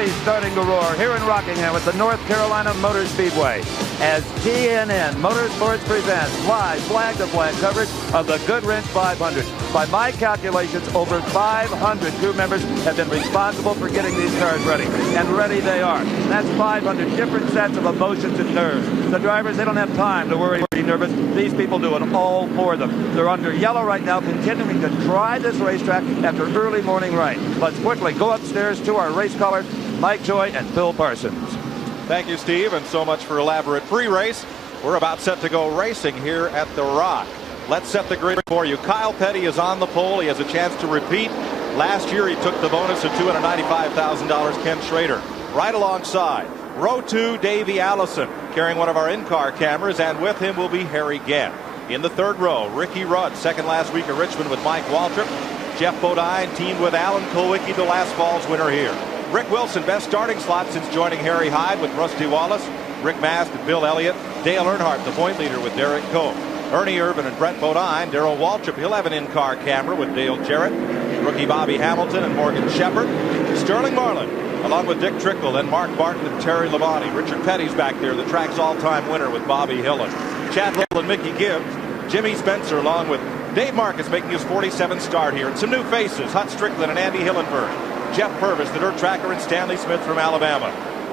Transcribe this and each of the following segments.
Petty's starting to roar here in Rockingham at the North Carolina Motor Speedway as TNN Motorsports presents live flag-to-flag coverage of the Goodwrench 500. By my calculations, over 500 crew members have been responsible for getting these cars ready, and ready they are. That's 500 different sets of emotions and nerves. The drivers, they don't have time to worry or be nervous. These people do it all for them. They're under yellow right now, continuing to try this racetrack after early morning rain. Let's quickly go upstairs to our race callers, Mike Joy and Phil Parsons. Thank you, Steve, and so much for elaborate pre-race. We're about set to go racing here at the Rock. Let's set the grid for you. Kyle Petty is on the pole. He has a chance to repeat. Last year he took the bonus of $295,000. Ken Schrader right alongside. Row 2, Davey Allison carrying one of our in-car cameras, and with him will be Harry Gant. In the third row, Ricky Rudd, second last week at Richmond with Mike Waltrip. Jeff Bodine teamed with Alan Kulwicki, the last fall's winner here. Rick Wilson, best starting slot since joining Harry Hyde with Rusty Wallace. Rick Mast and Bill Elliott. Dale Earnhardt, the point leader with Derek Coe. Ernie Irvin and Brett Bodine. Darrell Waltrip, he'll have an in-car camera with Dale Jarrett. Rookie Bobby Hamilton and Morgan Shepherd. Sterling Marlin, along with Dick Trickle, and Mark Barton and Terry Labonte. Richard Petty's back there, the track's all-time winner with Bobby Hillen. Chad Hill and Mickey Gibbs. Jimmy Spencer, along with Dave Marcus, making his 47th start here. And some new faces, Hut Strickland and Andy Hillenberg. Jeff Purvis, the dirt tracker, and Stanley Smith from Alabama.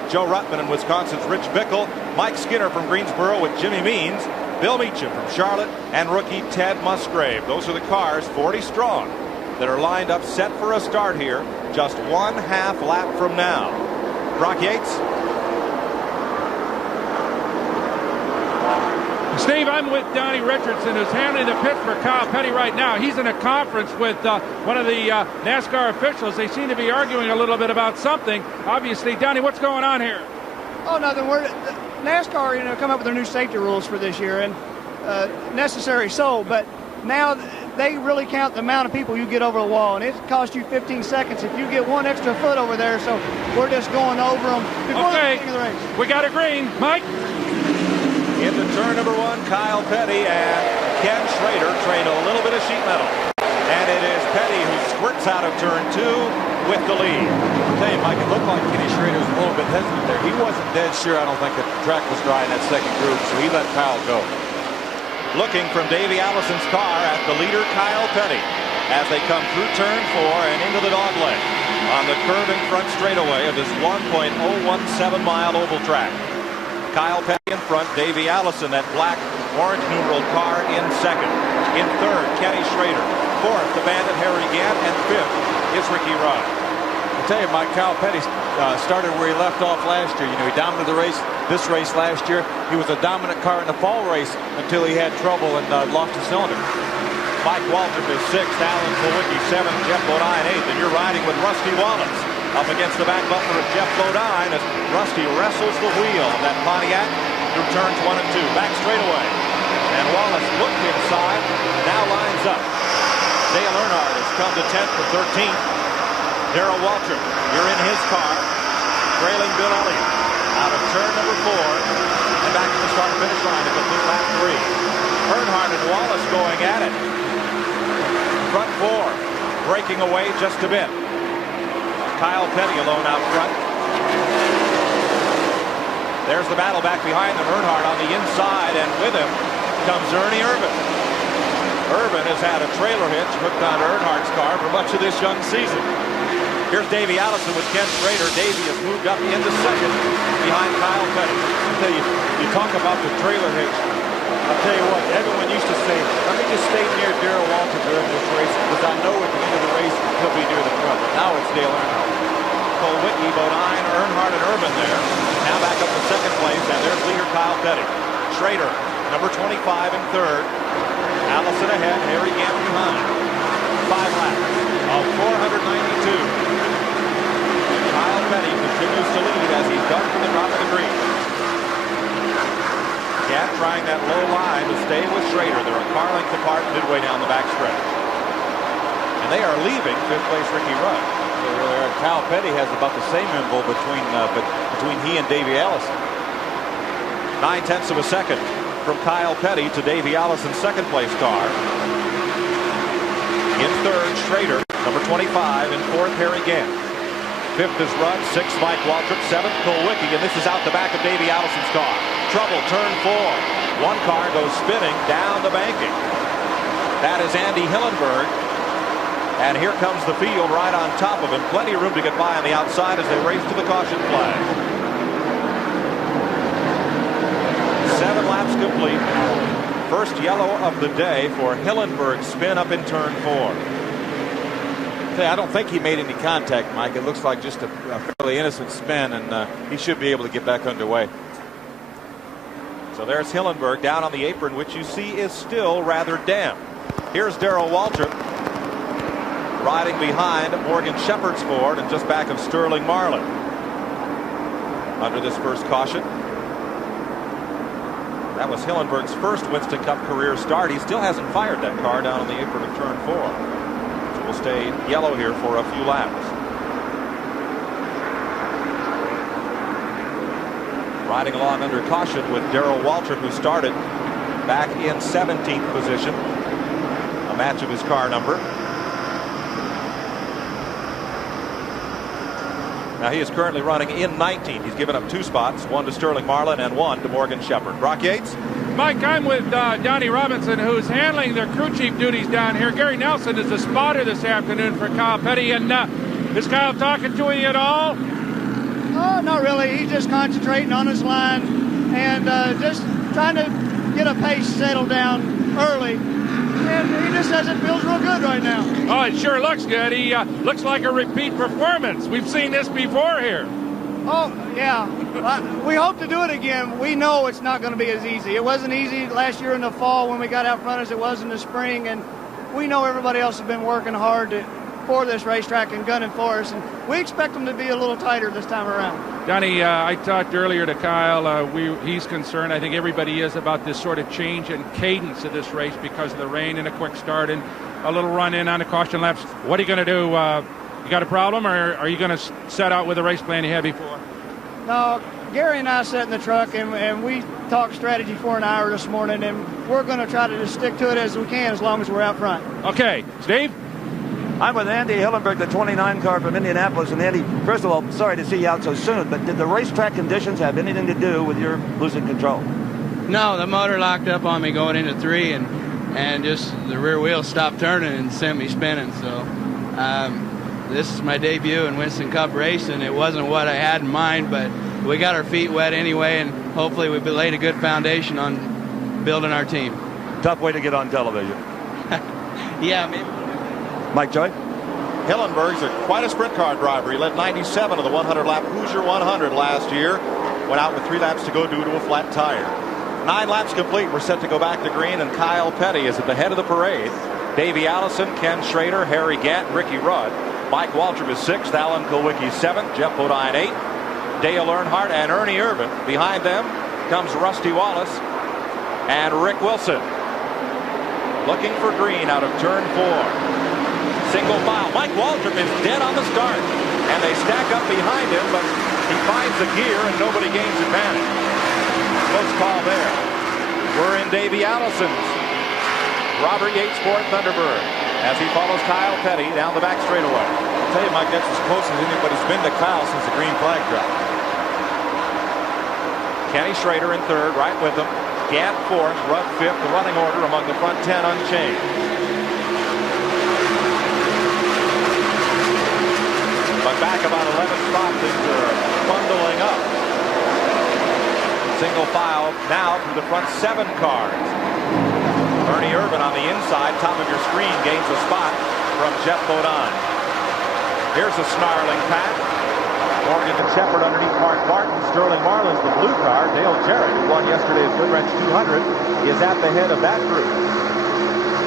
Joe Ruttman and Wisconsin's Rich Bickle. Mike Skinner from Greensboro with Jimmy Means. Bill Meacham from Charlotte, and rookie Ted Musgrave. Those are the cars, 40 strong, that are lined up set for a start here just 1/2 lap from now. Brock Yates. Steve, I'm with Donnie Richardson, who's handling the pitch for Kyle Petty right now. He's in a conference with one of the NASCAR officials. They seem to be arguing a little bit about something. Obviously, Donnie, what's going on here? Oh, nothing. NASCAR, come up with their new safety rules for this year, and necessary so. But now they really count the amount of people you get over the wall, and it costs you 15 seconds if you get one extra foot over there. So we're just going over them before the beginning of the race. We got a green, Mike. Into turn number 1, Kyle Petty and Ken Schrader trade a little bit of sheet metal. And it is Petty who squirts out of turn 2 with the lead. I'll tell you, Mike, it looked like Kenny Schrader was a little bit hesitant there. He wasn't dead sure. I don't think that the track was dry in that second group, so he let Kyle go. Looking from Davey Allison's car at the leader, Kyle Petty, as they come through turn 4 and into the dog leg on the curving front straightaway of this 1.017-mile oval track. Kyle Petty in front, Davey Allison, that black orange numeral car, in second. In third, Kenny Schrader. Fourth, the Bandit Harry Gant, and fifth is Ricky Rudd. I'll tell you, Mike, Kyle Petty started where he left off last year. He dominated this race last year. He was a dominant car in the fall race until he had trouble and lost a cylinder. Mike Waltrip is sixth, Alan Kulwicki seventh, Jeff Bodine eighth, and you're riding with Rusty Wallace up against the back bumper of Jeff Bodine as Rusty wrestles the wheel of that Pontiac through turns 1 and 2. Back straightaway. And Wallace looked inside, now lines up. Dale Earnhardt has come to 10th for 13th. Darrell Waltrip, you're in his car, trailing Bill Elliott out of turn number 4 and back to the start-finish line to complete lap 3. Earnhardt and Wallace going at it. Front 4 breaking away just a bit. Kyle Petty alone out front. There's the battle back behind them. Earnhardt on the inside, and with him comes Ernie Irvin. Irvin has had a trailer hitch hooked on Earnhardt's car for much of this young season. Here's Davey Allison with Ken Schrader. Davey has moved up into second behind Kyle Petty. I'll tell you, you talk about the trailer hitch. I'll tell you what, everyone used to say, let me just stay near Darrell Waltrip during this race because I know at the end of the race he'll be near the front. Now it's Dale Earnhardt. Kulwicki, Bodine, Earnhardt, and Irvin there. Now back up to second place, and there's leader Kyle Petty. Schrader, number 25 in third. Allison ahead, Harry Gant behind. 5 laps of 492. Kyle Petty continues to lead as he's done from the top of the green. Gant trying that low line to stay with Schrader. They're a car length apart midway down the backstretch. And they are leaving fifth place Ricky Rudd. Kyle Petty has about the same interval between he and Davey Allison. 9/10 of a second from Kyle Petty to Davey Allison's second place car. In third, Schrader, number 25, and fourth, Harry Gant. 5th is Rudd, 6th Mike Waltrip, 7th Kulwicki, and this is out the back of Davey Allison's car. Trouble, turn 4. One car goes spinning down the banking. That is Andy Hillenberg. And here comes the field right on top of him. Plenty of room to get by on the outside as they race to the caution flag. 7 laps complete. First yellow of the day for Hillenberg's spin up in turn 4. I don't think he made any contact, Mike. It looks like just a fairly innocent spin, and he should be able to get back underway. So there's Hillenberg down on the apron, which you see is still rather damp. Here's Darrell Waltrip riding behind Morgan Shepherd's Ford and just back of Sterling Marlin under this first caution. That was Hillenberg's first Winston Cup career start. He still hasn't fired that car down on the apron of turn 4. So we'll stay yellow here for a few laps. Riding along under caution with Darrell Waltrip, who started back in 17th position, a match of his car number. Now he is currently running in 19th. He's given up 2 spots, 1 to Sterling Marlin and 1 to Morgan Shepherd. Brock Yates? Mike, I'm with Donnie Robinson, who's handling their crew chief duties down here. Gary Nelson is the spotter this afternoon for Kyle Petty. And is Kyle talking to you at all? Oh, not really. He's just concentrating on his line and just trying to get a pace settled down early. And he just says it feels real good right now. Oh, it sure looks good. He looks like a repeat performance. We've seen this before here. Oh, yeah. We hope to do it again. We know it's not going to be as easy. It wasn't easy last year in the fall when we got out front as it was in the spring. And we know everybody else has been working hard for this racetrack and gunning for us. And we expect them to be a little tighter this time around. Donnie, I talked earlier to Kyle. He's concerned, I think everybody is, about this sort of change in cadence of this race because of the rain and a quick start and a little run in on the caution laps. What are you going to do? You got a problem, or are you going to set out with a race plan you had before? No, Gary and I sat in the truck and we talked strategy for an hour this morning, and we're going to try to just stick to it as we can as long as we're out front. Okay. Steve? I'm with Andy Hillenberg, the 29 car from Indianapolis. And Andy, first of all, sorry to see you out so soon, but did the racetrack conditions have anything to do with your losing control? No, the motor locked up on me going into 3, and just the rear wheel stopped turning and sent me spinning. So this is my debut in Winston Cup racing. It wasn't what I had in mind, but we got our feet wet anyway, and hopefully we've laid a good foundation on building our team. Tough way to get on television. Yeah, maybe. Mike Joy? Hillenberg's quite a sprint car driver. He led 97 of the 100-lap Hoosier 100 last year. Went out with 3 laps to go due to a flat tire. 9 laps complete. We're set to go back to green, and Kyle Petty is at the head of the parade. Davey Allison, Ken Schrader, Harry Gant, Ricky Rudd. Mike Waltrip is 6th, Alan Kulwicki 7th, Jeff Bodine 8th, Dale Earnhardt and Ernie Irvin. Behind them comes Rusty Wallace and Rick Wilson. Looking for green out of turn 4. Single file. Mike Waltrip is dead on the start, and they stack up behind him, but he finds the gear and nobody gains advantage. Close call there. We're in Davey Allison's Robert Yates Ford Thunderbird as he follows Kyle Petty down the back straightaway. I'll tell you, Mike, that's as close as anybody's been to Kyle since the green flag dropped. Kenny Schrader in 3rd, right with him. Gant 4th, Rudd 5th. The running order among the front 10 unchanged. But back about 11 spots, things are bundling up. Single file now through the front 7 cars. Ernie Irvin on the inside, top of your screen, gains a spot from Jeff Bodine. Here's a snarling pack. Morgan and Shepherd underneath Mark Barton. Sterling Marlin's the blue car. Dale Jarrett, who won yesterday's Goodwrench 200, is at the head of that group.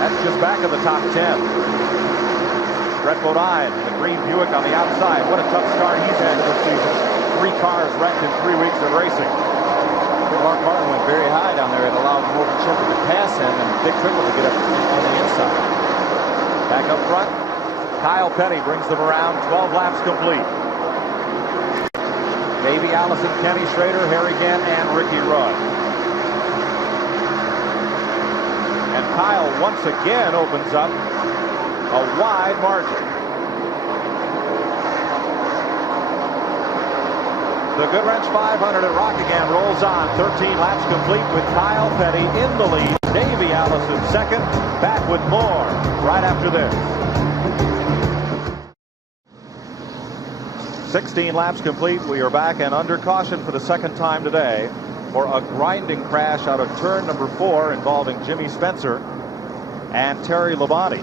That's just back of the top 10. Brett Bodine, the green Buick on the outside. What a tough start he's had to the season. 3 cars wrecked in 3 weeks of racing. Mark Martin went very high down there. It allowed Morgan Shepherd to pass him and Dick Trickle to get up on the inside. Back up front, Kyle Petty brings them around. 12 laps complete. Davey Allison, Kenny Schrader, Harry Gant, and Ricky Rudd. And Kyle once again opens up a wide margin. The Goodwrench 500 at Rockingham rolls on. 13 laps complete with Kyle Petty in the lead. Davey Allison second. Back with more right after this. 16 laps complete. We are back and under caution for the second time today for a grinding crash out of turn number 4 involving Jimmy Spencer and Terry Labonte.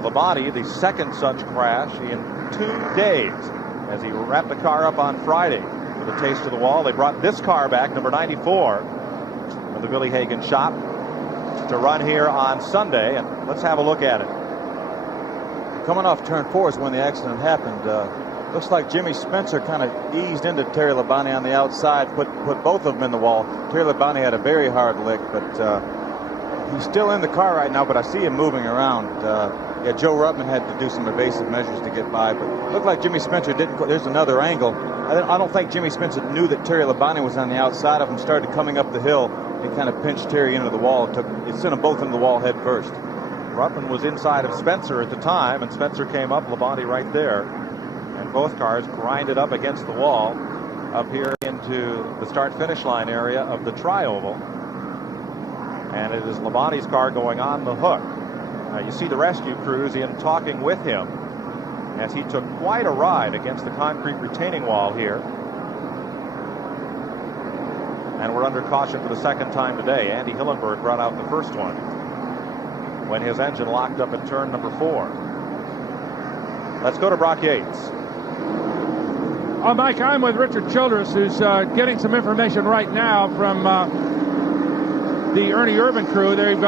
Labonte, the second such crash in 2 days, as he wrapped the car up on Friday with a taste of the wall. They brought this car back, number 94, of the Billy Hagan shop, to run here on Sunday, and let's have a look at it. Coming off turn 4 is when the accident happened. Looks like Jimmy Spencer kind of eased into Terry Labonte on the outside, put both of them in the wall. Terry Labonte had a very hard lick, but he's still in the car right now, but I see him moving around. Yeah, Joe Ruttman had to do some evasive measures to get by, but it looked like Jimmy Spencer didn't. There's another angle. I don't think Jimmy Spencer knew that Terry Labonte was on the outside of him, started coming up the hill. He kind of pinched Terry into the wall. It sent them both into the wall head first. Ruttman was inside of Spencer at the time, and Spencer came up, Labonte right there. And both cars grinded up against the wall up here into the start-finish line area of the tri-oval. And it is Labonte's car going on the hook. You see the rescue crews in talking with him as he took quite a ride against the concrete retaining wall here. And we're under caution for the second time today. Andy Hillenberg brought out the first one when his engine locked up at turn number 4. Let's go to Brock Yates. Mike, I'm with Richard Childress, who's getting some information right now from the Ernie Irvin crew. They've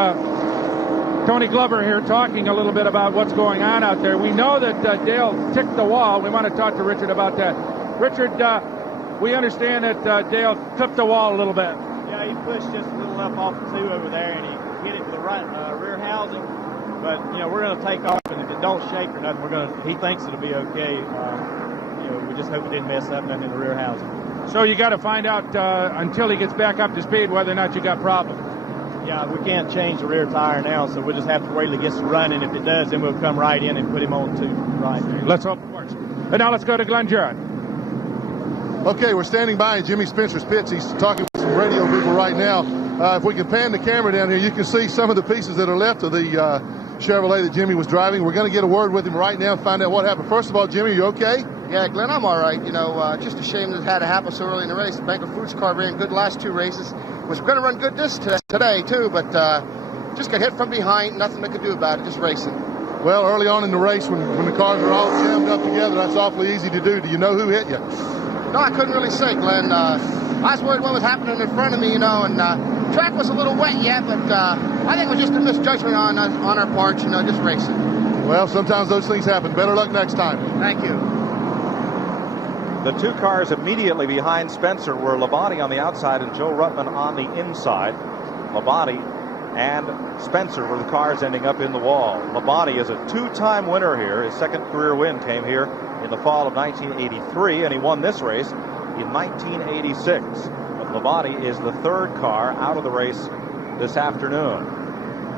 Tony Glover here talking a little bit about what's going on out there. We know that Dale ticked the wall. We want to talk to Richard about that. Richard, we understand that Dale clipped the wall a little bit. Yeah, he pushed just a little up off the 2 over there, and he hit it with the right rear housing. But, you know, we're going to take off, and if it don't shake or nothing, he thinks it'll be okay. We just hope it didn't mess up nothing in the rear housing. So you got to find out until he gets back up to speed whether or not you got problems. Yeah, we can't change the rear tire now, so we'll just have to wait till he gets running. If it does, then we'll come right in and put him on to right. Let's hope it works. And now let's go to Glenn Jarrett. Okay, we're standing by in Jimmy Spencer's pits. He's talking with some radio people right now. If we can pan the camera down here, you can see some of the pieces that are left of the Chevrolet that Jimmy was driving. We're going to get a word with him right now and find out what happened. First of all, Jimmy, you okay? Yeah, Glenn, I'm all right. You know, just a shame that it had to happen so early in the race. The Banker Foods car ran good the last 2 races. Was going to run good today, too, but just got hit from behind. Nothing they could do about it, just racing. Well, early on in the race, when the cars are all jammed up together, that's awfully easy to do. Do you know who hit you? No, I couldn't really say, Glenn. I was worried what was happening in front of me, you know, and track was a little wet yet, but I think it was just a misjudgment on our part, you know, just racing. Well, sometimes those things happen. Better luck next time. Thank you. The 2 cars immediately behind Spencer were Labonte on the outside and Joe Ruttman on the inside. Labonte and Spencer were the cars ending up in the wall. Labonte is a 2-time winner here. His second career win came here in the fall of 1983, and he won this race in 1986. But Labonte is the 3rd car out of the race this afternoon.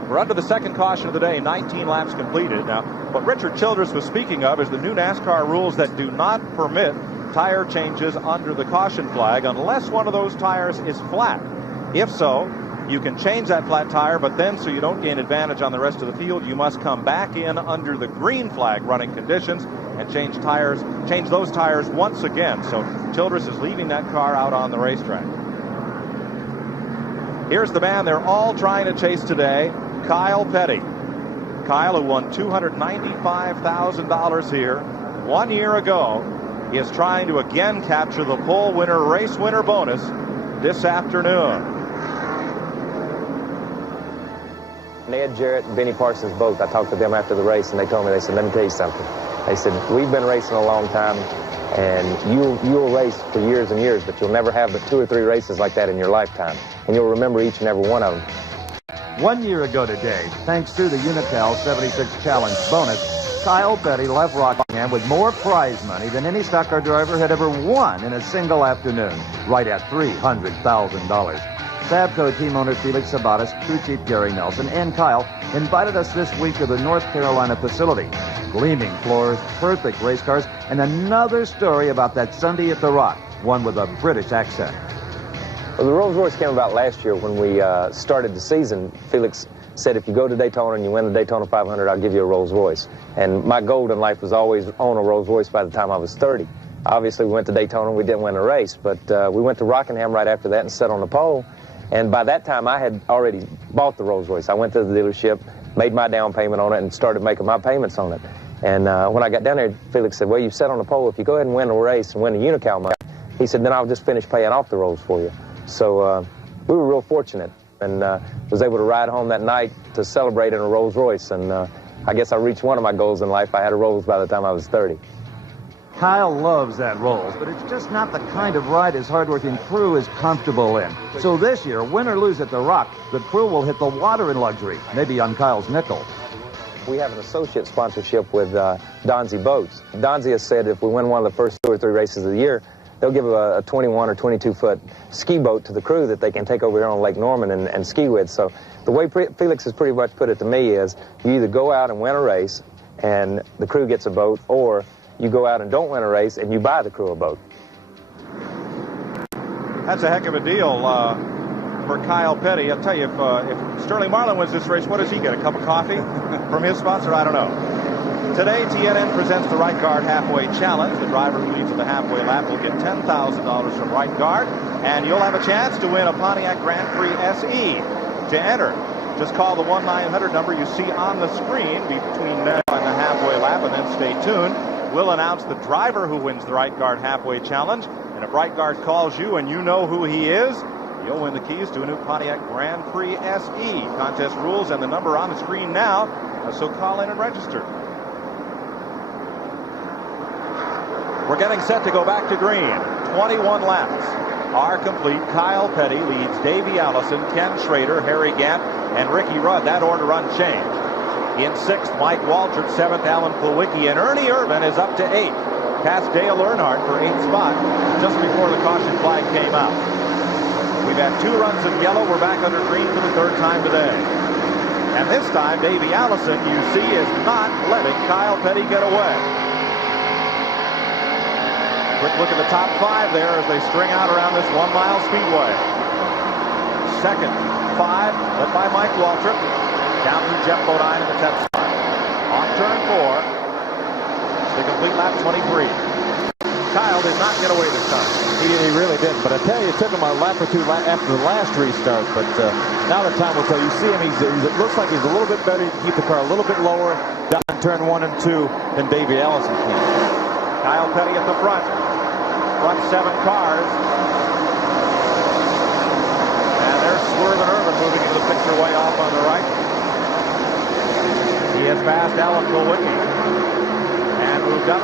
We're under the second caution of the day, 19 laps completed. Now, what Richard Childress was speaking of is the new NASCAR rules that do not permit tire changes under the caution flag unless one of those tires is flat. If so, you can change that flat tire, but then so you don't gain advantage on the rest of the field, you must come back in under the green flag running conditions and change those tires once again. So Childress is leaving that car out on the racetrack. Here's the man they're all trying to chase today, Kyle Petty. Kyle, who won $295,000 here 1 year ago, is trying to again capture the pole winner, race winner bonus this afternoon. Ned Jarrett and Benny Parsons both, I talked to them after the race, and they told me, they said, let me tell you something. They said, we've been racing a long time, and you'll race for years and years, but you'll never have but 2 or 3 races like that in your lifetime, and you'll remember each and every one of them. 1 year ago today, thanks to the Unitel 76 Challenge bonus, Kyle Petty left Rockingham with more prize money than any stock car driver had ever won in a single afternoon, right at $300,000. Sabco team owner Felix Sabates, crew chief Gary Nelson, and Kyle invited us this week to the North Carolina facility. Gleaming floors, perfect race cars, and another story about that Sunday at the Rock. one with a British accent. Well, the Rolls Royce came about last year when we started the season. Felix said, if you go to Daytona and you win the Daytona 500, I'll give you a Rolls Royce. And my goal in life was always own a Rolls Royce by the time I was 30. Obviously, we went to Daytona and we didn't win a race, but we went to Rockingham right after that and sat on the pole. And by that time, I had already bought the Rolls Royce. I went to the dealership, made my down payment on it, and started making my payments on it. And when I got down there, Felix said, well, you sat on the pole. If you go ahead and win a race and win a Unical money, he said, then I'll just finish paying off the Rolls for you. So we were real fortunate, and was able to ride home that night to celebrate in a Rolls Royce. And I guess I reached one of my goals in life. I had a Rolls by the time I was 30. Kyle loves that Rolls, but it's just not the kind of ride his hardworking crew is comfortable in. So this year, win or lose at the Rock, the crew will hit the water in luxury, maybe on Kyle's nickel. We have an associate sponsorship with Donzi Boats. Donzi has said if we win one of the first 2 or 3 races of the year, they'll give a 21 or 22-foot ski boat to the crew that they can take over here on Lake Norman and ski with. So the way Felix has pretty much put it to me is you either go out and win a race and the crew gets a boat, or you go out and don't win a race and you buy the crew a boat. That's a heck of a deal for Kyle Petty. I'll tell you, if Sterling Marlin wins this race, what does he get? A cup of coffee from his sponsor? I don't know. Today, TNN presents the Right Guard Halfway Challenge. The driver who leads in the halfway lap will get $10,000 from Right Guard, and you'll have a chance to win a Pontiac Grand Prix SE. To enter, just call the 1-900 number you see on the screen between now and the halfway lap, and then stay tuned. We'll announce the driver who wins the Right Guard Halfway Challenge, and if Right Guard calls you and you know who he is, you'll win the keys to a new Pontiac Grand Prix SE. Contest rules and the number on the screen now, so call in and register. We're getting set to go back to green. 21 laps are complete. Kyle Petty leads Davey Allison, Ken Schrader, Harry Gant, and Ricky Rudd. That order unchanged. In 6th, Mike Waltrip, 7th, Alan Kulwicki, and Ernie Irvin is up to 8th. Past Dale Earnhardt for 8th spot just before the caution flag came out. We've had 2 runs of yellow. We're back under green for the 3rd time today. And this time, Davey Allison, you see, is not letting Kyle Petty get away. Quick look at the top 5 there as they string out around this 1-mile speedway. 2nd, 5, led by Mike Waltrip. Down through Jeff Bodine in the 10th spot. On turn 4, the complete lap 23. Kyle did not get away this time. He really didn't, but I tell you, it took him a lap or 2 after the last restart, but now the time will tell. You see him, it looks like he's a little bit better. He can keep the car a little bit lower down turn 1 and 2 than Davey Allison can. Kyle Petty at the front. Front 7 cars. And there's Swerve and Irvin moving into the picture way off on the right. He has passed Alan Kulwicki and moved up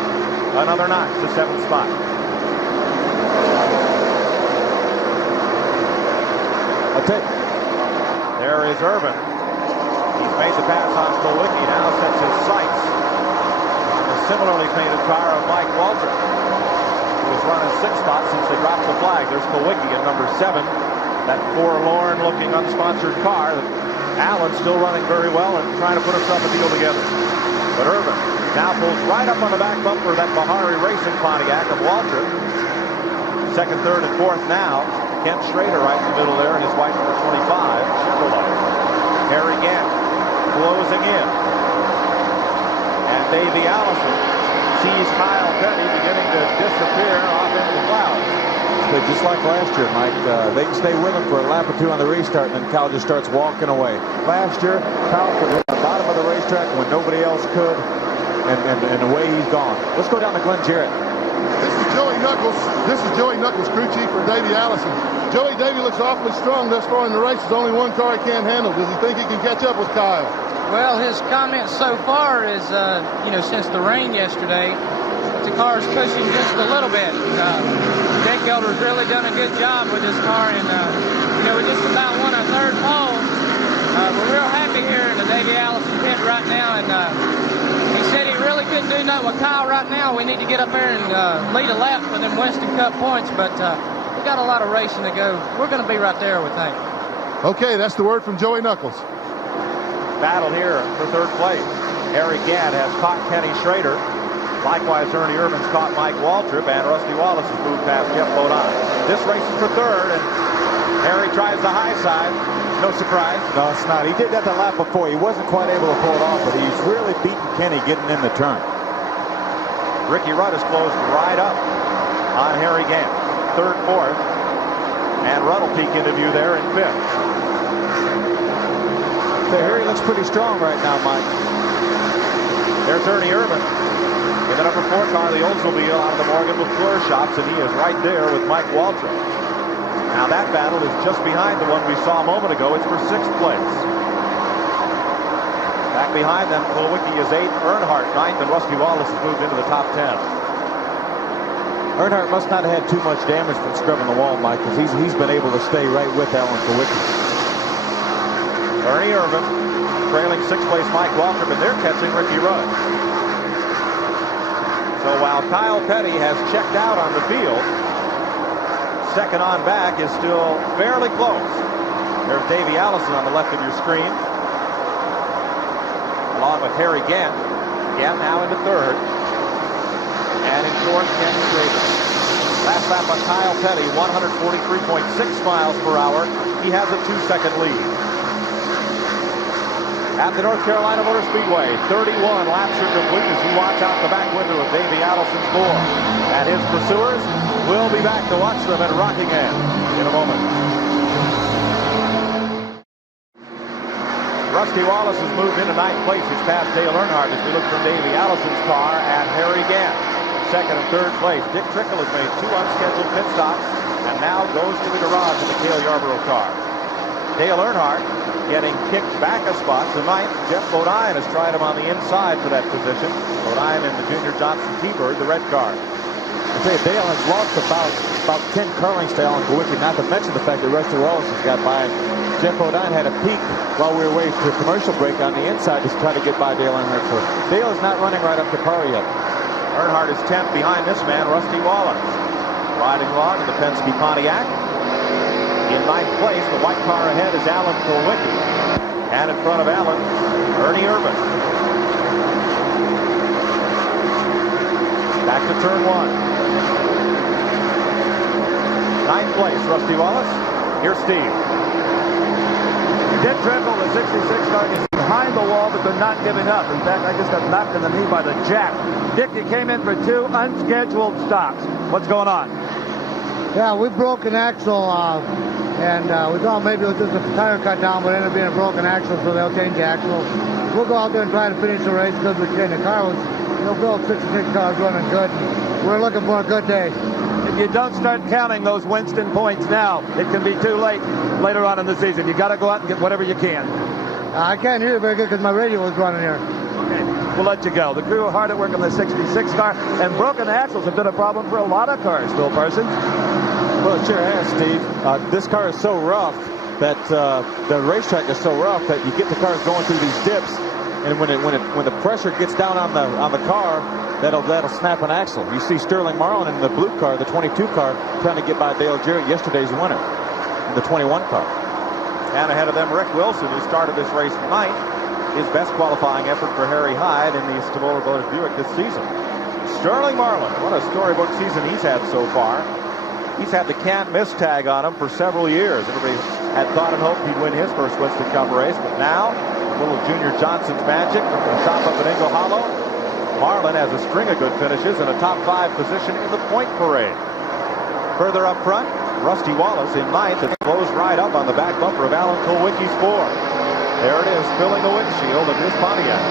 another notch to 7th spot. There is Irvin. He's made the pass on Kulwicki, now sets his sights on the similarly painted car of Mike Waltrip, who has run in 6th spot since they dropped the flag. There's Kulwicki in number 7, that forlorn-looking unsponsored car. Allen's still running very well and trying to put himself a deal together. But Irvin now pulls right up on the back bumper of that Bahari Racing Pontiac of Waltrip. 2nd, 3rd, and 4th now. Ken Schrader right in the middle there, and his white number 25, Chevrolet. Harry Gant closing in. And Davey Allison sees Kyle Petty beginning to disappear off into the clouds. But just like last year, Mike, they can stay with him for a lap or 2 on the restart, and then Kyle just starts walking away. Last year, Kyle was at the bottom of the racetrack when nobody else could, and away he's gone. Let's go down to Glenn Jarrett. This is Joey Knuckles. This is Joey Knuckles, crew chief for Davey Allison. Davey looks awfully strong thus far in the race. There's only one car he can't handle. Does he think he can catch up with Kyle? Well, his comments so far is, since the rain yesterday, the car's pushing just a little bit. Dick Gelder's really done a good job with this car, and we just about won a 3rd pole. We're real happy here in the Davey Allison pit right now, and he said he really couldn't do nothing with Kyle right now. We need to get up there and lead a lap for them Winston Cup points, but we got a lot of racing to go. We're going to be right there, we think. Okay, that's the word from Joey Knuckles. Battle here for 3rd place. Harry Gant has caught Kenny Schrader. Likewise, Ernie Irvin's caught Mike Waltrip, and Rusty Wallace has moved past Jeff Bodine. This race is for third, and Harry tries the high side. No surprise. No, it's not. He did that the lap before. He wasn't quite able to pull it off, but he's really beaten Kenny getting in the turn. Ricky Rudd is closed right up on Harry Gant. Third, fourth, and Rudd will peek into view there in fifth. So Harry looks pretty strong right now, Mike. There's Ernie Irvin in the number 4 car, the Oldsmobile out of the Morgan McClure shops, and he is right there with Mike Waltrip. Now that battle is just behind the one we saw a moment ago. It's for 6th place. Back behind them, Kulwicki is 8th, Earnhardt 9th, and Rusty Wallace has moved into the top 10. Earnhardt must not have had too much damage from scrubbing the wall, Mike, because he's been able to stay right with Alan Kulwicki. Ernie Irvin trailing 6th place Mike Waltrip, and they're catching Ricky Rudd. So while Kyle Petty has checked out on the field, second on back is still fairly close. There's Davey Allison on the left of your screen, along with Harry Gant. Gant now into third. And in fourth, Ken Schrader. Last lap on Kyle Petty, 143.6 miles per hour. He has a 2-second lead. At the North Carolina Motor Speedway, 31 laps are complete as you watch out the back window of Davey Allison's Ford. And his pursuers will be back to watch them at Rockingham in a moment. Rusty Wallace has moved into 9th place. He's passed Dale Earnhardt as we look from Davey Allison's car and Harry Gant. Second and third place. Dick Trickle has made 2 unscheduled pit stops and now goes to the garage in the Cale Yarborough car. Dale Earnhardt getting kicked back a spot to 9th. Jeff Bodine has tried him on the inside for that position. Bodine in the Junior Johnson T-Bird, the red car. I tell you, Dale has lost about 10 car lengths to Alan Kulwicki, not to mention the fact that Rusty Wallace has got by. Jeff Bodine had a peek while we were waiting for a commercial break on the inside to try to get by Dale Earnhardt. So Dale is not running right up to par yet. Earnhardt is 10th behind this man, Rusty Wallace. Riding along in the Penske Pontiac. In 9th place, the white car ahead is Alan Kulwicki. And in front of Alan, Ernie Irvin. Back to turn 1. 9th place, Rusty Wallace. Here's Steve. Dick Trickle, the 66 car, is behind the wall, but they're not giving up. In fact, I just got knocked in the knee by the jack. Dick, you came in for 2 unscheduled stops. What's going on? Yeah, we broke an axle, and we thought maybe it was just a tire cut down, but it ended up being a broken axle, so they'll change the axle. We'll go out there and try to finish the race because we can. The car was, Bill 66 cars running good. We're looking for a good day. If you don't start counting those Winston points now, it can be too late later on in the season. You got to go out and get whatever you can. I can't hear you very good because my radio was running here. Okay, we'll let you go. The crew are hard at work on the 66 car, and broken axles have been a problem for a lot of cars, Phil Parsons. Well, it sure has, Steve. This car is so rough that the racetrack is so rough that you get the cars going through these dips, and when the pressure gets down on the car, that'll snap an axle. You see Sterling Marlin in the blue car, the 22 car, trying to get by Dale Jarrett, yesterday's winner, in the 21 car. And ahead of them, Rick Wilson, who started this race 9th. His best qualifying effort for Harry Hyde in the Stavola Brothers Buick this season. Sterling Marlin, what a storybook season he's had so far. He's had the can't miss tag on him for several years. Everybody had thought and hoped he'd win his first Winston Cup race, but now, a little Junior Johnson's magic from the top up at Ingle Hollow. Marlin has a string of good finishes and a top 5 position in the point parade. Further up front, Rusty Wallace in 9th and closed right up on the back bumper of Alan Kulwicki's Ford. There it is, filling the windshield of his Pontiac.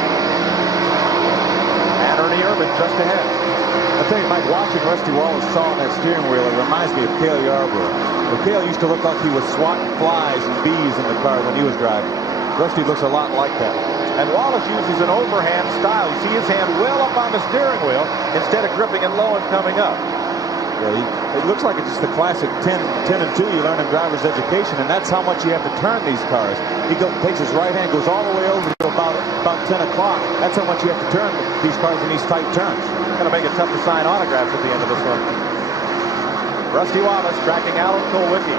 And Ernie Irvin just ahead. I tell you, Mike, watching Rusty Wallace saw on that steering wheel, it reminds me of Cale Yarborough. Cale used to look like he was swatting flies and bees in the car when he was driving. Rusty looks a lot like that. And Wallace uses an overhand style. You see his hand well up on the steering wheel instead of gripping it low and coming up. Yeah, it looks like it's just the classic 10 and 2 you learn in driver's education, and that's how much you have to turn these cars. He takes his right hand, goes all the way over to about 10 o'clock. That's how much you have to turn these cars in these tight turns. Going to make it tough to sign autographs at the end of this one. Rusty Wallace tracking Alan Kulwicki.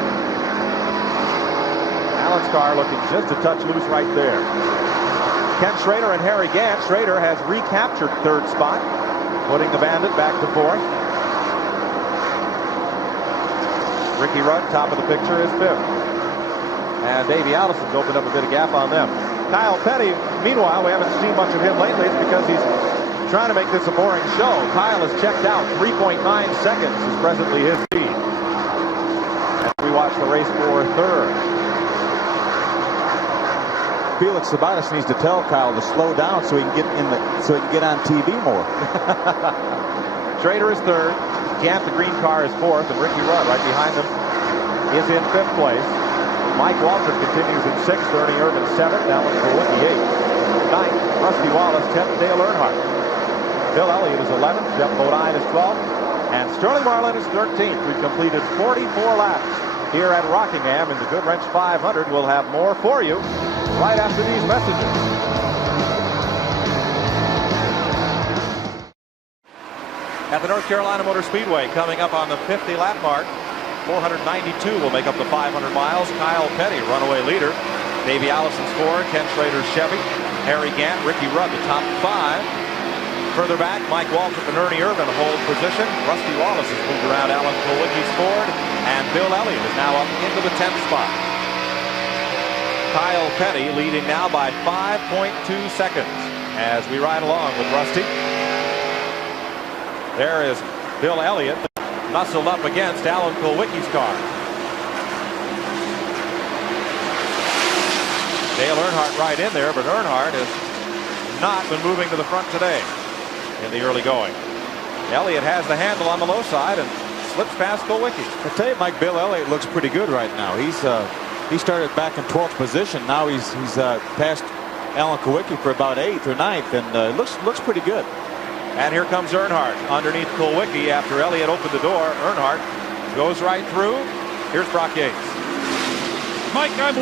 Alan's car looking just a touch loose right there. Ken Schrader and Harry Gant. Schrader has recaptured third spot. putting the Bandit back to fourth. Ricky Rudd, top of the picture, is fifth. And Davey Allison's opened up a bit of gap on them. Kyle Petty, meanwhile, we haven't seen much of him lately. It's because he's trying to make this a boring show. Kyle has checked out. 3.9 seconds is presently his speed. As we watch the race for third. Felix Sabatis needs to tell Kyle to slow down so he can get on TV more. Schrader is third. Gant, the green car, is fourth, and Ricky Rudd right behind him is in fifth place. Mike Waltrip continues in sixth, Ernie Irvin seventh, Alan Kulwicki eighth. Ninth, Rusty Wallace 10th, Dale Earnhardt. Bill Elliott is 11th, Jeff Bodine is 12th, and Sterling Marlin is 13th. We've completed 44 laps here at Rockingham in the Goodwrench 500. We'll have more for you right after these messages. At the North Carolina Motor Speedway, coming up on the 50-lap mark, 492 will make up the 500 miles. Kyle Petty, runaway leader. Davey Allison's Ford, Ken Schrader's Chevy, Harry Gant, Ricky Rudd, the top five. Further back, Mike Waltrip and Ernie Irvin hold position. Rusty Wallace has moved around Alan Kulwicki's Ford, and Bill Elliott is now up into the 10th spot. Kyle Petty leading now by 5.2 seconds as we ride along with Rusty. There is Bill Elliott muscled up against Alan Kulwicki's car. Dale Earnhardt right in there, but Earnhardt has not been moving to the front today in the early going. Elliott has the handle on the low side and slips past Kulwicki. I tell you, Mike, Bill Elliott looks pretty good right now. He started back in 12th position. Now he's passed Alan Kulwicki for about 8th or 9th, and looks pretty good. And here comes Earnhardt underneath Kulwicki after Elliott opened the door. Earnhardt goes right through. Here's Brock Yates. Mike, I'm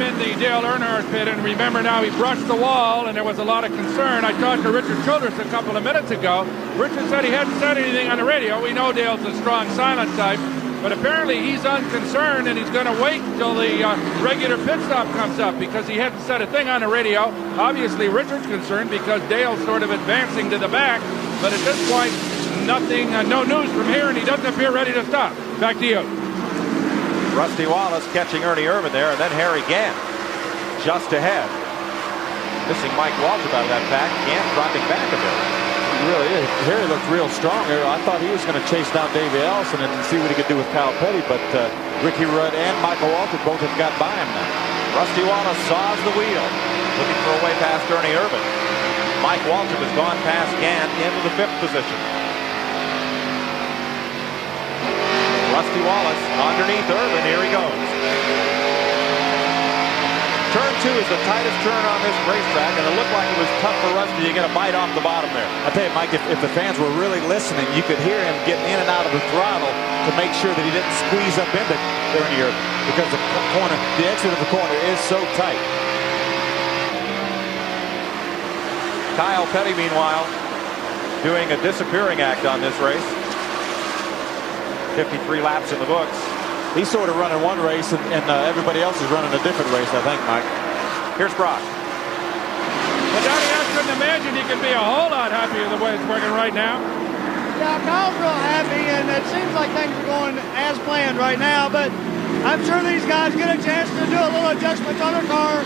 in the Dale Earnhardt pit, and remember now he brushed the wall, and there was a lot of concern. I talked to Richard Childress a couple of minutes ago. Richard said he hadn't said anything on the radio. We know Dale's a strong silent type, but apparently he's unconcerned, and he's going to wait until the regular pit stop comes up because he hadn't said a thing on the radio. Obviously, Richard's concerned because Dale's sort of advancing to the back, but at this point, nothing, no news from here, and he doesn't appear ready to stop. Back to you. Rusty Wallace catching Ernie Irvin there, and then Harry Gant just ahead. Missing Mike Waltrip out of that pack. Gant dropping back a bit. He really is. Harry looked real strong there. I thought he was going to chase down Davey Allison and see what he could do with Kyle Petty, but Ricky Rudd and Michael Waltrip both have got by him now. Rusty Wallace saws the wheel, looking for a way past Ernie Irvin. Mike Waltrip has gone past Gant into the 5th position. Rusty Wallace underneath Irvin. Here he goes. Turn 2 is the tightest turn on this racetrack, and it looked like it was tough for Rusty to get a bite off the bottom there. I tell you, Mike, if the fans were really listening, you could hear him getting in and out of the throttle to make sure that he didn't squeeze up into Ernie Irvin, because the exit of the corner is so tight. Kyle Petty, meanwhile, doing a disappearing act on this race. 53 laps in the books. He's sort of running one race, and everybody else is running a different race, I think, Mike. Here's Brock. Well, Donnie, I couldn't imagine he could be a whole lot happier the way it's working right now. Yeah, Kyle's real happy, and it seems like things are going as planned right now, but I'm sure these guys get a chance to do a little adjustments on their car.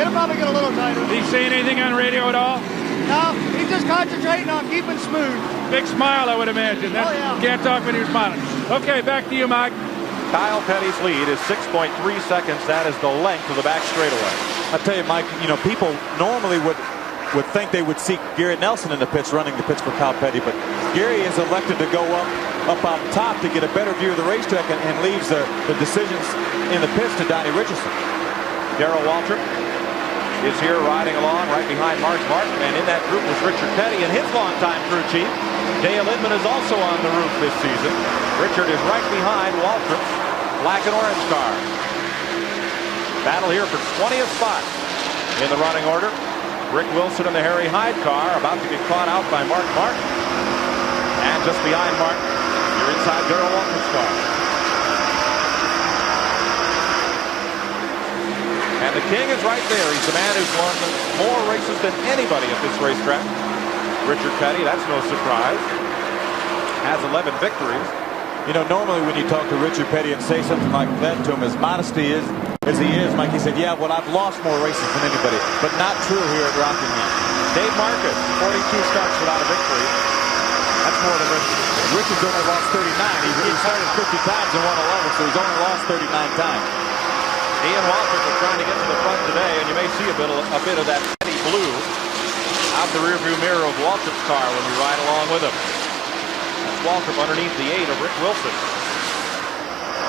It'll probably get a little tighter. Did he say anything on radio at all? No, he's just concentrating on keeping smooth. Big smile, I would imagine. Oh, yeah. Can't talk when you're smiling. Okay, back to you, Mike. Kyle Petty's lead is 6.3 seconds. That is the length of the back straightaway. I tell you, Mike, people normally would think they would see Gary Nelson in the pits, running the pits for Kyle Petty, but Gary is elected to go up on top to get a better view of the racetrack and leaves the decisions in the pits to Donnie Richardson. Darrell Waltrip is here riding along right behind Mark Martin, and in that group was Richard Petty and his longtime crew chief. Dale Inman is also on the roof this season. Richard is right behind Waltrip's black and orange car. Battle here for 20th spot in the running order. Rick Wilson in the Harry Hyde car about to get caught out by Mark Martin. And just behind Martin, you're inside Darrell Waltrip's car. And the king is right there. He's the man who's won more races than anybody at this racetrack. Richard Petty, that's no surprise, has 11 victories. You know, normally when you talk to Richard Petty and say something like that to him, as modesty is as he is, Mike, he said, yeah, well, I've lost more races than anybody, but not true here at Rockingham. Dave Marcus, 42 starts without a victory. That's more than Richard. Richard's only lost 39. He started 50 times and won 11, so he's only lost 39 times. Ian Waltrip was trying to get to the front today, and you may see a bit of that Petty blue out the rearview mirror of Waltrip's car when you ride along with him. That's Waltrip underneath the 8 of Rick Wilson.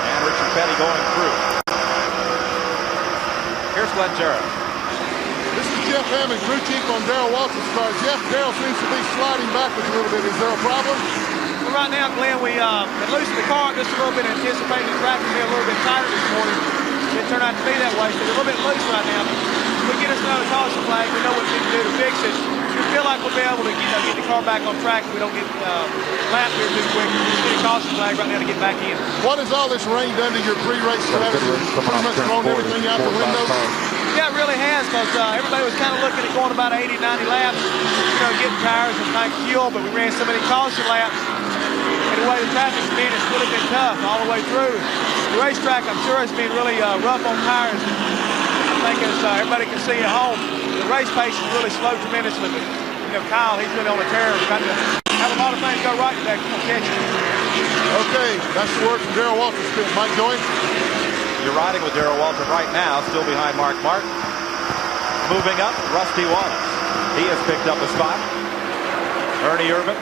And Richard Petty going through. Here's Glenn Jarrett. This is Jeff Hammond, crew chief on Darrell Waltrip's car. Jeff, Darrell seems to be sliding backwards a little bit. Is there a problem? Well, right now, Glenn, we had loosened the car just a little bit, anticipating the track to be a little bit tighter this morning. It turned out to be that way, so we're a little bit loose right now. If we get us another caution flag, we know what we need to do to fix it. We feel like we'll be able to get the car back on track if we don't get lapped here too quick. We just need a caution flag right now to get back in. What has all this rain done to your pre-race strategy? Pretty much thrown everything out the window? Yeah, it really has, because everybody was kind of looking at going about 80, 90 laps, getting tires and tank fuel, but we ran so many caution laps. And the way the traffic's been, it's really been tough all the way through. The racetrack, I'm sure, has been really rough on tires. I think as everybody can see at home, the race pace has really slowed tremendously. But, Kyle, he's really on a tear. We've got to have a lot of things go right today. Come on, catch it. Okay, that's the word from Darrell Waltrip's pit. Mike Joyce. You're riding with Darrell Waltrip right now, still behind Mark Martin. Moving up, Rusty Wallace. He has picked up a spot. Ernie Irvin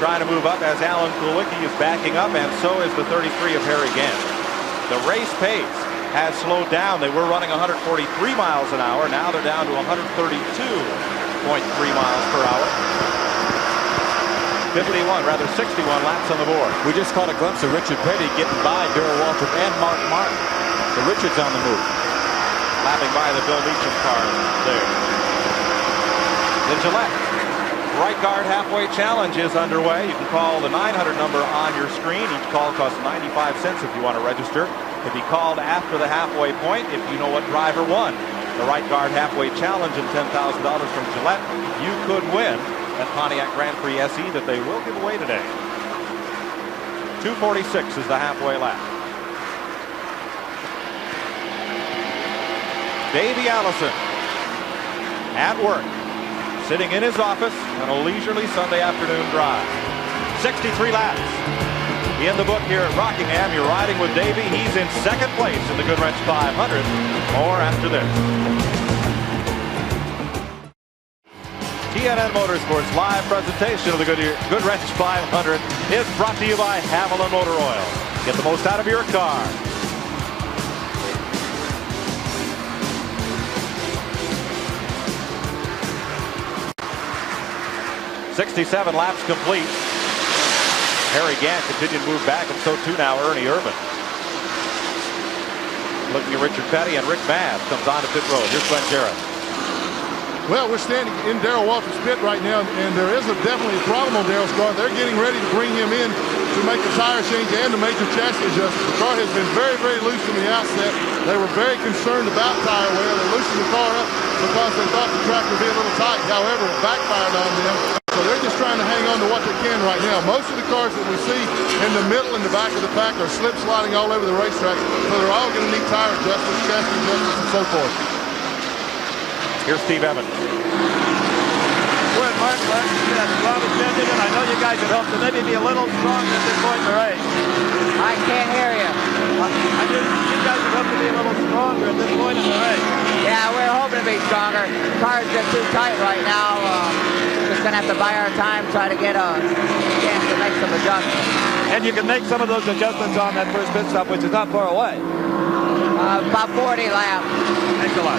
trying to move up as Alan Kulwicki is backing up, and so is the 33 of Harry Gant. The race pace has slowed down. They were running 143 miles an hour. Now they're down to 132.3 miles per hour. 61 laps on the board. We just caught a glimpse of Richard Petty getting by Darrell Waltrip and Mark Martin. So Richard's on the move. Lapping by the Bill Meacham car there. The Gillette Right Guard Halfway Challenge is underway. You can call the 900 number on your screen. Each call costs 95 cents if you want to register. If you called after the halfway point, if you know what driver won the Right Guard Halfway Challenge and $10,000 from Gillette, you could win that Pontiac Grand Prix SE that they will give away today. 2:46 is the halfway lap. Davey Allison at work, sitting in his office on a leisurely Sunday afternoon drive. 63 laps in the book here at Rockingham. You're riding with Davey. He's in second place in the Goodwrench 500. More after this. TNN Motorsports live presentation of the Goodwrench 500 is brought to you by Haviland Motor Oil. Get the most out of your car. .67 laps complete. Harry Gant continued to move back, and so too now Ernie Irvin. Looking at Richard Petty, and Rick Babb comes on to pit road. Here's Glenn Jarrett. Well, we're standing in Darrell Waltrip's pit right now, and there is definitely a problem on Darrell's car. They're getting ready to bring him in to make a tire change and to make a chassis adjustment. The car has been very, very loose from the outset. They were very concerned about tire wear. They loosened the car up because they thought the track would be a little tight. However, it backfired on them. So they're just trying to hang on to what they can right now. Most of the cars that we see in the middle and the back of the pack are slip sliding all over the racetrack. So they're all going to need tire adjustments, chassis adjustments, and so forth. Here's Steve Evans. We're at Mark that's Rob intended, and I know you guys had hoped to maybe be a little stronger at this point in the race. I can't hear you. I knew you guys had hoped to be a little stronger at this point in the race. Yeah, we're hoping to be stronger. The car's just too tight right now. Just going to have to buy our time, try to get a chance to make some adjustments. And you can make some of those adjustments on that first pit stop, which is not far away. About 40 laps. Thanks a lot.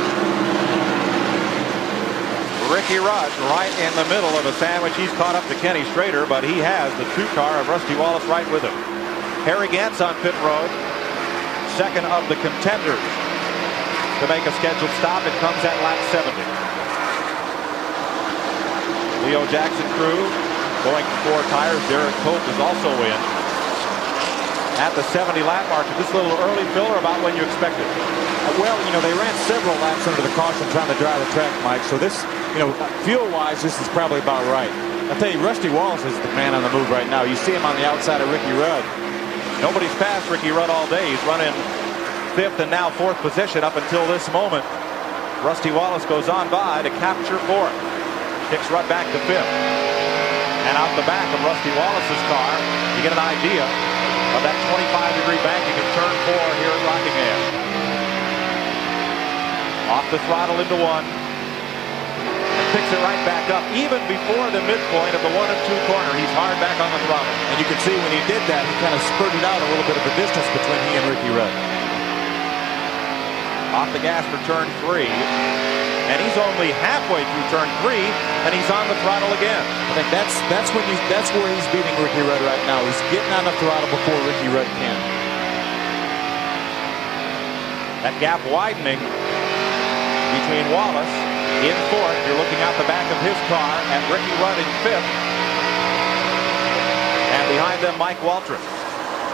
Ricky Rudd right in the middle of a sandwich. He's caught up to Kenny Schrader, but he has the 2 car of Rusty Wallace right with him. Harry Gant's on pit road, second of the contenders to make a scheduled stop. It comes at lap 70. Leo Jackson crew going for 4 tires. Derek Cope is also in. at the 70 lap mark. Is this a little early, Phil, or about when you expected? Well, you know, they ran several laps under the caution trying to dry the track, Mike. So this, you know, fuel-wise, this is probably about right. I'll tell you, Rusty Wallace is the man on the move right now. You see him on the outside of Ricky Rudd. Nobody's passed Ricky Rudd all day. He's running 5th and now 4th position up until this moment. Rusty Wallace goes on by to capture 4th. Kicks Rudd back to 5th. And out the back of Rusty Wallace's car, you get an idea of that 25-degree banking in turn 4 here at Rockingham. Off the throttle into 1. And picks it right back up. Even before the midpoint of the 1 and 2 corner, he's hard back on the throttle. And you can see when he did that, he kind of spurted out a little bit of a distance between he and Ricky Rudd. Off the gas for turn 3. And he's only halfway through turn 3, and he's on the throttle again. I think that's where he's beating Ricky Rudd right now. He's getting on the throttle before Ricky Rudd can. That gap widening between Wallace in 4th. You're looking out the back of his car at Ricky Rudd in 5th. And behind them, Mike Waltrip.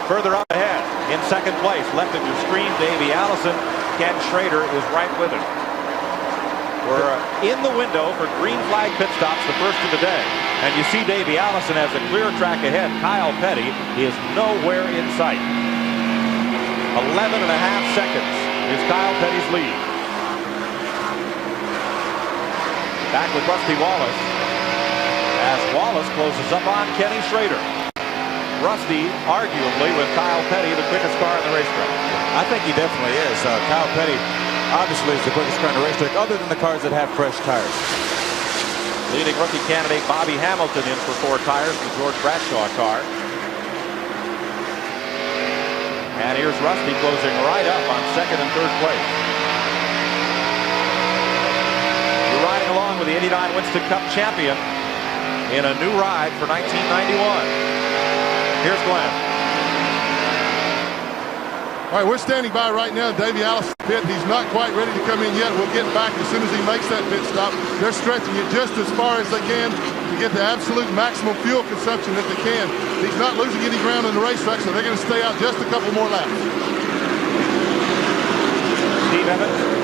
Further up ahead, in 2nd place, left of your screen, Davey Allison. Ken Schrader is right with him. We're in the window for green flag pit stops, the first of the day. And you see Davey Allison has a clear track ahead. Kyle Petty is nowhere in sight. 11.5 seconds is Kyle Petty's lead. Back with Rusty Wallace as Wallace closes up on Kenny Schrader. Rusty, arguably, with Kyle Petty, the quickest car in the racetrack. I think he definitely is. Kyle Petty obviously is the quickest car in the racetrack, other than the cars that have fresh tires. Leading rookie candidate Bobby Hamilton in for 4 tires, the George Bradshaw car. And here's Rusty closing right up on 2nd and 3rd place. You're riding along with the '89 Winston Cup champion in a new ride for 1991. Here's Glenn. All right, we're standing by right now. Davey Allison pit. He's not quite ready to come in yet. We'll get back as soon as he makes that pit stop. They're stretching it just as far as they can to get the absolute maximum fuel consumption that they can. He's not losing any ground on the racetrack, so they're going to stay out just a couple more laps. Steve Evans.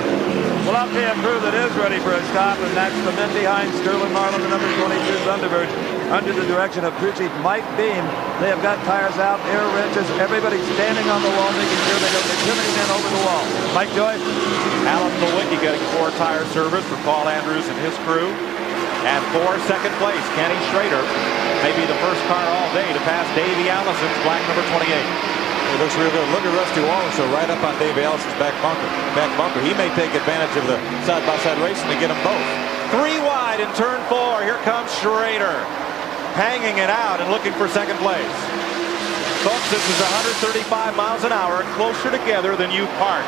Well, up here, a crew that is ready for a stop, and that's the men behind Sterling Marlin, the number 22 Thunderbird, under the direction of crew chief Mike Beam. They have got tires out, air wrenches, everybody standing on the wall, making sure they don't get too many men over the wall. Mike Joy. Alan Nowicki getting 4 tire service for Paul Andrews and his crew. And for 2nd place, Kenny Schrader may be the first car all day to pass Davey Allison's black number 28. It looks real good. Look at Rusty Wallace, so right up on Davey Allison's back bunker. He may take advantage of the side-by-side racing to get them both. 3 wide in turn 4. Here comes Schrader, hanging it out and looking for 2nd place. Folks, this is 135 miles an hour, closer together than you park.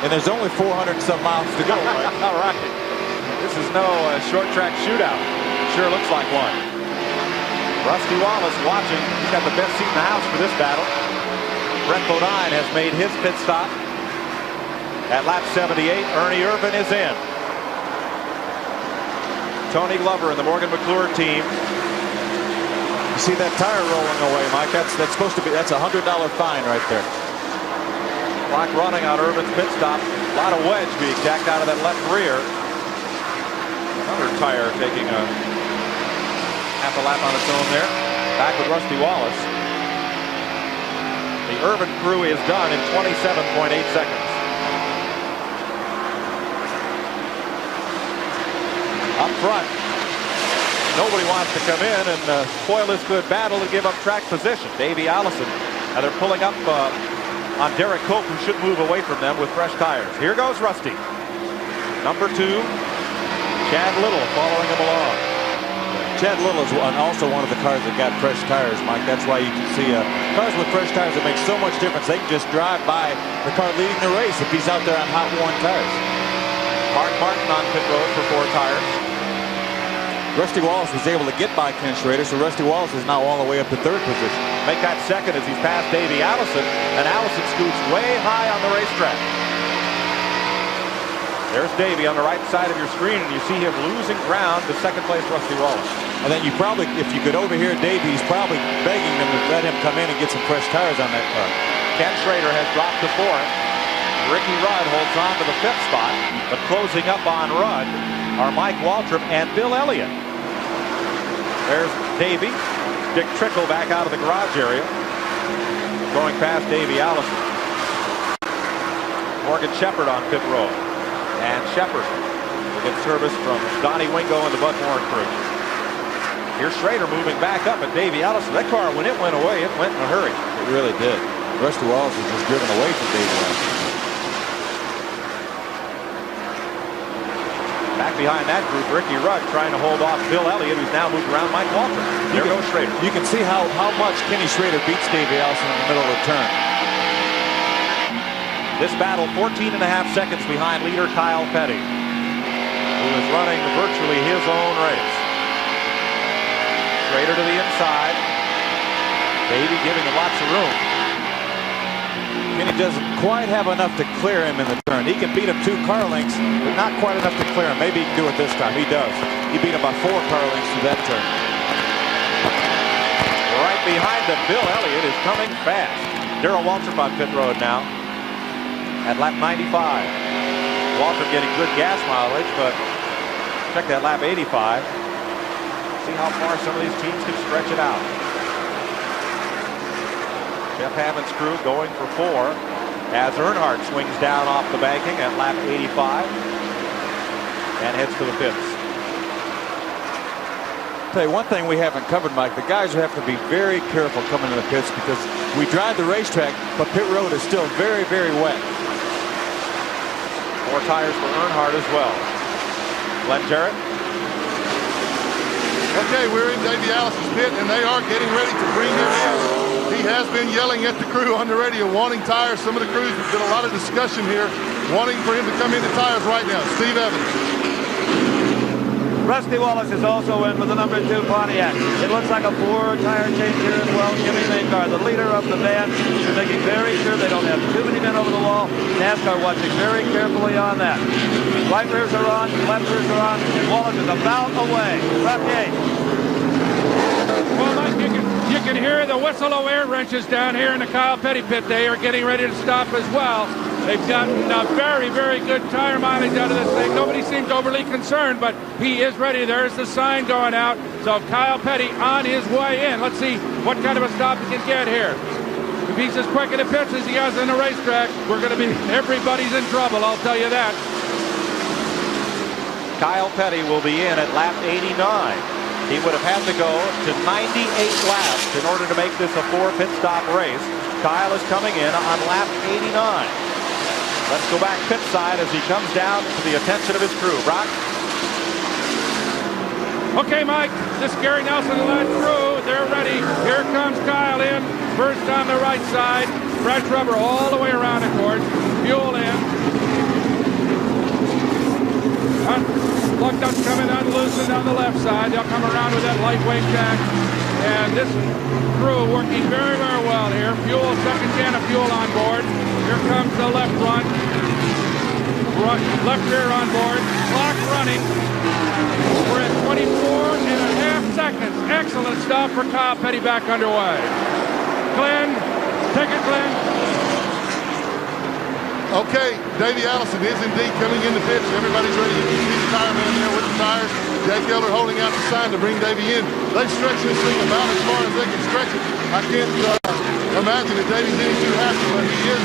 And there's only 400 some miles to go. Right? All right. This is no short track shootout. Sure looks like one. Rusty Wallace watching. He's got the best seat in the house for this battle. Brett Bodine has made his pit stop at lap 78. Ernie Irvin is in. Tony Glover and the Morgan McClure team. You see that tire rolling away, Mike? That's supposed to be, that's a $100 fine right there. Clock running on Irvin's pit stop. A lot of wedge being jacked out of that left rear. Another tire taking a half a lap on its own there. Back with Rusty Wallace. The Irvin crew is done in 27.8 seconds. Up front, nobody wants to come in and spoil this good battle and give up track position. Davey Allison, now they're pulling up on Derek Cope, who should move away from them with fresh tires. Here goes Rusty. Number 2, Chad Little following him along. Chad Little is also one of the cars that got fresh tires, Mike. That's why you can see cars with fresh tires that make so much difference. They can just drive by the car leading the race if he's out there on hot, worn tires. Mark Martin on pit road for 4 tires. Rusty Wallace was able to get by Ken Schrader, so Rusty Wallace is now all the way up to 3rd position. Make that 2nd as he's passed Davey Allison, and Allison scoots way high on the racetrack. There's Davey on the right side of your screen, and you see him losing ground to second place Rusty Wallace. And then you probably, if you could overhear Davey, he's probably begging them to let him come in and get some fresh tires on that car. Ken Schrader has dropped to fourth. Ricky Rudd holds on to the fifth spot, but closing up on Rudd are Mike Waltrip and Bill Elliott. There's Davey. Dick Trickle back out of the garage area, going past Davey Allison. Morgan Shepherd on pit road, and Shepherd will get service from Donnie Wingo and the Bud Moore crew. Here's Schrader moving back up at Davey Allison. That car, when it went away, it went in a hurry. It really did. Rusty Wallace was just driven away from Davey Allison. Back behind that group, Ricky Rudd trying to hold off Bill Elliott, who's now moved around Mike Waltrip. There goes Schrader. You can see how much Kenny Schrader beats Davey Allison in the middle of the turn. This battle 14.5 seconds behind leader Kyle Petty, who is running virtually his own race. Schrader to the inside. Davey giving him lots of room. Kenny doesn't quite have enough to clear him in the turn. He can beat him 2 car lengths, but not quite enough to clear him. Maybe he can do it this time. He does. He beat him by 4 car lengths through that turn. Right behind him, Bill Elliott is coming fast. Darrell Waltrip on pit road now at lap 95. Waltrip getting good gas mileage, but check that lap 85. See how far some of these teams can stretch it out. Jeff Hammond's crew going for 4 as Earnhardt swings down off the banking at lap 85 and heads for the pits. I'll tell you one thing we haven't covered, Mike. The guys have to be very careful coming to the pits because we drive the racetrack, but pit road is still very, very wet. 4 tires for Earnhardt as well. Glenn Jarrett. Okay, we're in Davey Allison's pit, and they are getting ready to bring him in. He has been yelling at the crew on the radio, wanting tires. Some of the crews, there's been a lot of discussion here, wanting for him to come into tires right now. Steve Evans. Rusty Wallace is also in with the number 2 Pontiac. It looks like a 4-tire change here as well. Jimmy Maynard, the leader of the band, is making very sure they don't have too many men over the wall. NASCAR watching very carefully on that. Right rears are on, left rears are on, and Wallace is about away. Lap 8. Well, Mike, you can hear the whistle of air wrenches down here in the Kyle Petty pit. They are getting ready to stop as well. They've gotten very, very good tire mileage out of this thing. Nobody seems overly concerned, but he is ready. There's the sign going out. So Kyle Petty on his way in. Let's see what kind of a stop he can get here. If he's as quick in the pits as he has in the racetrack, we're going to be, everybody's in trouble, I'll tell you that. Kyle Petty will be in at lap 89. He would have had to go to 98 laps in order to make this a 4 pit stop race. Kyle is coming in on lap 89. Let's go back pit side as he comes down to the attention of his crew. Brock? Okay, Mike, this is Gary Nelson and that crew. They're ready. Here comes Kyle in. First on the right side. Fresh rubber all the way around, of course. Fuel in. Plug ducts coming unloosened on the left side. They'll come around with that lightweight jack. And this crew working very, very well here. Fuel, second can of fuel on board. Here comes the left front. Left rear on board. Clock running. We're at 24.5 seconds. Excellent stop for Kyle Petty back underway. Glenn, take it, Glenn. Okay, Davey Allison is indeed coming into pits. Everybody's ready. You can see the tire man there with the tires. Jake Elder holding out the sign to bring Davey in. They stretch this thing about as far as they can stretch it. I can't imagine that Davey's any too happy, but he is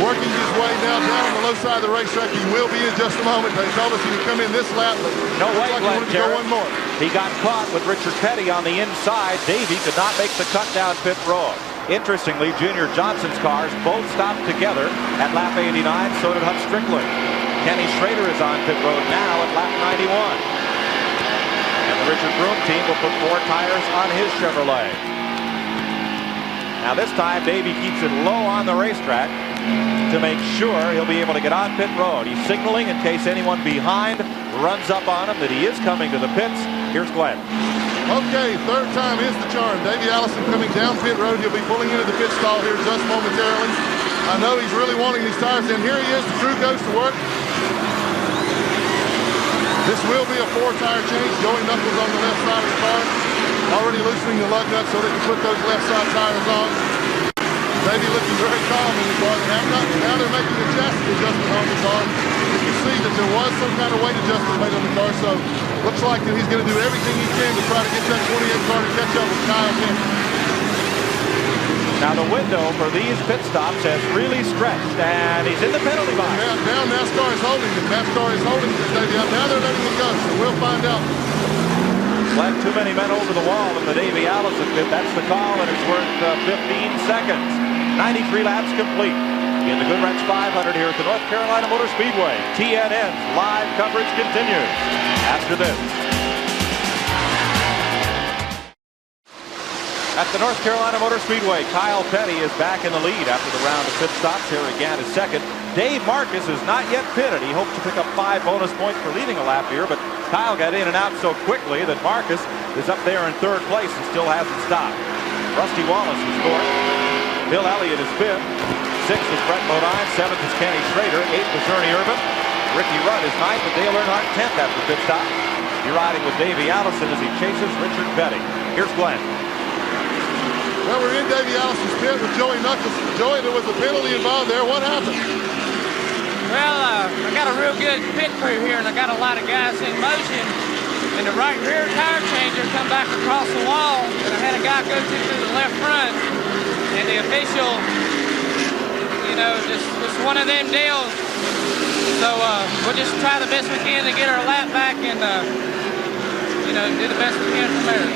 working his way now down on the low side of the racetrack. He will be in just a moment. They told us he would come in this lap, but no way, like Glenn. Go one more. He got caught with Richard Petty on the inside. Davey could not make the cut down pit road. Interestingly, Junior Johnson's cars both stopped together at lap 89. So did Hut Strickland. Kenny Schrader is on pit road now at lap 91. And the Richard Broom team will put 4 tires on his Chevrolet. Now this time, Davey keeps it low on the racetrack to make sure he'll be able to get on pit road. He's signaling in case anyone behind runs up on him that he is coming to the pits. Here's Glenn. Okay, third time is the charm. Davey Allison coming down pit road. He'll be pulling into the pit stall here just momentarily. I know he's really wanting these tires in. Here he is. The crew goes to work. This will be a 4-tire change. Joey Knuckles on the left side of the car. Already loosening the lug nuts so they can put those left side tires on. Davey looking very calm in the car. Now they're making a chassis adjustment on the car. You can see that there was some kind of weight adjustment made on the car, so looks like that he's going to do everything he can to try to get that 28 car to catch up with Kyle Petty. Now the window for these pit stops has really stretched, and he's in the penalty box. Now NASCAR is holding him. NASCAR is holding him. Now they're letting him go, so we'll find out. Left too many men over the wall in the Davey Allison pit. That's the call, and it's worth 15 seconds. 93 laps complete in the Goodwrench 500 here at the North Carolina Motor Speedway. TNN's live coverage continues after this. At the North Carolina Motor Speedway, Kyle Petty is back in the lead after the round of pit stops. Harry Gant is second. Dave Marcus is not yet pitted. He hopes to pick up 5 bonus points for leading a lap here, but Kyle got in and out so quickly that Marcus is up there in 3rd place and still hasn't stopped. Rusty Wallace is 4th. Bill Elliott is 5th. 6th is Brett Modine. 7th is Kenny Schrader. 8th is Ernie Irvin. Ricky Rudd is 9th, but Dale Earnhardt 10th after pit stop. You're riding with Davey Allison as he chases Richard Petty. Here's Glenn. Well, we're in Davey Allison's pit with Joey Knuckles. Joey, there was a penalty involved there. What happened? Well, I got a real good pit crew here, and I got a lot of guys in motion. And the right rear tire changer come back across the wall, and I had a guy go through the left front. And the official, you know, just one of them deals. So we'll just try the best we can to get our lap back and, you know, do the best we can from there.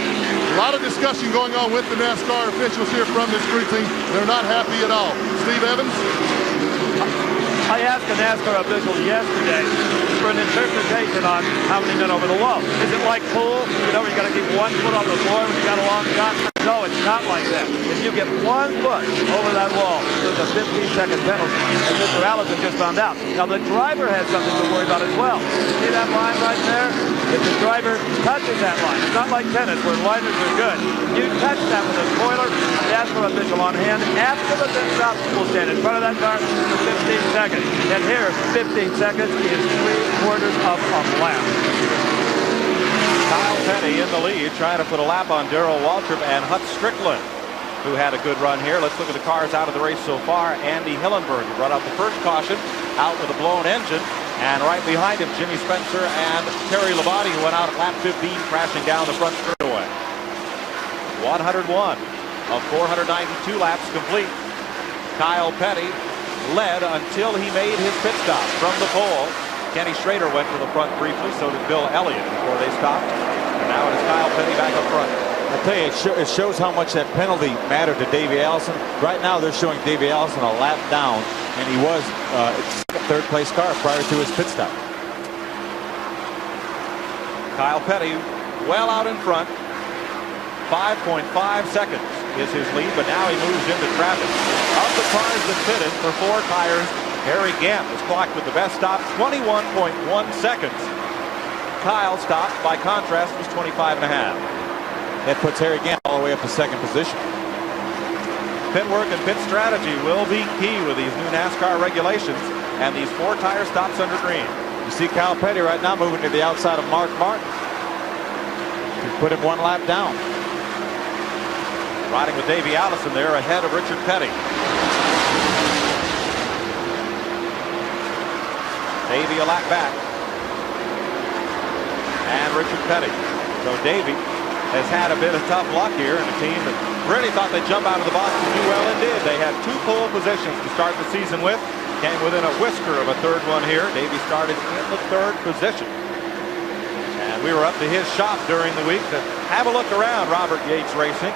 A lot of discussion going on with the NASCAR officials here from this crew team. They're not happy at all. Steve Evans? I asked a NASCAR official yesterday for an interpretation on how many men over the wall. Is it like pool? You know, you got to keep one foot on the floor when you got a long shot? No, it's not like that. If you get 1 foot over that wall, there's a 15-second penalty. And Mr. Allison just found out. Now, the driver has something to worry about as well. See that line right there? If the driver touches that line, it's not like tennis where liners are good. You touch that with a spoiler, the NASCAR official on hand after the pit stop will stand in front of that car for 15 seconds. And here, 15 seconds is 3/4 of a lap. Kyle Petty in the lead, trying to put a lap on Darrell Waltrip and Hut Strickland, who had a good run here. Let's look at the cars out of the race so far. Andy Hillenberg brought out the first caution, out with a blown engine. And right behind him, Jimmy Spencer and Terry Labonte, who went out at lap 15, crashing down the front straightaway. 101 of 492 laps complete. Kyle Petty led until he made his pit stop from the pole. Kenny Schrader went to the front briefly, so did Bill Elliott before they stopped. And now it is Kyle Petty back up front. I tell you, it shows how much that penalty mattered to Davey Allison. Right now, they're showing Davey Allison a lap down, and he was third place car prior to his pit stop. Kyle Petty well out in front. 5.5 seconds is his lead, but now he moves into traffic. Of the cars that pitted for 4 tires, Harry Gant was clocked with the best stop, 21.1 seconds. Kyle's stop, by contrast, was 25.5. That puts Harry Gant all the way up to 2nd position. Pit work and pit strategy will be key with these new NASCAR regulations and these 4 tire stops under green. You see Kyle Petty right now moving to the outside of Mark Martin. He put him 1 lap down. Riding with Davey Allison there ahead of Richard Petty. Davey a lap back. And Richard Petty. So Davey has had a bit of tough luck here, and a team that really thought they'd jump out of the box and do well and did. They had 2 pole positions to start the season with. Came within a whisker of a 3rd one here. Davey started in the 3rd position. And we were up to his shop during the week to have a look around Robert Yates Racing,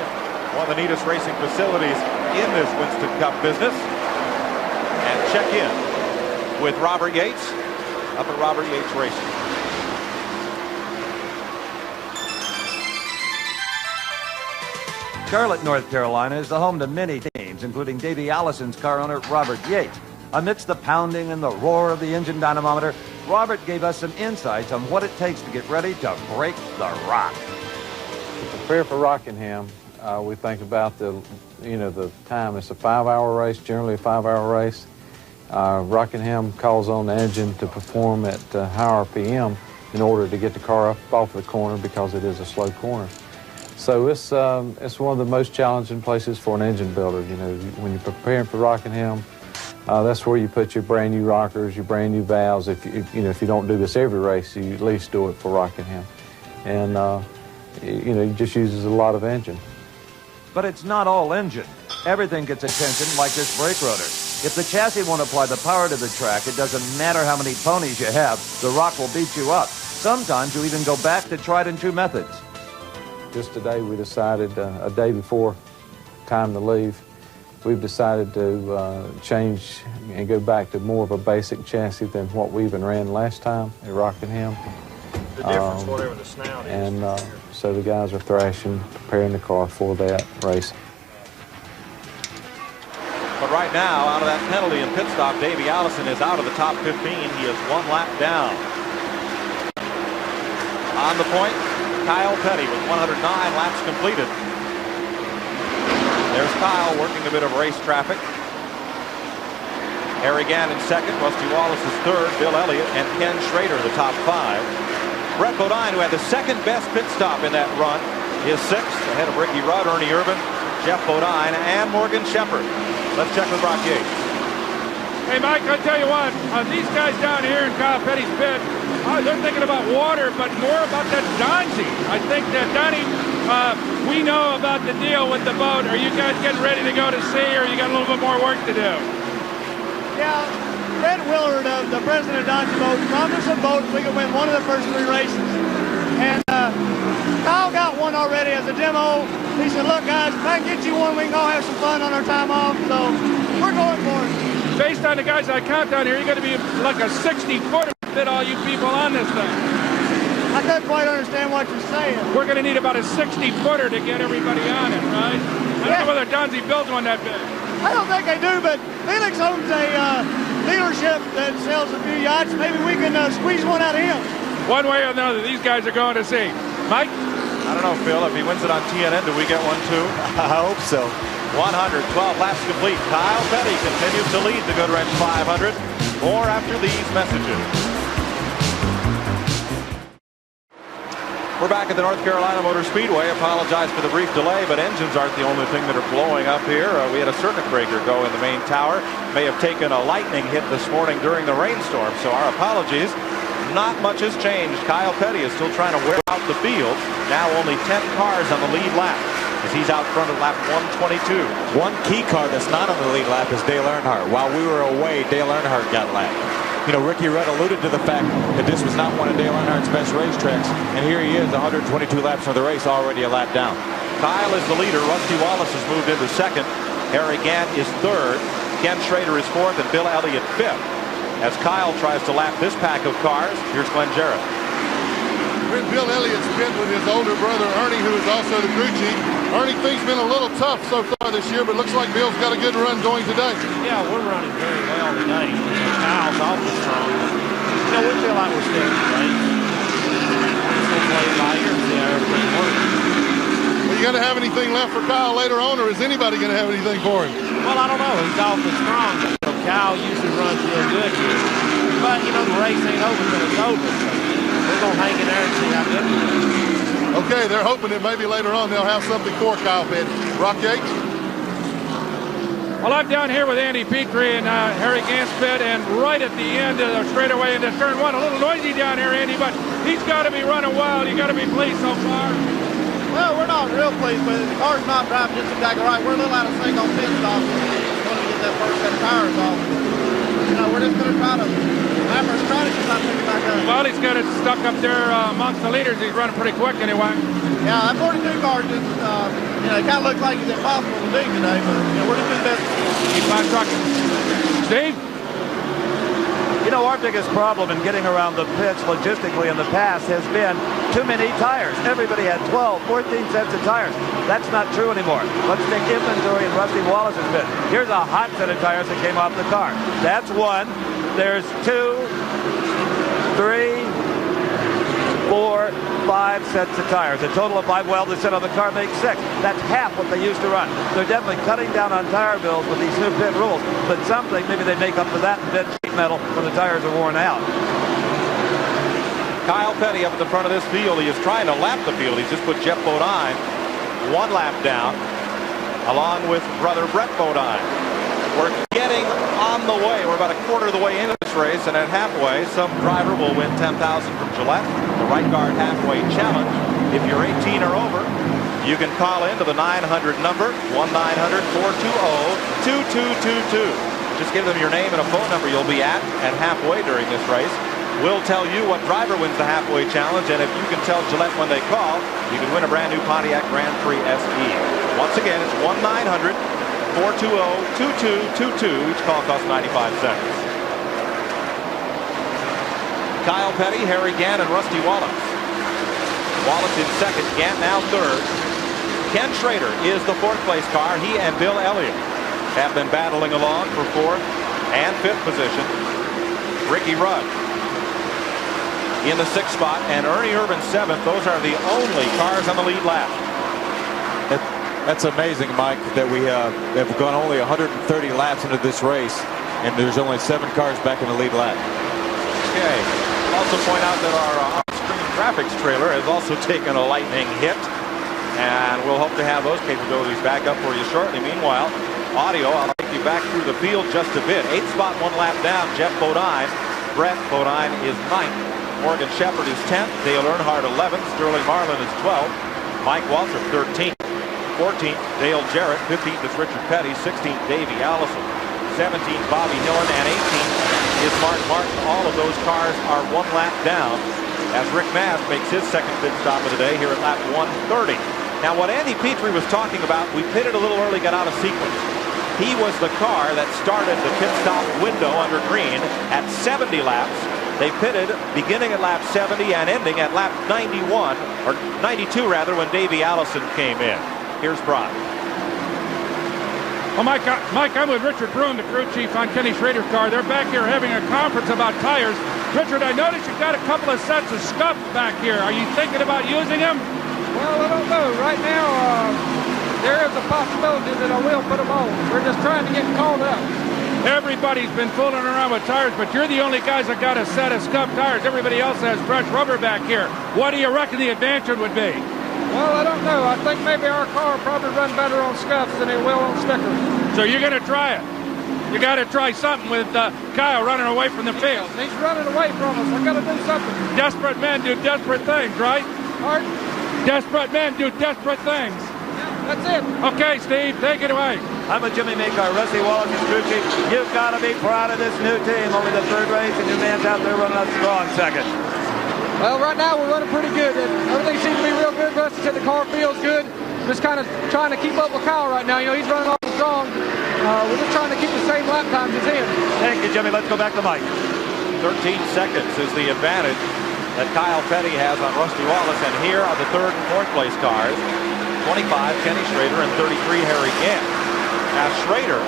one of the neatest racing facilities in this Winston Cup business, and check in with Robert Yates up at Robert Yates Racing. Charlotte, North Carolina is the home to many teams, including Davey Allison's car owner, Robert Yates. Amidst the pounding and the roar of the engine dynamometer, Robert gave us some insights on what it takes to get ready to break the rock. To prepare for Rockingham, we think about the time. It's a 5-hour race, generally a 5-hour race. Rockingham calls on the engine to perform at high RPM, in order to get the car up off the corner because it is a slow corner. So it's one of the most challenging places for an engine builder. You know, when you're preparing for Rockingham, that's where you put your brand new rockers, your brand new valves. If you don't do this every race, you at least do it for Rockingham. And it just uses a lot of engine. But it's not all engine. Everything gets attention, like this brake rotor. If the chassis won't apply the power to the track, it doesn't matter how many ponies you have, the rock will beat you up. Sometimes you even go back to tried and true methods. Just today we decided, a day before time to leave, we've decided to change and go back to more of a basic chassis than what we even ran last time at Rockingham. The difference, whatever the snout is. And so the guys are thrashing, preparing the car for that race. But right now, out of that penalty and pit stop, Davey Allison is out of the top 15. He is 1 lap down. On the point, Kyle Petty with 109 laps completed. There's Kyle working a bit of race traffic. Harry Gann in second, Rusty Wallace is third, Bill Elliott and Ken Schrader the top 5. Brett Bodine, who had the second best pit stop in that run, is sixth, ahead of Ricky Rudd, Ernie Irvin, Jeff Bodine, and Morgan Shepherd. Let's check with Brock Yates. Hey, Mike, I'll tell you what, these guys down here in Kyle Petty's pit, they're thinking about water, but more about that Donzie. I think that, Donnie, we know about the deal with the boat. Are you guys getting ready to go to sea, or you got a little bit more work to do? Yeah, Fred Willard, the president of Donzie Boat, promised a boat we could win one of the first 3 races. And Kyle got one already as a demo. He said, look, guys, if I can get you one, we can all have some fun on our time off. So we're going for it. Based on the guys I count down here, you're going to be like a 60-footer to fit all you people on this thing. I couldn't quite understand what you're saying. We're going to need about a 60-footer to get everybody on it, right? I don't know whether Donzie builds one that big. I don't think they do, but Felix owns a dealership that sells a few yachts. Maybe we can squeeze one out of him. One way or another, these guys are going to sea. Mike? I don't know, Phil. If he wins it on TNN, do we get one too? I hope so. 112 laps complete. Kyle Petty continues to lead the Goodwrench 500. More after these messages. We're back at the North Carolina Motor Speedway. Apologize for the brief delay, but engines aren't the only thing that are blowing up here. We had a circuit breaker go in the main tower. May have taken a lightning hit this morning during the rainstorm, so our apologies. Not much has changed. Kyle Petty is still trying to wear out the field. Now only 10 cars on the lead lap, as he's out front at lap 122. One key car that's not on the lead lap is Dale Earnhardt. While we were away, Dale Earnhardt got lapped. You know, Ricky Rudd alluded to the fact that this was not one of Dale Earnhardt's best racetracks, and here he is, 122 laps of the race, already a lap down. Kyle is the leader. Rusty Wallace has moved into second. Harry Gann is third. Ken Schrader is fourth, and Bill Elliott fifth. As Kyle tries to lap this pack of cars, here's Glenn Jarrett. We're in Bill Elliott's pit with his older brother, Ernie, who is also the crew chief. Ernie, things been a little tough so far this year, but looks like Bill's got a good run going today. Yeah, we're running very well today. Kyle's awfully strong. You know, we feel like we're steady today. We'll play it by ear and see how everything works. Well, you going to have anything left for Kyle later on, or is anybody going to have anything for him? Well, I don't know. He's awfully strong. But, you know, Kyle usually runs real good here. But, you know, the race ain't over till it's over. So we're going to hang in there and see how good we do. Okay, they're hoping that maybe later on they'll have something for Kyle Petty. Brock Yates? Well, I'm down here with Andy Petrie and Harry Gann's pit, and right at the end of the straightaway into turn 1. A little noisy down here, Andy, but he's got to be running wild. You got to be pleased so far. Well, we're not real pleased with it. The car's not driving just exactly right. We're a little out of sync on pit stop. We're going to get that first set of tires off. You know, we're just going to try to have our strategy not pick it back up. Well, he's got it stuck up there amongst the leaders. He's running pretty quick anyway. Yeah, that 42 car just, you know, it kind of looks like it's impossible to do today, but, you know, we're just doing the best. Keep on trucking. Steve? You know, our biggest problem in getting around the pits logistically in the past has been too many tires. Everybody had 12, 14 sets of tires. That's not true anymore. Let's take inventory in Rusty Wallace's pit. Here's a hot set of tires that came off the car. That's one. There's 2, 3, 4, 5 sets of tires. A total of 5 welded set on the car makes 6. That's half what they used to run. They're definitely cutting down on tire bills with these new pit rules, but something maybe they make up for that in bed sheet metal when the tires are worn out. Kyle Petty up at the front of this field. He is trying to lap the field. He's just put Jeff Bodine 1 lap down, along with brother Brett Bodine. We're getting on the way. We're about a quarter of the way into this race, and at halfway, some driver will win $10,000 from Gillette, the Right Guard Halfway Challenge. If you're 18 or over, you can call into the 900 number, 1-900-420-2222. Just give them your name and a phone number you'll be at halfway during this race. We'll tell you what driver wins the Halfway Challenge, and if you can tell Gillette when they call, you can win a brand new Pontiac Grand Prix SE. Once again, it's 1-900-420-2222. Each call costs 95 cents. Kyle Petty, Harry Gant, and Rusty Wallace. Wallace in second, Gant now third. Ken Schrader is the 4th place car. He and Bill Elliott have been battling along for 4th and 5th position. Ricky Rudd in the 6th spot, and Ernie Irvin 7th. Those are the only cars on the lead lap. That's amazing, Mike, that we have gone only 130 laps into this race, and there's only 7 cars back in the lead lap. Okay. I'll also point out that our on-screen graphics trailer has also taken a lightning hit, and we'll hope to have those capabilities back up for you shortly. Meanwhile, audio, I'll take you back through the field just a bit. 8th spot, 1 lap down, Jeff Bodine. Brett Bodine is 9th. Morgan Shepherd is 10th. Dale Earnhardt 11th. Sterling Marlin is 12th. Mike Waltrip 13th. 14th, Dale Jarrett. 15th is Richard Petty. 16th, Davey Allison. 17th, Bobby Hillen. And 18th is Mark Martin. All of those cars are 1 lap down as Rick Mast makes his second pit stop of the day here at lap 130. Now, what Andy Petrie was talking about, we pitted a little early, got out of sequence. He was the car that started the pit stop window under green at 70 laps. They pitted beginning at lap 70 and ending at lap 91, or 92 rather, when Davey Allison came in. Here's Brock. Well, Mike, I'm with Richard Bruin, the crew chief on Kenny Schrader's car. They're back here having a conference about tires. Richard, I noticed you've got a couple of sets of scuffs back here. Are you thinking about using them? Well, I don't know. Right now, there is a possibility that I will put them on. We're just trying to get caught up. Everybody's been fooling around with tires, but you're the only guys that got a set of scuffed tires. Everybody else has fresh rubber back here. What do you reckon the advantage would be? Well, I don't know. I think maybe our car will probably run better on scuffs than it will on stickers. So you're going to try it? You got to try something with Kyle running away from the field. He's running away from us. I got to do something. Desperate men do desperate things, right? Pardon? Desperate men do desperate things. That's it. Okay, Steve, take it away. I'm with Jimmy Makar, Rusty Wallace, and crew chief. You've got to be proud of this new team. Only the 3rd race, and your man's out there running up strong second. Well, right now we're running pretty good. Everything seems to be real good. Rusty said the car feels good. Just kind of trying to keep up with Kyle right now. You know, he's running all strong. We're just trying to keep the same lap times as him. Thank you, Jimmy. Let's go back to Mike. 13 seconds is the advantage that Kyle Petty has on Rusty Wallace, and here are the 3rd and 4th place cars. 25, Kenny Schrader, and 33, Harry Gant. Now, Schrader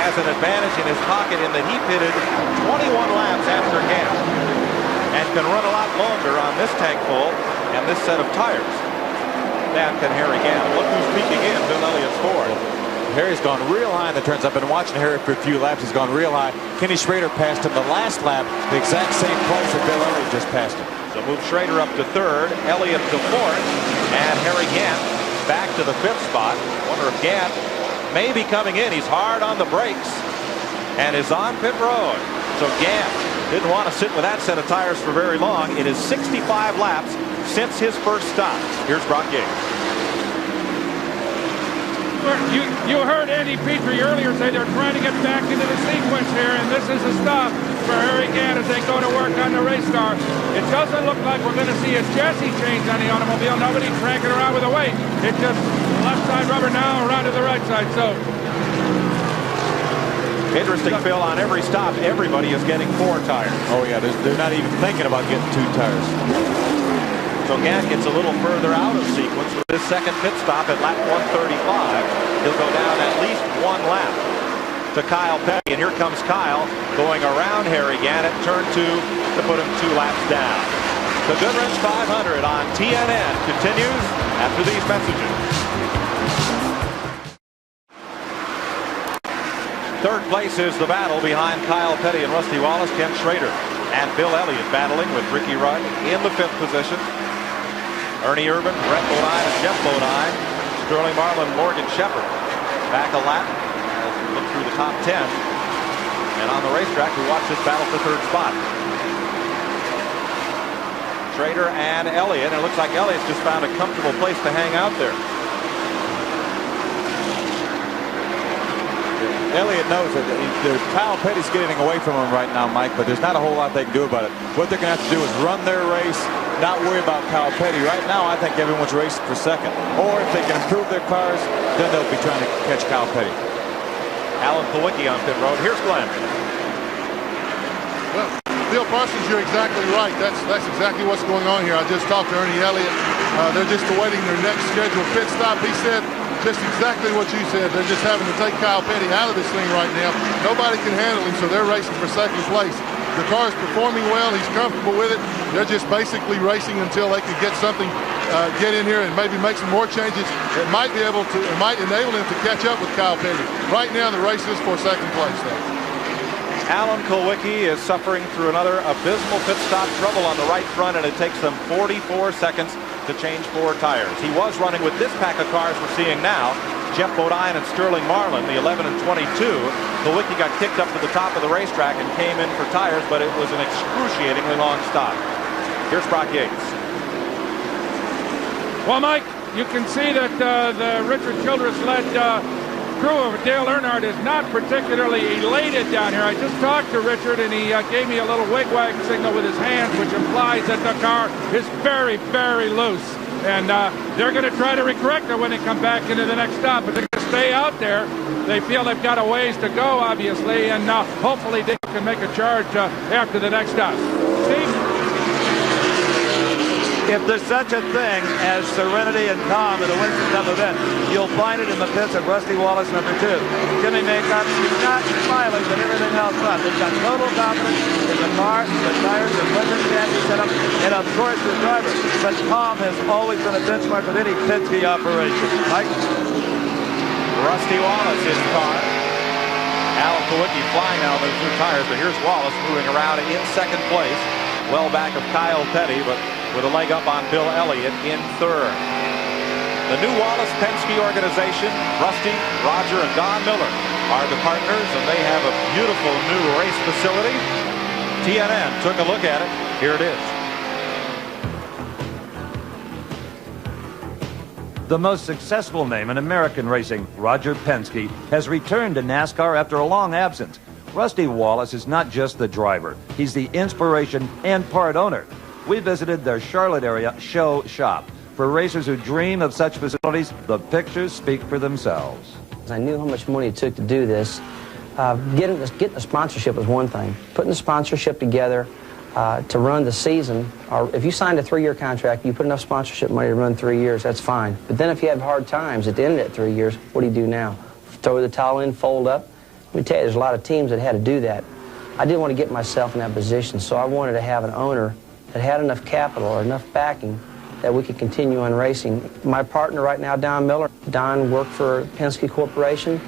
has an advantage in his pocket in that he pitted 21 laps after Gant and can run a lot longer on this tank full and this set of tires than can Harry Gant. Look who's peeking in, Bill Elliott's Ford. Harry's gone real high in the turns. I've been watching Harry for a few laps. He's gone real high. Kenny Schrader passed him the last lap, the exact same place that Bill Elliott just passed him. So move Schrader up to 3rd, Elliott to 4th, and Harry Gant back to the 5th spot. Wonder if Gant may be coming in. He's hard on the brakes and is on pit road. So Gant didn't want to sit with that set of tires for very long. It is 65 laps since his first stop. Here's Brock Yates. You heard Andy Petrie earlier say they're trying to get back into the sequence here, and this is a stop for Harry Gant as they go to work on the race car. It doesn't look like we're going to see a chassis change on the automobile. Nobody's cranking around with the weight. It's just left side rubber now around to the right side. So interesting, Phil, on every stop, everybody is getting 4 tires. Oh, yeah, they're not even thinking about getting 2 tires. So Gant gets a little further out of sequence with his second pit stop at lap 135. He'll go down at least 1 lap to Kyle Petty. And here comes Kyle going around Harry Gant at turn 2 to put him 2 laps down. The Goodwrench 500 on TNN continues after these messages. 3rd place is the battle behind Kyle Petty and Rusty Wallace. Ken Schrader and Bill Elliott battling with Ricky Rudd in the 5th position. Ernie Irvin, Brett Bodine, and Jeff Bodine. Sterling Marlin, Morgan Shepherd back a lap as we look through the top 10. And on the racetrack, we watch this battle for 3rd spot. Trader and Elliott, and it looks like Elliott's just found a comfortable place to hang out there. Elliott knows that Kyle Petty's getting away from him right now, Mike, but there's not a whole lot they can do about it. What they're going to have to do is run their race, not worry about Kyle Petty. Right now, I think everyone's racing for 2nd. Or if they can improve their cars, then they'll be trying to catch Kyle Petty. Alan Kowicki on pit road. Here's Glenn. Well, Bill Parsons, you're exactly right. That's exactly what's going on here. I just talked to Ernie Elliott. They're just awaiting their next scheduled pit stop. He said just exactly what you said. They're just having to take Kyle Petty out of this thing right now. Nobody can handle him, so they're racing for 2nd place. The car is performing well. He's comfortable with it. They're just basically racing until they can get something, get in here and maybe make some more changes. It might enable him to catch up with Kyle Petty. Right now, the race is for 2nd place, though. Alan Kowicki is suffering through another abysmal pit stop trouble on the right front, and it takes them 44 seconds to change 4 tires. He was running with this pack of cars we're seeing now. Jeff Bodine and Sterling Marlin, the 11 and 22. Kowicki got kicked up to the top of the racetrack and came in for tires, but it was an excruciatingly long stop. Here's Brock Yates. Well, Mike, you can see that the Richard Childress-led crew of Dale Earnhardt is not particularly elated down here. I just talked to Richard, and he gave me a little wig-wag signal with his hands, which implies that the car is very, very loose. And they're going to try to correct it when they come back into the next stop. But they're going to stay out there. They feel they've got a ways to go, obviously, and hopefully they can make a charge after the next stop. Steve? If there's such a thing as serenity and calm at a Winston Cup event, you'll find it in the pits of Rusty Wallace, number 2. Jimmy Maycock is not smiling, but everything else up. They've got total confidence in the car, the tires, the weapons can be set up, and of course the driver. But calm has always been a benchmark of any Penske operation. Mike? Rusty Wallace in car. Alan Kowicki flying out of those 2 tires, but here's Wallace moving around in 2nd place. Well back of Kyle Petty, but with a leg up on Bill Elliott in 3rd. The new Wallace Penske organization, Rusty, Roger, and Don Miller are the partners, and they have a beautiful new race facility. TNN took a look at it. Here it is. The most successful name in American racing, Roger Penske, has returned to NASCAR after a long absence. Rusty Wallace is not just the driver. He's the inspiration and part owner. We visited their Charlotte area show shop. For racers who dream of such facilities, the pictures speak for themselves. I knew how much money it took to do this. Getting the sponsorship was one thing. Putting the sponsorship together to run the season, or if you signed a 3-year contract, you put enough sponsorship money to run 3 years, that's fine. But then if you have hard times at the end of that 3 years, what do you do now? Throw the towel in, fold up? Let me tell you, there's a lot of teams that had to do that. I didn't want to get myself in that position, so I wanted to have an owner that had enough capital or enough backing that we could continue on racing. My partner right now, Don Miller, Don worked for Penske Corporation,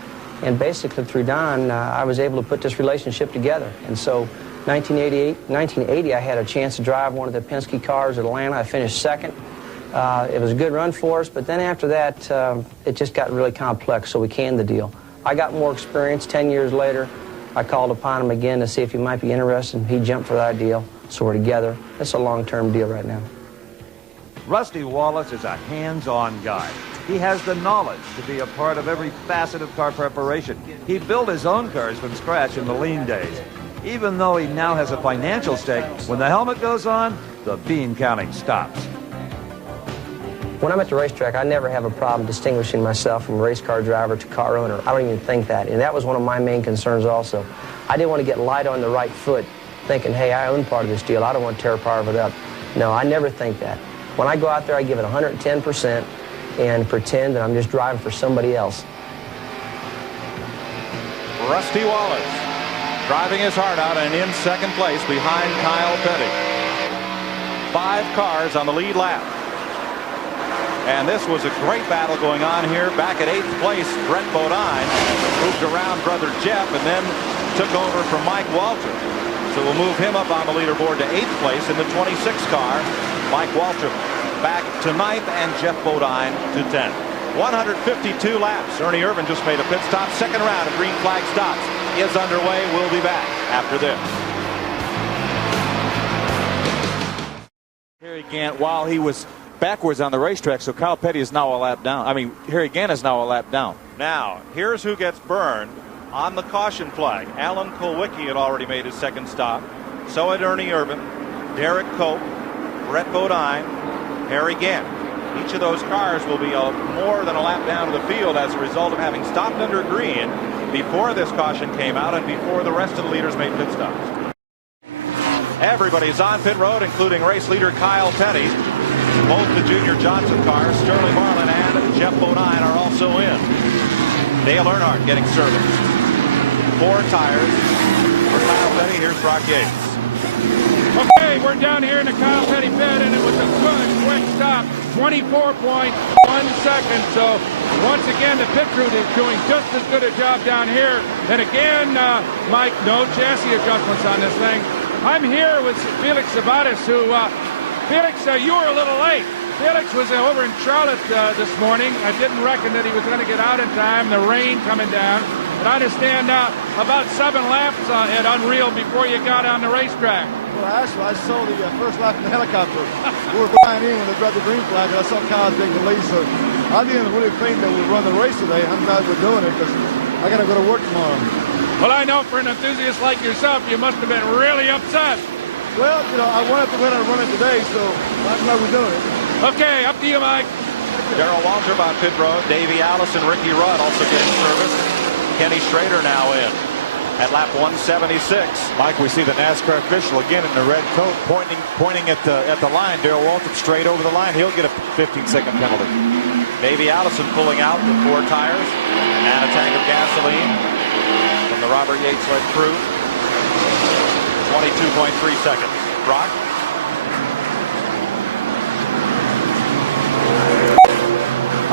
and basically through Don, I was able to put this relationship together. And so 1980, I had a chance to drive one of the Penske cars at Atlanta. I finished 2nd. It was a good run for us, but then after that, it just got really complex, so we canned the deal. I got more experience. 10 years later, I called upon him again to see if he might be interested, and he jumped for that deal. So we're together. It's a long-term deal right now. Rusty Wallace is a hands-on guy. He has the knowledge to be a part of every facet of car preparation. He built his own cars from scratch in the lean days. Even though he now has a financial stake, when the helmet goes on, the bean counting stops. When I'm at the racetrack, I never have a problem distinguishing myself from race car driver to car owner. I don't even think that, and that was one of my main concerns also. I didn't want to get light on the right foot, thinking, hey, I own part of this deal. I don't want to tear part of it up. No, I never think that. When I go out there, I give it 110% and pretend that I'm just driving for somebody else. Rusty Wallace driving his heart out and in 2nd place behind Kyle Petty. 5 cars on the lead lap. And this was a great battle going on here. Back at 8th place, Brett Bodine moved around brother Jeff and then took over from Mike Walter. So we'll move him up on the leaderboard to 8th place in the 26 car. Mike Waltrip back to 9th and Jeff Bodine to 10th. 152 laps. Ernie Irvan just made a pit stop. Second round of green flag stops is underway. We'll be back after this. Harry Gant, while he was backwards on the racetrack, so Kyle Petty is now a lap down. I mean, Harry Gant is now a lap down. Now, here's who gets burned on the caution flag. Alan Kulwicki had already made his second stop. So had Ernie Irvan, Derek Cope, Brett Bodine, Harry Gant. Each of those cars will be more than a lap down to the field as a result of having stopped under green before this caution came out and before the rest of the leaders made pit stops. Everybody's on pit road, including race leader Kyle Petty. Both the Junior Johnson cars, Sterling Marlin and Jeff Bodine, are also in. Dale Earnhardt getting service. 4 tires for Kyle Petty. Here's Brock Yates. Okay, we're down here in the Kyle Petty pit, and it was a good, quick stop. 24.1 seconds. So once again, the pit crew is doing just as good a job down here. And again, Mike, no chassis adjustments on this thing. I'm here with Felix Sabatis, who, Felix, you were a little late. Felix was over in Charlotte this morning. I didn't reckon that he was going to get out in time. The rain coming down. But I understand about 7 laps at Unreal before you got on the racetrack. Well, actually, I saw the first lap in the helicopter. We were flying in when they dropped the green flag, and I saw Kyle take the lead. So I didn't really think that we'd run the race today. I'm glad we're doing it because I got to go to work tomorrow. Well, I know for an enthusiast like yourself, you must have been really upset. Well, you know, I wanted to win and run it today, so I'm glad we're doing it. Okay, up to you, Mike. Darrell Waltrip on pit road. Davey Allison, Ricky Rudd also getting service. Kenny Schrader now in at lap 176. Mike, we see the NASCAR official again in the red coat pointing at the line. Darrell Waltrip straight over the line. He'll get a 15-second penalty. Davey Allison pulling out with 4 tires and a tank of gasoline from the Robert Yates-led crew. 22.3 seconds. Brock?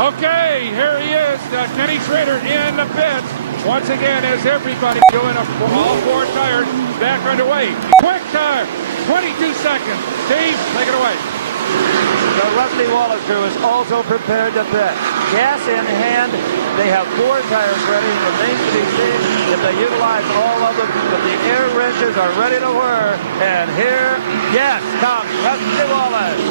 Okay, here he is, Kenny Schrader in the pits. Once again, as everybody doing all 4 tires back underway. Quick tire, 22 seconds. Steve, take it away. The Rusty Wallace crew is also prepared to pit. Gas in hand. They have 4 tires ready. It remains to be seen if they utilize all of them. But the air wrenches are ready to whir. And here, yes, comes Rusty Wallace.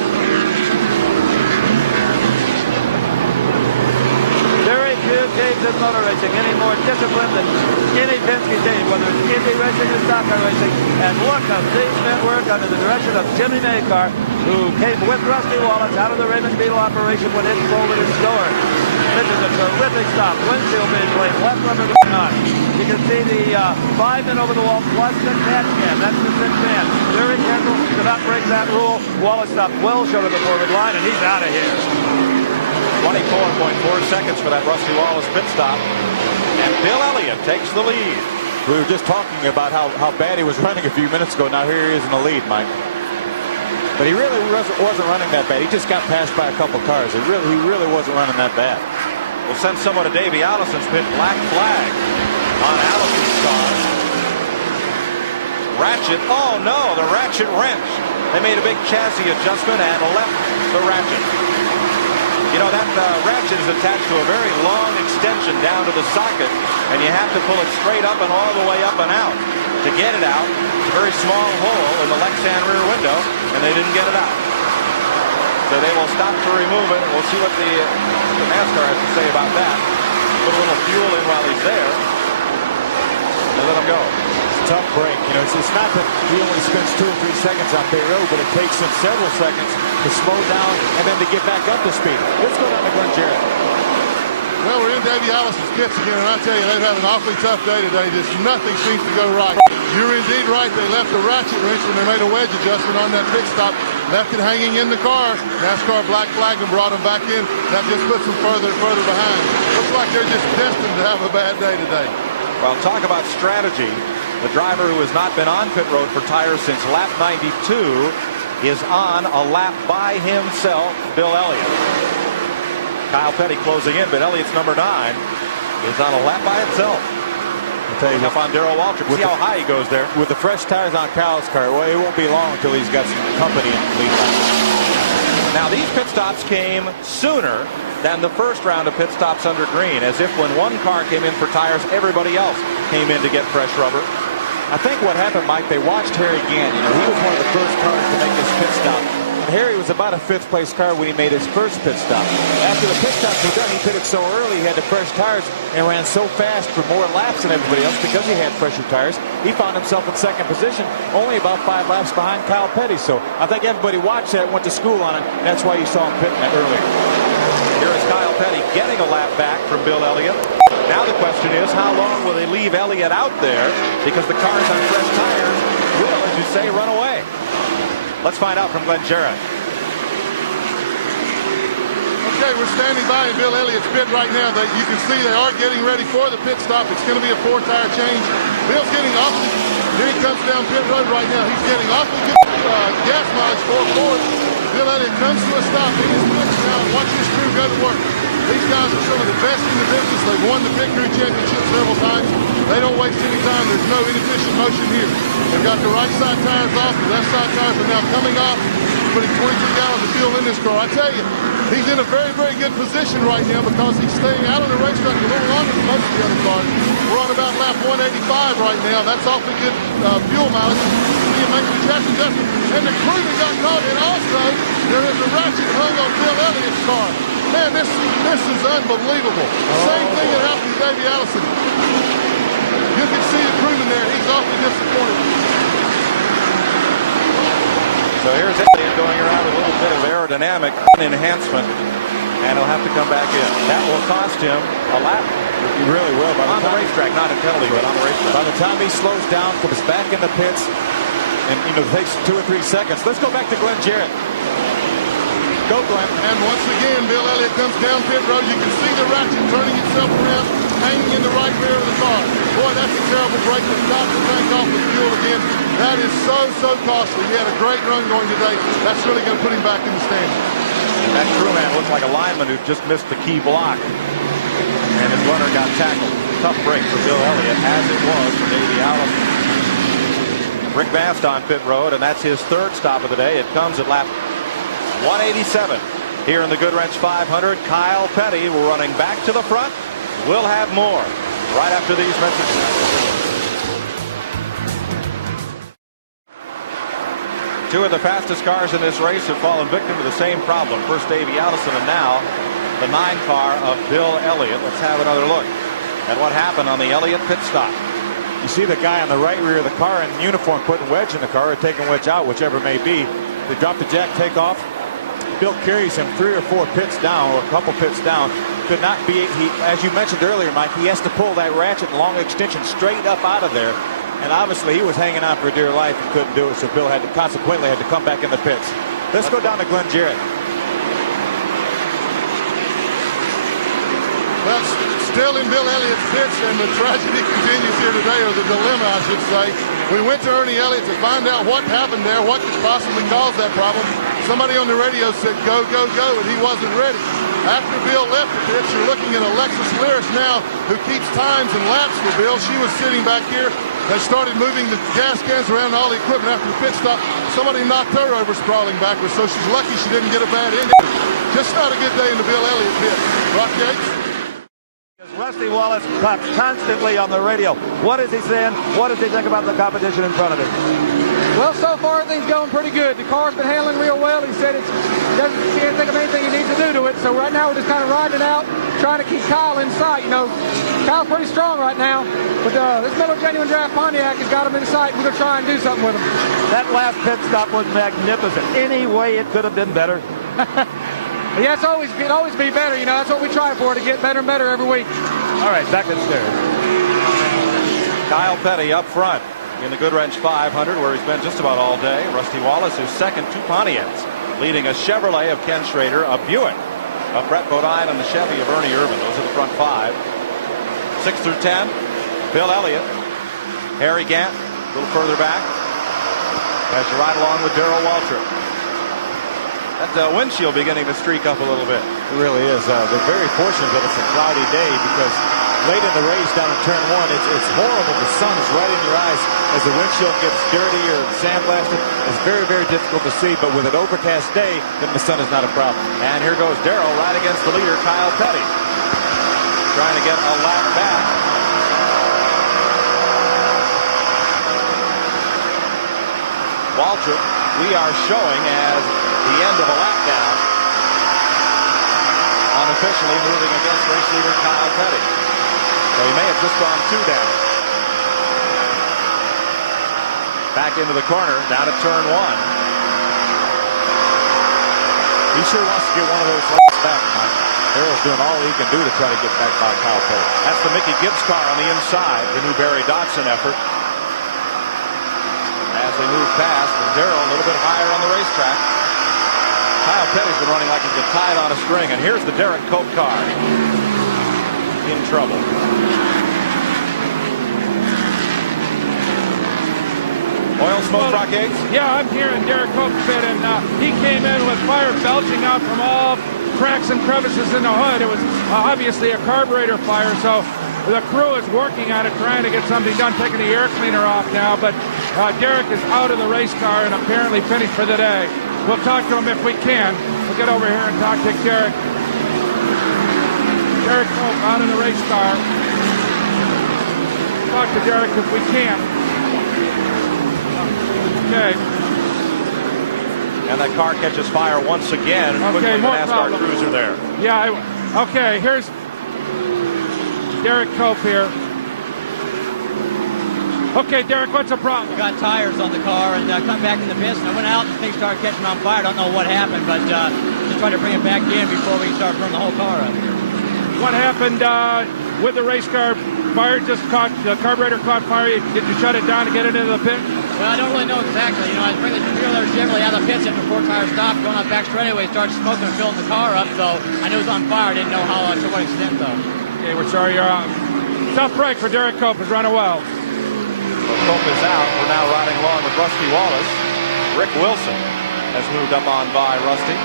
Very few teams in motor racing any more disciplined than any Penske team, whether it's Indy racing or stock car racing. And look at these men work under the direction of Jimmy Maycar, who came with Rusty Wallace out of the Raymond Beetle operation when it folded its door. This is a terrific stop. Windshield being played, left rubber going on. You can see the 5 men over the wall plus the catch can. That's the 6 man. Very careful to not break that rule. Wallace stopped well short of the forward line, and he's out of here. 24.4 seconds for that Rusty Wallace pit stop. And Bill Elliott takes the lead. We were just talking about how bad he was running a few minutes ago. Now here he is in the lead, Mike. But he really wasn't running that bad. He just got passed by a couple cars. He really wasn't running that bad. We'll send someone to Davey Allison's pit. Black flag on Allison's car. Ratchet. Oh no, the ratchet wrench. They made a big chassis adjustment and left the ratchet. You know, that ratchet is attached to a very long extension down to the socket, and you have to pull it straight up and all the way up and out. To get it out, it's a very small hole in the left-hand rear window, and they didn't get it out. So they will stop to remove it, and we'll see what the NASCAR has to say about that. Put a little fuel in while he's there, and let him go. Tough break. You know, it's not that he only spends 2 or 3 seconds on pit road, but it takes him several seconds to slow down and then to get back up to speed. Let's go down to Glenn Jarrett. Well, we're in Davey Allison's pits again, and I tell you, they've had an awfully tough day today. Just nothing seems to go right. You're indeed right. They left the ratchet wrench when they made a wedge adjustment on that pit stop. Left it hanging in the car. NASCAR black flag and brought them back in. That just puts them further and further behind. Looks like they're just destined to have a bad day today. Well, talk about strategy. The driver who has not been on pit road for tires since lap 92 is on a lap by himself, Bill Elliott. Kyle Petty closing in, but Elliott's number 9 is on a lap by itself. tell you. Up on Darrell Waltrip. See how high he goes there. With the fresh tires on Kyle's car, well, it won't be long until he's got some company in the lead lap. Now, these pit stops came sooner than the first round of pit stops under green, as if when one car came in for tires, everybody else came in to get fresh rubber. I think what happened, Mike, they watched Harry Gant. You know, he was one of the first cars to make this pit stop. And Harry was about a 5th place car when he made his first pit stop. After the pit stops were done, he pitted so early, he had the fresh tires and ran so fast for more laps than everybody else because he had fresher tires. He found himself in 2nd position, only about 5 laps behind Kyle Petty. So I think everybody watched that, went to school on it. And that's why you saw him pitting that earlier. Here is Kyle Petty getting a lap back from Bill Elliott. Now the question is, how long will they leave Elliott out there? Because the cars on fresh tires will, as you say, run away. Let's find out from Glenn Jarrett. Okay, we're standing by in Bill Elliott's pit right now. You can see they are getting ready for the pit stop. It's going to be a 4-tire change. Bill's getting awfully, here he comes down pit road right now. He's getting awfully good gas mileage for Ford. Bill Elliott comes to a stop in his pits now. Watch his crew go to work. These guys are some of the best in the business. They've won the Pit Crew Championship several times. They don't waste any time. There's no inefficient motion here. They've got the right side tires off. The left side tires are now coming off. Putting 23 gallons of fuel in this car. I tell you, he's in a very, very good position right now because he's staying out on the racetrack a little longer than most of the other cars. We're on about lap 185 right now. That's awfully good fuel mileage. He's making the track adjustment. And the crew that got caught in also, there is a ratchet hung on Bill Elliott's car. Man, this is unbelievable. Same thing that happened to Davey Allison. You can see the crewman there. He's awfully disappointed. So here's Elliott going around with a little bit of aerodynamic enhancement, and he'll have to come back in. That will cost him a lap. He really will. On the racetrack, not in penalty, but on the racetrack. By the time he slows down, comes back in the pits, and takes 2 or 3 seconds. Let's go back to Glenn Jarrett. Go, Glenn. And once again, Bill Elliott comes down pit road. You can see the ratchet turning itself around, hanging in the right rear of the car. Boy, that's a terrible break to stop the tank off with fuel again. That is so costly. He had a great run going today. That's really going to put him back in the standing. And that crewman looks like a lineman who just missed the key block. And his runner got tackled. Tough break for Bill Elliott, as it was for Davey Allison. Rick Mast on pit road, and that's his 3rd stop of the day. It comes at lap 187 here in the Goodwrench 500. Kyle Petty running back to the front. We'll have more right after these messages. 2 of the fastest cars in this race have fallen victim to the same problem. First Davey Allison, and now the 9 car of Bill Elliott. Let's have another look at what happened on the Elliott pit stop. You see the guy on the right rear of the car in uniform putting wedge in the car or taking wedge out, whichever may be. They drop the jack, take off. Bill carries him 3 or 4 pits down, or a couple pits down. Could not be, as you mentioned earlier, Mike, he has to pull that ratchet and long extension straight up out of there. And obviously he was hanging on for dear life and couldn't do it, so Bill had to consequently had to come back in the pits. Let's go down to Glenn Jarrett. Well, still in Bill Elliott's pits, and the tragedy continues here today, or the dilemma, I should say. We went to Ernie Elliott to find out what happened there, what could possibly cause that problem. Somebody on the radio said, go, and he wasn't ready. After Bill left the pits, you're looking at Alexis Lyris now, who keeps times and laps for Bill. She was sitting back here. They started moving the gas cans around all the equipment after the pit stop. Somebody knocked her over sprawling backwards, so she's lucky she didn't get a bad injury. Just not a good day in the Bill Elliott pit. Rock Yates? Rusty Wallace talks constantly on the radio. What is he saying? What does he think about the competition in front of him? Well, so far everything's going pretty good. The car's been handling real well. He said he can't think of anything he needs to do to it. So right now we're just kind of riding it out, trying to keep Kyle in sight. You know, Kyle's pretty strong right now, but this Miller Genuine Draft Pontiac has got him in sight. We're going to try and do something with him. That last pit stop was magnificent. Any way it could have been better. Yeah, it'd always be better. You know, that's what we try for, to get better and better every week. All right, back upstairs. Kyle Petty up front in the Goodwrench 500, where he's been just about all day. Rusty Wallace is second, 2 Pontiacs, leading a Chevrolet of Ken Schrader, a Buick of Brett Bodine, and the Chevy of Ernie Irvin. Those are the front 5. 6 through 10, Bill Elliott, Harry Gant, a little further back, as you ride along with Darrell Waltrip. That windshield beginning to streak up a little bit. It really is. They're very fortunate that it's a cloudy day, because late in the race down in turn 1. It's horrible. The sun is right in your eyes as the windshield gets dirty or sandblasted. It's very, very difficult to see, but with an overcast day, then the sun is not a problem. And here goes Darrell right against the leader, Kyle Petty. Trying to get a lap back. Waltrip, we are showing as the end of a lap down. Unofficially moving against race leader Kyle Petty. So he may have just gone 2 down. Back into the corner, down at turn 1. He sure wants to get one of those laps back, Mike. Darrell's doing all he can do to try to get back by Kyle Petty. That's the Mickey Gibbs car on the inside, the new Barry Dodson effort. As they move past, and Darrell a little bit higher on the racetrack. Kyle Petty's been running like he's been tied on a string, and here's the Derek Cope car. In trouble. Oil smoke, Rock Yates? Yeah, I'm hearing Derek Cope fit, and he came in with fire belching out from all cracks and crevices in the hood. It was obviously a carburetor fire, so the crew is working on it, trying to get something done, taking the air cleaner off now, but Derek is out of the race car and apparently finished for the day. We'll talk to him if we can. We'll get over here and talk to Derek. Derek Cope out in the race car. Talk to Derek if we can. Okay. And that car catches fire once again. Okay, quickly, the more NASCAR problem. crews are there. Yeah, okay, here's Derek Cope here. Okay, Derek, what's the problem? We got tires on the car and come back in the pits, and I went out and things started catching on fire. I don't know what happened, but just trying to bring it back in before we start burning the whole car up. What happened with the race car? Fire just caught, the carburetor caught fire. Did you shut it down to get it into the pit? Well, I don't really know exactly. You know, I was bringing the trailer Chevrolet out of the pits after 4 tires stopped, going out back straightaway, started smoking and filling the car up, so I knew it was on fire. I didn't know how, to what extent, though. Okay, we're sorry you're out. Tough break for Derek Cope. Has run well. So Cope is out. We're now riding along with Rusty Wallace. Rick Wilson has moved up on by Rusty.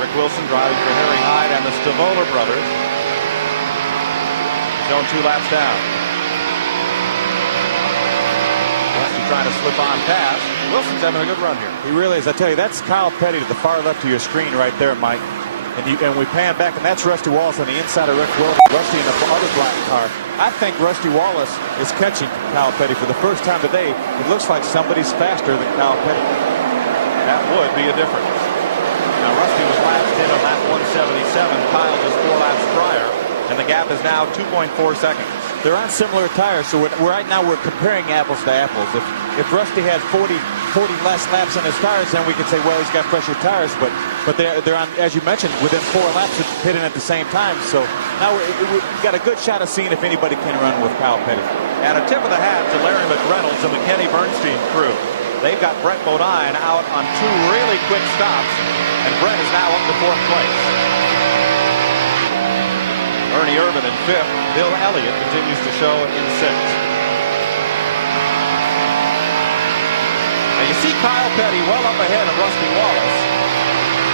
Rick Wilson driving for Harry Hyde and the Stavola brothers. He's on 2 laps down. Rusty trying to slip on past. Wilson's having a good run here. He really is. I tell you, that's Kyle Petty to the far left of your screen right there, Mike. And we pan back, and that's Rusty Wallace on the inside of Rick Wilson. Rusty in the other black car. I think Rusty Wallace is catching Kyle Petty for the first time today. It looks like somebody's faster than Kyle Petty. That would be a difference. Now, Rusty was last in on lap 177. Kyle just 4 laps prior, and the gap is now 2.4 seconds. They're on similar tires, so right now we're comparing apples to apples. If Rusty had 40 less laps on his tires, then we could say, well, he's got fresher tires. But they're on, as you mentioned, within 4 laps of hitting at the same time. So now we've got a good shot of seeing if anybody can run with Kyle Petty. And a tip of the hat to Larry McReynolds and the Kenny Bernstein crew. They've got Brett Bodine out on 2 really quick stops, and Brett is now up to 4th place. Ernie Irvin in 5th. Bill Elliott continues to show in 6th. Now you see Kyle Petty well up ahead of Rusty Wallace,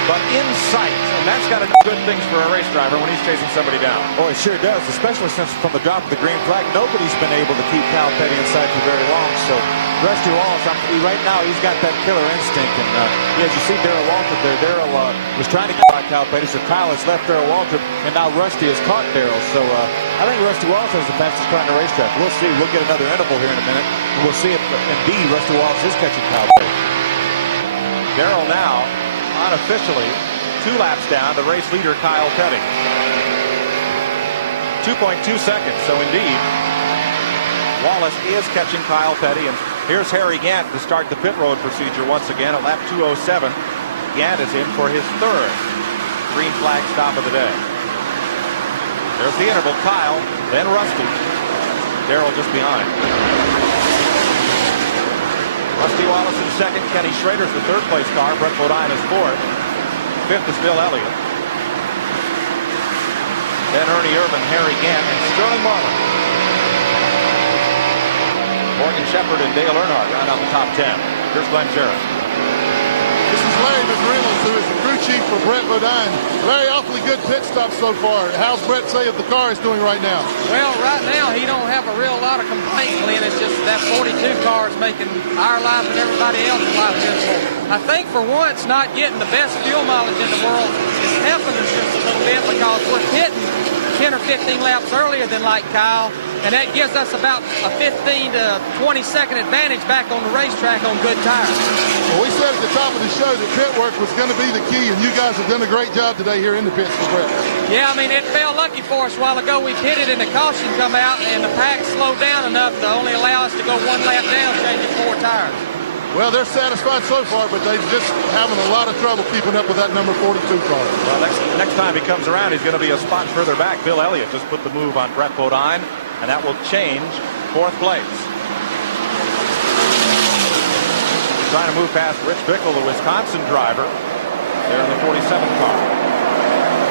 but in sight, and that's got to do good things for a race driver when he's chasing somebody down. Oh, it sure does, especially since from the drop of the green flag, nobody's been able to keep Kyle Petty in sight for very long. So Rusty Wallace, right now, he's got that killer instinct. And as you see Darrell Waltrip there, Darrell was trying to get by Kyle Petty, so Kyle has left Darrell Waltrip, and now Rusty has caught Darrell. So I think Rusty Wallace has the fastest car on the racetrack. We'll see. We'll get another interval here in a minute, and we'll see if indeed Rusty Wallace is catching Kyle Petty. Darrell now, unofficially, 2 laps down to race leader Kyle Petty. 2.2 seconds, so indeed, Wallace is catching Kyle Petty, and here's Harry Gant to start the pit road procedure once again at lap 207. Gant is in for his 3rd green flag stop of the day. There's the interval, Kyle, then Rusty. Darrell just behind. Rusty Wallace in 2nd, Kenny Schrader's the 3rd place car, Brett Bodine is 4th. 5th is Bill Elliott. Then Ernie Irvin, Harry Gant, and Sterling Marlin. Morgan Shepherd and Dale Earnhardt round out the top 10. Here's Glenn Jarrett. This is Larry McReynolds, who is the crew chief for for Brett Bodine. Very awfully good pit stop so far. How's Brett say if the car is doing right now? Well, right now he don't have a real lot of complaints, Glenn. It's just that 42 car is making our life and everybody else's life miserable. I think for once not getting the best fuel mileage in the world is helping us just a little bit because we're pitting 10 or 15 laps earlier than like Kyle, and that gives us about a 15 to 20 second advantage back on the racetrack on good tires. Well, we said at the top of the show that pit work was going to be the key, and you guys have done a great job today here in the pits for Brett. Yeah, I mean, it fell lucky for us a while ago. We pitted and the caution come out, and the pack slowed down enough to only allow us to go one lap down, changing 4 tires. Well, they're satisfied so far, but they're just having a lot of trouble keeping up with that number 42 car. Well, next time he comes around, he's going to be a spot further back. Bill Elliott just put the move on Brett Bodine, and that will change 4th place. Trying to move past Rich Bickle, the Wisconsin driver, there in the 47 car.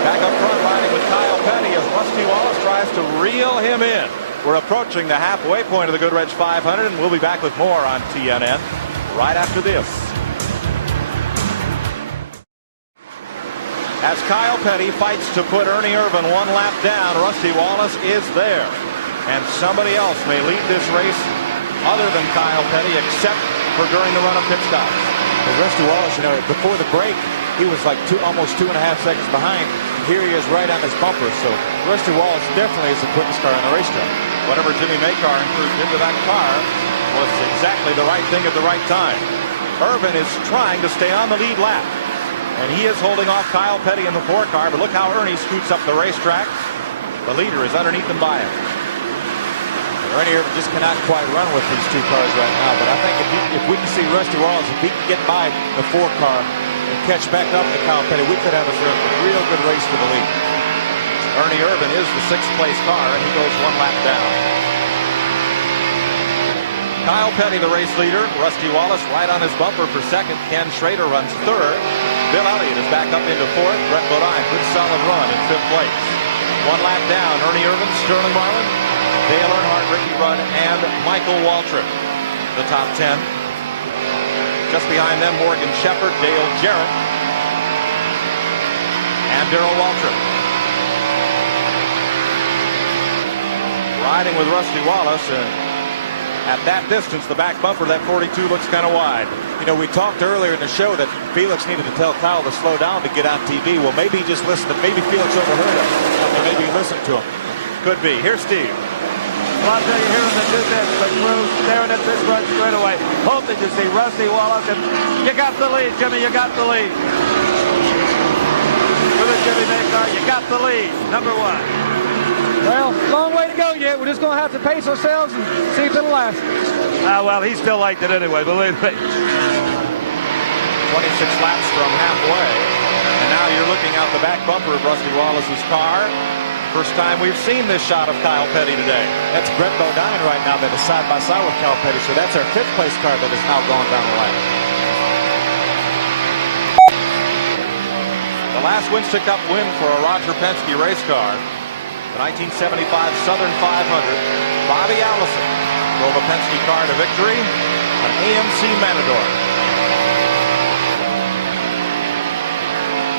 Back up front, riding with Kyle Petty as Rusty Wallace tries to reel him in. We're approaching the halfway point of the Goodwrench 500, and we'll be back with more on TNN right after this. As Kyle Petty fights to put Ernie Irvan 1 lap down, Rusty Wallace is there. And somebody else may lead this race other than Kyle Petty, except for during the run of pit stops. Rusty Wallace, you know, before the break, he was like almost 2.5 seconds behind. Here he is right on his bumper. So Rusty Wallace definitely is the quickest car on the racetrack. Whatever Jimmy Makar improved into that car was exactly the right thing at the right time. Irvan is trying to stay on the lead lap, and he is holding off Kyle Petty in the 4 car, but look how Ernie scoots up the racetrack. The leader is underneath and by him. Ernie Irvan just cannot quite run with these 2 cars right now, but I think if we can see Rusty Wallace, if he can get by the 4 car and catch back up to Kyle Petty, we could have a real good race for the lead. Ernie Irvan is the 6th place car, and he goes 1 lap down. Kyle Petty, the race leader. Rusty Wallace right on his bumper for 2nd. Ken Schrader runs 3rd. Bill Elliott is back up into 4th. Brett Bodine, good solid run in 5th place. 1 lap down, Ernie Irvan, Sterling Marlin, Dale Earnhardt, Ricky Rudd, and Michael Waltrip. The top 10. Just behind them, Morgan Shepherd, Dale Jarrett, and Darrell Waltrip. Riding with Rusty Wallace, and at that distance, the back bumper, that 42 looks kind of wide. You know, we talked earlier in the show that Felix needed to tell Kyle to slow down to get on TV. Well, maybe he just listened. Maybe Felix overheard us, and maybe he listened to him. Could be. Here's Steve. Well, I'll tell you, here in the 2 pits, the crew staring at this run straight away, hoping to see Rusty Wallace. And you got the lead, Jimmy. You got the lead. With it, Jimmy Makar, you got the lead. Number 1. Well, long way to go yet. We're just going to have to pace ourselves and see if it'll last. Well, he still liked it anyway, believe me. 26 laps from halfway. And now you're looking out the back bumper of Rusty Wallace's car. First time we've seen this shot of Kyle Petty today. That's Brett Bodine right now that is side by side with Kyle Petty. So that's our 5th place car that has now gone down the lane. The last Winston Cup win for a Roger Penske race car. The 1975 Southern 500. Bobby Allison drove a Penske car to victory. An AMC Matador.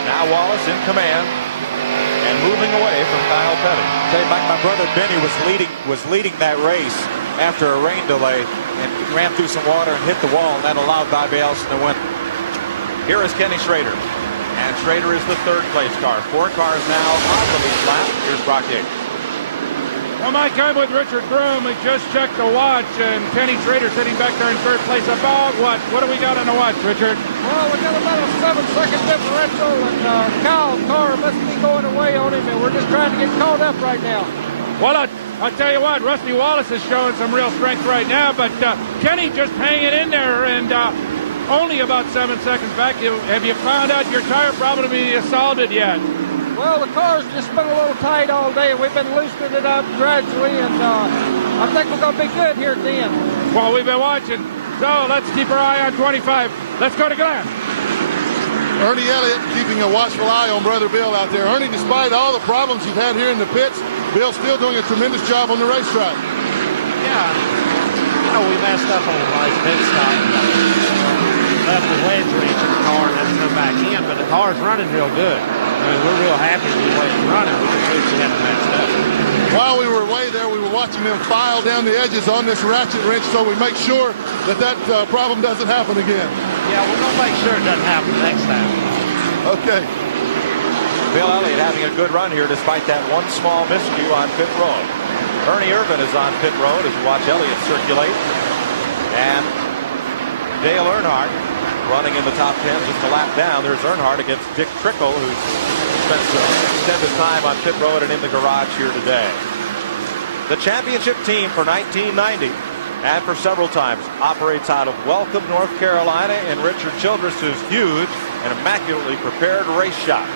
Now Wallace in command and moving away from Kyle Petty. Tell you, my brother Benny was leading that race after a rain delay and ran through some water and hit the wall, and that allowed Bobby Allison to win. Here is Kenny Schrader. And Schrader is the 3rd place car. 4 cars now on the lead lap. Here's Brock Yates. Well, Mike, I'm with Richard Groom. We just checked the watch, and Kenny Schrader sitting back there in 3rd place. About what? What do we got on the watch, Richard? Well, we got about a 7-second differential, and Kyle's car must be going away on him, and we're just trying to get caught up right now. Well, I'll tell you what, Rusty Wallace is showing some real strength right now, but Kenny just hanging in there, and only about 7 seconds back. Have you found out your tire problem is solved yet? Well, the car's just been a little tight all day, and we've been loosening it up gradually, and I think we're going to be good here at the end. Well, we've been watching, so let's keep our eye on 25. Let's go to Glenn. Ernie Elliott keeping a watchful eye on Brother Bill out there. Ernie, despite all the problems you've had here in the pits, Bill's still doing a tremendous job on the racetrack. Yeah, you know, we messed up on the last pit stop. Left the wedge reach in the car, and that's no go back in, but the car's running real good. I mean, we're real happy with the way it's running. We just wish we hadn't messed up. While we were away there, we were watching them file down the edges on this ratchet wrench so we make sure that problem doesn't happen again. Yeah, we're going to make sure it doesn't happen next time. Okay. Bill Elliott having a good run here despite that one small miscue on pit road. Ernie Irvin is on pit road as you watch Elliott circulate. And Dale Earnhardt running in the top 10 just a lap down. There's Earnhardt against Dick Trickle, who's spent some extended time on pit road and in the garage here today. The championship team for 1990 and for several times operates out of Welcome, North Carolina, in Richard Childress's huge and immaculately prepared race shop.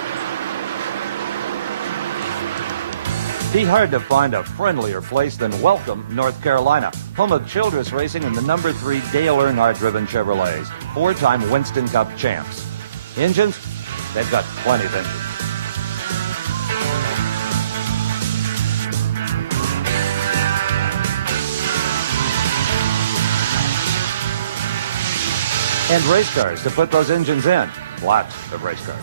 Be hard to find a friendlier place than Welcome, North Carolina, home of Childress Racing and the number 3 Dale Earnhardt-driven Chevrolets, 4-time Winston Cup champs. Engines? They've got plenty of engines. And race cars to put those engines in. Lots of race cars.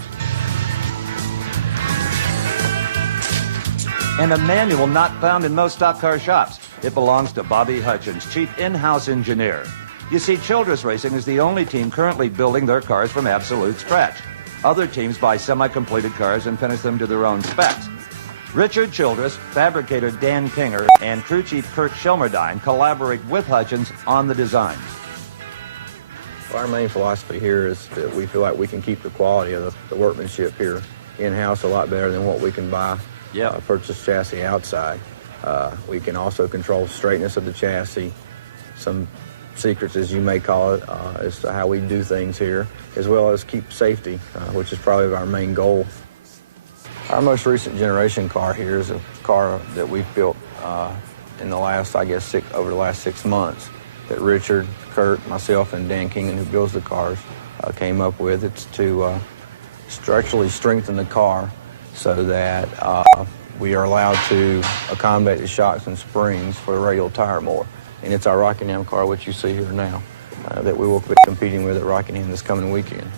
And a manual not found in most stock car shops. It belongs to Bobby Hutchins, chief in-house engineer. You see, Childress Racing is the only team currently building their cars from absolute scratch. Other teams buy semi-completed cars and finish them to their own specs. Richard Childress, fabricator Dan Kinger, and crew chief Kurt Shelmerdine collaborate with Hutchins on the designs. Our main philosophy here is that we feel like we can keep the quality of the workmanship here in-house a lot better than what we can buy purchase chassis outside. We can also control straightness of the chassis, some secrets, as you may call it, as to how we do things here, as well as keep safety, which is probably our main goal. Our most recent generation car here is a car that we've built in the last, over the last 6 months, that Richard, Kurt, myself, and Dan Kingen, who builds the cars, came up with. It's to structurally strengthen the car so that we are allowed to accommodate the shocks and springs for the radial tire more. And it's our Rockingham car, which you see here now, that we will be competing with at Rockingham this coming weekend.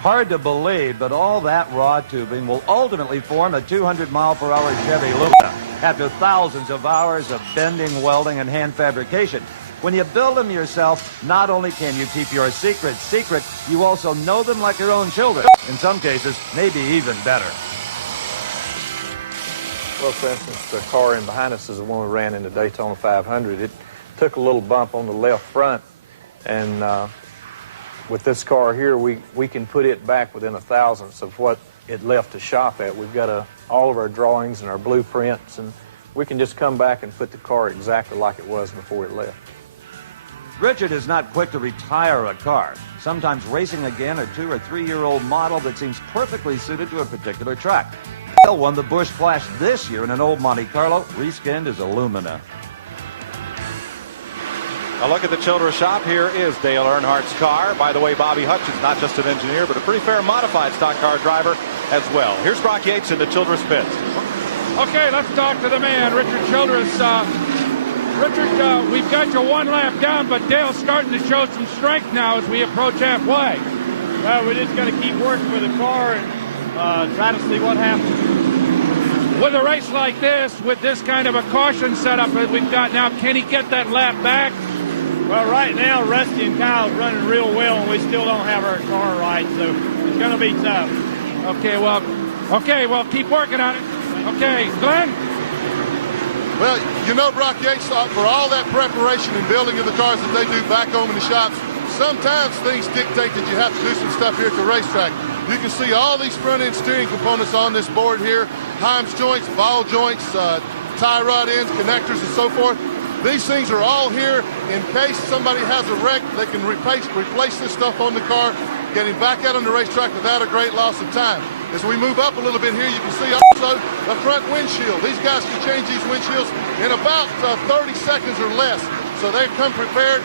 Hard to believe, but all that raw tubing will ultimately form a 200-mile-per-hour Chevy Lumina after thousands of hours of bending, welding, and hand fabrication. When you build them yourself, not only can you keep your secrets secret, you also know them like your own children. In some cases, maybe even better. Well, for instance, the car in behind us is the one we ran in the Daytona 500. It took a little bump on the left front, and with this car here, we can put it back within a thousandth of what it left to shop at. We've got all of our drawings and our blueprints, and we can just come back and put the car exactly like it was before it left. Richard is not quick to retire a car, sometimes racing again a 2- or 3-year-old model that seems perfectly suited to a particular track. Dale won the Busch Clash this year in an old Monte Carlo, reskinned as a Lumina. A look at the Childress shop. Here is Dale Earnhardt's car. By the way, Bobby Hutchins, not just an engineer, but a pretty fair modified stock car driver as well. Here's Brock Yates in the Childress pits. Okay, let's talk to the man, Richard Childress. Richard, we've got you 1 lap down, but Dale's starting to show some strength now as we approach halfway. Well, we just got to keep working with the car and try to see what happens. With a race like this, with this kind of a caution setup that we've got now, can he get that lap back? Well, right now, Rusty and Kyle's running real well, and we still don't have our car right, so it's going to be tough. Okay, well, keep working on it. Okay, Glenn? Well, you know, Brock Yates, for all that preparation and building of the cars that they do back home in the shops, sometimes things dictate that you have to do some stuff here at the racetrack. You can see all these front-end steering components on this board here, Heim's joints, ball joints, tie rod ends, connectors, and so forth. These things are all here in case somebody has a wreck. They can replace this stuff on the car, getting back out on the racetrack without a great loss of time. As we move up a little bit here, you can see also the front windshield. These guys can change these windshields in about 30 seconds or less. So they've come prepared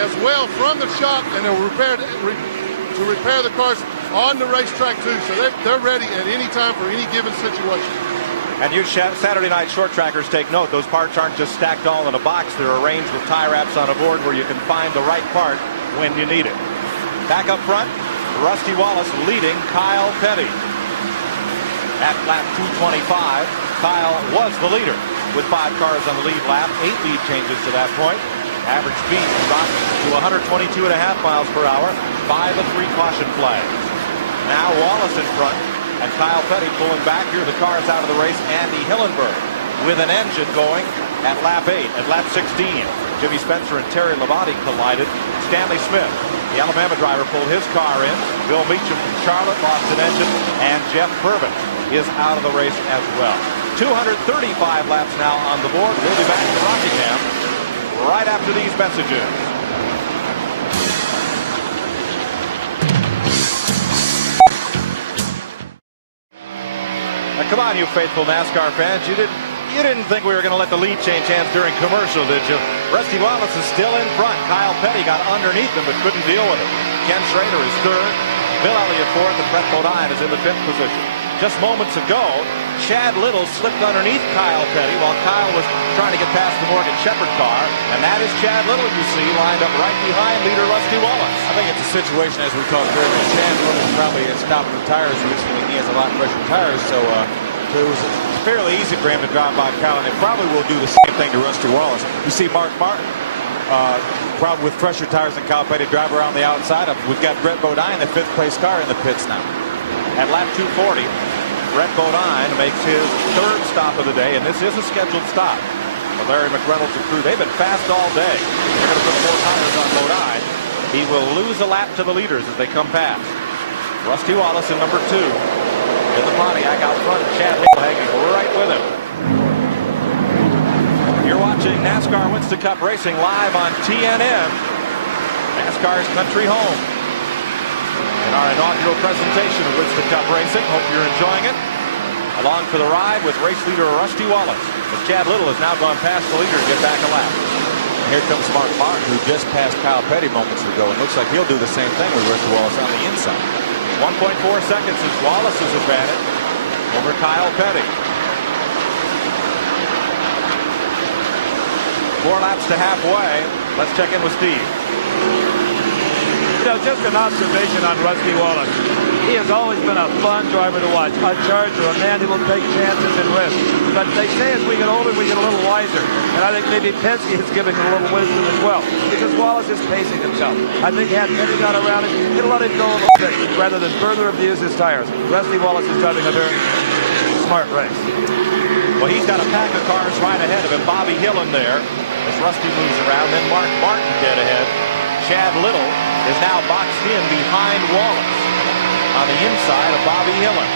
as well from the shop, and they're prepared to repair the cars on the racetrack too. So they're ready at any time for any given situation. And you Saturday night short trackers take note, those parts aren't just stacked all in a box. They're arranged with tie wraps on a board where you can find the right part when you need it. Back up front, Rusty Wallace leading Kyle Petty. At lap 225, Kyle was the leader with 5 cars on the lead lap, 8 lead changes to that point. Average speed dropped to 122.5 miles per hour, 5 of 3 caution flags. Now Wallace in front, and Kyle Petty pulling back. Here the cars out of the race. Andy Hillenberg with an engine going at lap 8. At lap 16, Jimmy Spencer and Terry Labonte collided. Stanley Smith, the Alabama driver, pulled his car in. Bill Meacham from Charlotte lost an engine, and Jeff Purvis is out of the race as well. 235 laps now on the board. We'll be back to Rockingham right after these messages. Now, come on, you faithful NASCAR fans. You didn't think we were going to let the lead change hands during commercial, did you? Rusty Wallace is still in front. Kyle Petty got underneath him but couldn't deal with it. Ken Schrader is third. Bill Elliott fourth, and Brett Bodine is in the 5th position. Just moments ago, Chad Little slipped underneath Kyle Petty while Kyle was trying to get past the Morgan Shepherd car, and that is Chad Little, you see, lined up right behind leader Rusty Wallace. I think it's a situation, as we talked earlier, Chad Little probably has stopped the tires recently. He has a lot fresher tires, so it was fairly easy for him to drive by Kyle, and it probably will do the same thing to Rusty Wallace. You see Mark Martin, probably with fresher tires than Kyle Petty, drive around the outside of him. We've got Brett Bodine, the 5th place car, in the pits now. At lap 240, Brett Bodine makes his 3rd stop of the day, and this is a scheduled stop. But Larry McReynolds and crew, they've been fast all day. They're going to put 4 tires on Bodine. He will lose a lap to the leaders as they come past. Rusty Wallace in number 2. In the Pontiac out front, Chad Little hanging right with him. You're watching NASCAR Winston Cup Racing live on TNN, NASCAR's country home. In our inaugural presentation of Winston Cup Racing, hope you're enjoying it. Along for the ride with race leader Rusty Wallace. But Chad Little has now gone past the leader to get back a lap. And here comes Mark Martin, who just passed Kyle Petty moments ago, and looks like he'll do the same thing with Rusty Wallace on the inside. 1.4 seconds is Wallace's advantage over Kyle Petty. 4 laps to halfway. Let's check in with Steve. You know, just an observation on Rusty Wallace. He has always been a fun driver to watch, a charger, a man who will take chances and risks. But they say as we get older, we get a little wiser. And I think maybe Penske is giving him a little wisdom as well, because Wallace is pacing himself. I think had Petty got around it, he'll let it go a little bit rather than further abuse his tires. Rusty Wallace is driving a very smart race. Well, he's got a pack of cars right ahead of him. Bobby Hillin there as Rusty moves around. Then Mark Martin dead ahead. Chad Little is now boxed in behind Wallace on the inside of Bobby Hillin.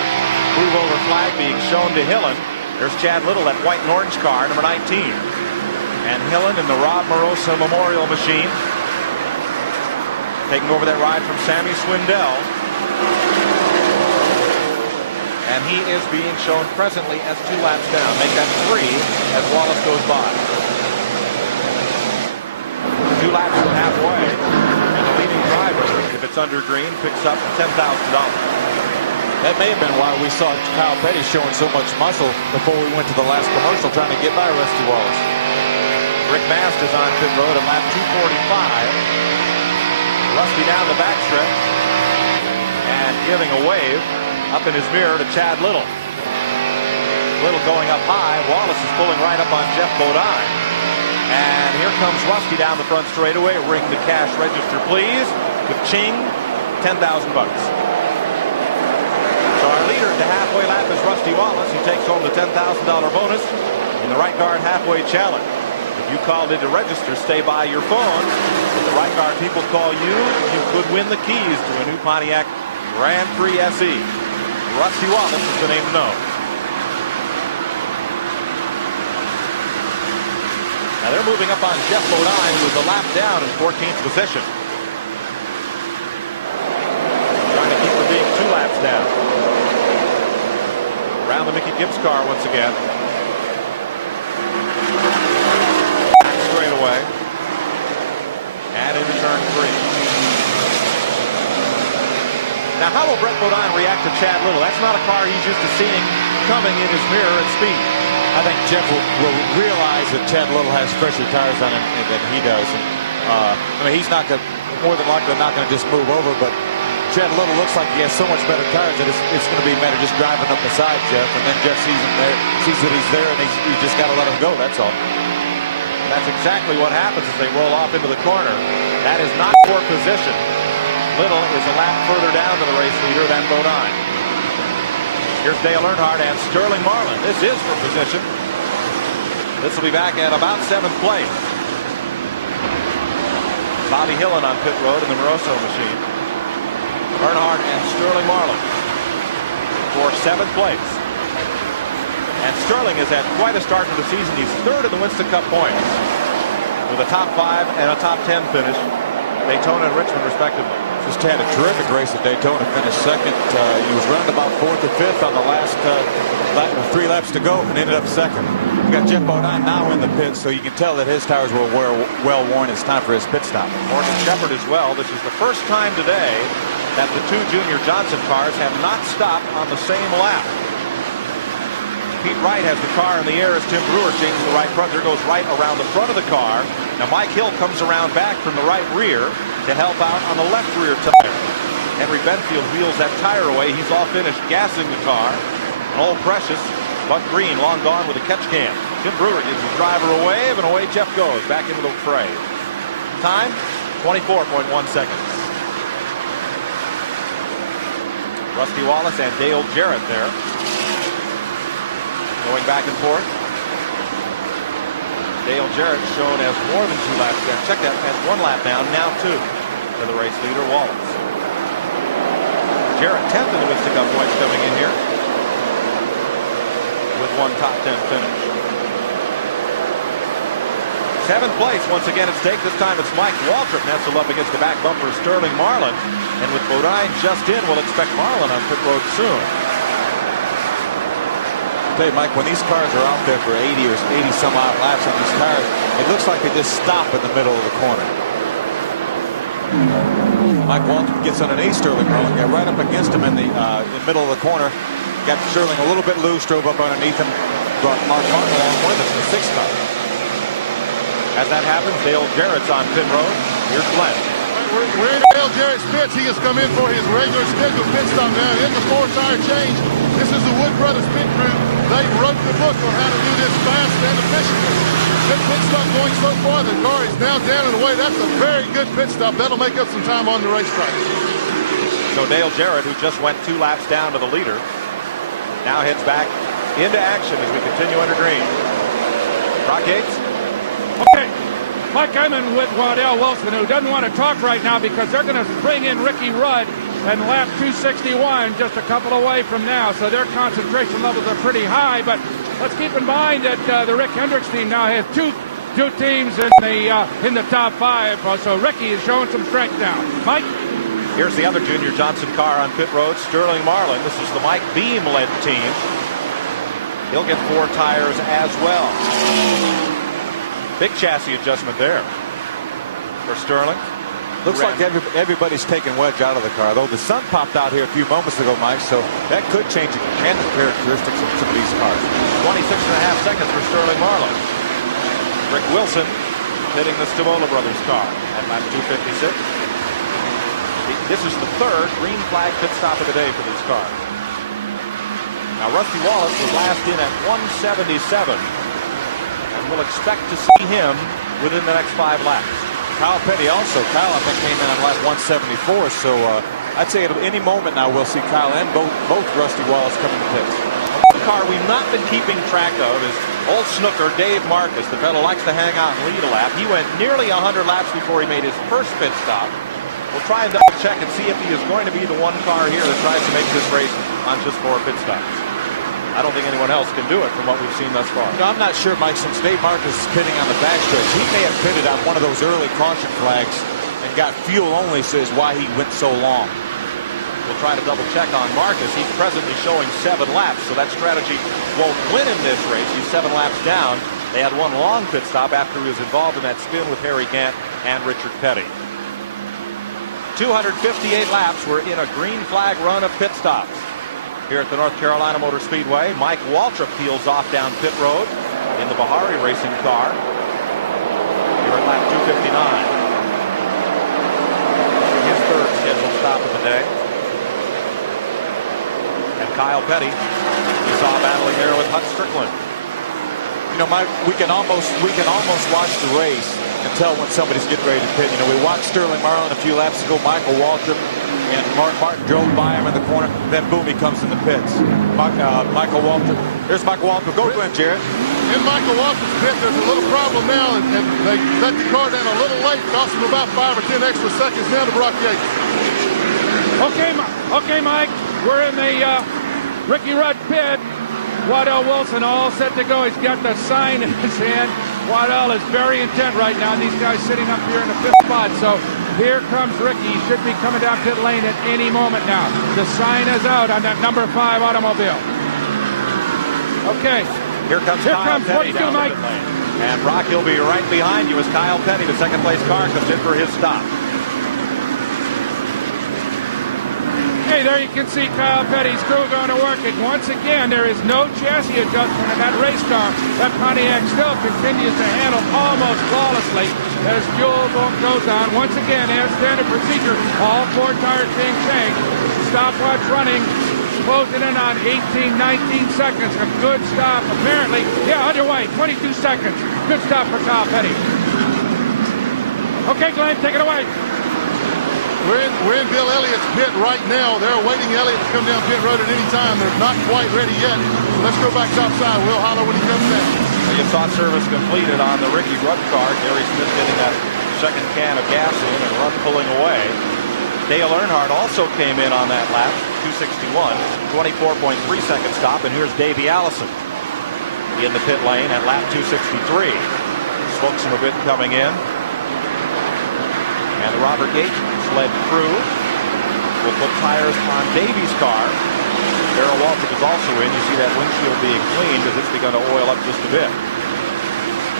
Move over flag being shown to Hillin. There's Chad Little, that white and orange car, number 19. And Hillin in the Rob Morosa Memorial Machine. Taking over that ride from Sammy Swindell. And he is being shown presently as 2 laps down. Make that 3 as Wallace goes by. 2 laps from halfway. And the leading driver, if it's under green, picks up $10,000. That may have been why we saw Kyle Petty showing so much muscle before we went to the last commercial, trying to get by Rusty Wallace. Rick Mast is on pit road at lap 245. Rusty down the backstretch and giving a wave up in his mirror to Chad Little. Little going up high. Wallace is pulling right up on Jeff Bodine. And here comes Rusty down the front straightaway. Ring the cash register, please. With Ching, $10,000. So our leader at the halfway lap is Rusty Wallace. He takes home the $10,000 bonus in the right guard halfway challenge. If you called in to register, stay by your phone. If the right guard people call you, you could win the keys to a new Pontiac Grand Prix SE. Rusty Wallace is the name to know. Now they're moving up on Jeff Bodine, who is a lap down in 14th position. Trying to keep from being 2 laps down. Around the Mickey Gibbs car once again. Back straight away. And into turn 3. Now, how will Brett Bodine react to Chad Little? That's not a car he's used to seeing coming in his mirror at speed. I think Jeff will realize that Chad Little has fresher tires on him than he does. And, I mean, he's not going to more than likely not going to just move over, but Chad Little looks like he has so much better tires that it's going to be a matter of just driving up the side, Jeff, and then Jeff sees him there, sees that he's there, and he's just got to let him go. That's all. And that's exactly what happens as they roll off into the corner. That is not for position. Little is a lap further down to the race leader than Bodine. Here's Dale Earnhardt and Sterling Marlin. This is for position. This will be back at about 7th place. Bobby Hillen on pit road in the Moroso machine. Earnhardt and Sterling Marlin for 7th place. And Sterling has had quite a start to the season. He's 3rd in the Winston Cup points with a top 5 and a top 10 finish. Daytona and Richmond respectively. Just had a terrific race at Daytona. Finished 2nd. He was running about 4th or 5th on the last lap with 3 laps to go and ended up 2nd. We got Jeff Bodine now in the pits, so you can tell that his tires were well worn. It's time for his pit stop. Morgan Shepherd as well. This is the first time today that the 2 Junior Johnson cars have not stopped on the same lap. Pete Wright has the car in the air as Tim Brewer changes the right front. There goes Wright around the front of the car. Now Mike Hill comes around back from the right rear to help out on the left rear tire. Henry Benfield wheels that tire away. He's all finished gassing the car. And Old Precious, Buck Green, long gone with a catch can. Tim Brewer gives the driver a wave, and away Jeff goes back into the fray. Time, 24.1 seconds. Rusty Wallace and Dale Jarrett there. Going back and forth. Dale Jarrett shown as more than 2 laps down. Check that, that's 1 lap down, now 2 for the race leader, Wallace. Jarrett 10th in the Winston Cup points coming in here with 1 top 10 finish. 7th place, once again at stake. This time it's Mike Waltrip nestled up against the back bumper of Sterling Marlin. And with Bodine just in, we'll expect Marlin on pit road soon. Hey, Mike, when these cars are out there for 80 or 80 some odd laps on these tires, it looks like they just stop in the middle of the corner. Mike Waltrip gets underneath Sterling Marlin, got right up against him in the middle of the corner, got Sterling a little bit loose, drove up underneath him, brought Mark Martin along with us in the 6th car. As that happens, Dale Jarrett's on pit road. Here's Glenn. We're in Dale Jarrett's pits. He has come in for his regular scheduled pit stop now. In the 4-tire change. This is the Wood Brothers pit crew. They wrote the book on how to do this fast and efficiently. Good pit stop going so far. The car is now down and away. That's a very good pit stop. That'll make up some time on the racetrack. So Dale Jarrett, who just went 2 laps down to the leader, now heads back into action as we continue under green. Rock Yates. Okay, Mike, I'm in with Waddell Wilson, who doesn't want to talk right now because they're going to bring in Ricky Rudd and lap 261 just a couple away from now. So their concentration levels are pretty high. But let's keep in mind that the Rick Hendricks team now has two teams in the top 5. So Ricky is showing some strength now. Mike? Here's the other Junior Johnson car on pit road, Sterling Marlin. This is the Mike Beam-led team. He'll get 4 tires as well. Big chassis adjustment there for Sterling. Looks like everybody's taking wedge out of the car, though the sun popped out here a few moments ago, Mike, so that could change the characteristics of some of these cars. 26.5 seconds for Sterling Marlin. Rick Wilson hitting the Stavola Brothers car at lap 256. This is the 3rd green flag pit stop of the day for these cars. Now Rusty Wallace was last in at 177. We'll expect to see him within the next 5 laps. Kyle Petty also. Kyle, I think, came in on lap 174. So I'd say at any moment now we'll see Kyle and both Rusty Wallace coming to pits. The car we've not been keeping track of is old snooker Dave Marcus. The fellow likes to hang out and lead a lap. He went nearly 100 laps before he made his first pit stop. We'll try and double check and see if he is going to be the one car here that tries to make this race on just 4 pit stops. I don't think anyone else can do it from what we've seen thus far. You know, I'm not sure, Mike, since Dave Marcus is pitting on the backstretch, he may have pitted on one of those early caution flags and got fuel only, so is why he went so long. We'll try to double check on Marcus. He's presently showing 7 laps, so that strategy won't win in this race. He's 7 laps down. They had 1 long pit stop after he was involved in that spin with Harry Gant and Richard Petty. 258 laps. We're in a green flag run of pit stops here at the North Carolina Motor Speedway. Mike Waltrip peels off down pit road in the Bahari racing car here at lap 259. today. And Kyle Petty, you saw battling there with Hut Strickland. You know, Mike, we can almost watch the race and tell when somebody's getting ready to pit. You know, we watched Sterling Marlin a few laps ago, Michael Waltrip, and Mark Martin drove by him in the corner. Then boom, he comes in the pits. Michael Waltrip. There's Michael Waltrip. Go ahead, Jarrett. In Michael Waltrip's pit, there's a little problem now, and they let the car down a little late, cost them about 5 or 10 extra seconds down to Brock Yates. Okay, Mike, we're in the Ricky Rudd pit. Waddell Wilson all set to go. He's got the sign in his hand. Waddell is very intent right now. And these guys sitting up here in the 5th spot. So here comes Ricky. He should be coming down pit lane at any moment now. The sign is out on that number 5 automobile. Okay. Here comes 42, Mike. And Brock, he'll be right behind you as Kyle Petty, the second place car, comes in for his stop. Okay, there you can see Kyle Petty's crew going to work. And once again, there is no chassis adjustment in that race car. That Pontiac still continues to handle almost flawlessly as fuel goes on. Once again, as standard procedure, all 4 tires being changed. Stopwatch running, closing in on 18, 19 seconds. A good stop, apparently. Yeah, underway, 22 seconds. Good stop for Kyle Petty. Okay, Glenn, take it away. We're in Bill Elliott's pit right now. They're awaiting Elliott to come down pit road at any time. They're not quite ready yet. So let's go back topside. We'll holler when he comes down. Well, you saw service completed on the Ricky Rudd car. Gary Smith getting that second can of gas in and Rudd pulling away. Dale Earnhardt also came in on that lap, 261, 24.3 second stop. And here's Davey Allison in the pit lane at lap 263. Smokes him a bit coming in. And the Robert Yates led crew will put tires on Davey's car. Darrell Waltrip is also in. You see that windshield being cleaned as it's begun to oil up just a bit.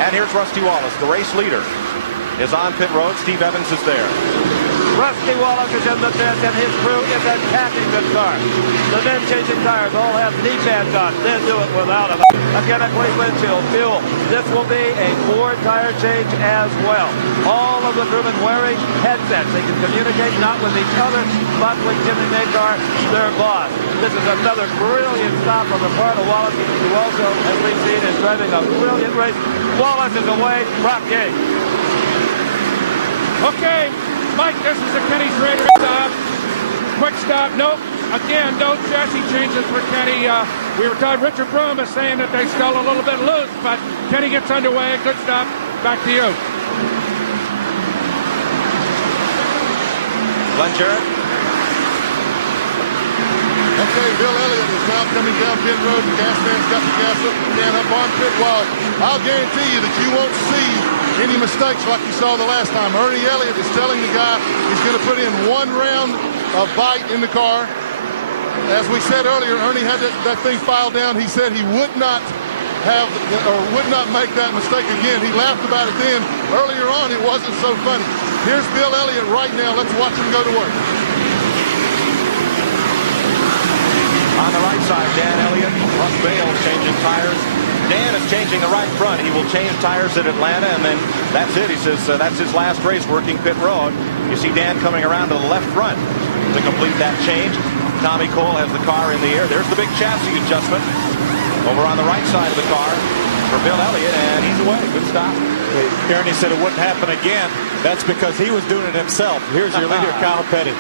And here's Rusty Wallace, the race leader, is on pit road. Steve Evans is there. Rusty Wallace is in the pit, and his crew is attacking the car. The men changing tires all have knee pads on. They do it without them. Again, a clean windshield, fuel. This will be a 4-tire change as well. All of the crewmen wearing headsets. They can communicate not with each other, but with Jimmy Makar, their boss. This is another brilliant stop on the part of Wallace, who also, as we've seen, is driving a brilliant race. Wallace is away. Brock Yates. Okay. Mike, this is a Kenny Schrader stop. Quick stop. Nope. Again, no chassis changes for Kenny. We were told Richard Broom is saying that they still a little bit loose, but Kenny gets underway. Good stop. Back to you. Glenn Jarrett. Okay, Bill Elliott is now coming down pit road. The gas man's got the gas can up on pit wall. I'll guarantee you that you won't see any mistakes like you saw the last time. Ernie Elliott is telling the guy he's going to put in 1 round of bite in the car. As we said earlier, Ernie had that thing filed down. He said he would not have or would not make that mistake again. He laughed about it then. Earlier on, it wasn't so funny. Here's Bill Elliott right now. Let's watch him go to work. On the right side, Dan Elliott, Russ Bale changing tires. Dan is changing the right front. He will change tires at Atlanta, and then that's it. He says that's his last race working pit road. You see Dan coming around to the left front to complete that change. Tommy Cole has the car in the air. There's the big chassis adjustment over on the right side of the car for Bill Elliott, and he's away. Good stop. Ernie said it wouldn't happen again. That's because he was doing it himself. Here's your leader, Kyle Petty.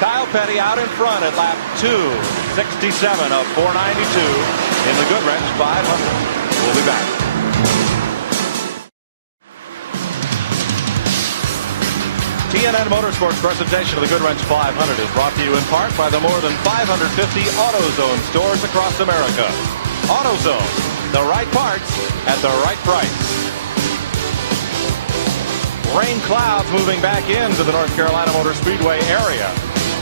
Kyle Petty out in front at lap 267 of 492 in the Goodwrench 500. We'll be back. TNN Motorsports presentation of the Goodwrench 500 is brought to you in part by the more than 550 AutoZone stores across America. AutoZone, the right parts at the right price. Rain clouds moving back into the North Carolina Motor Speedway area.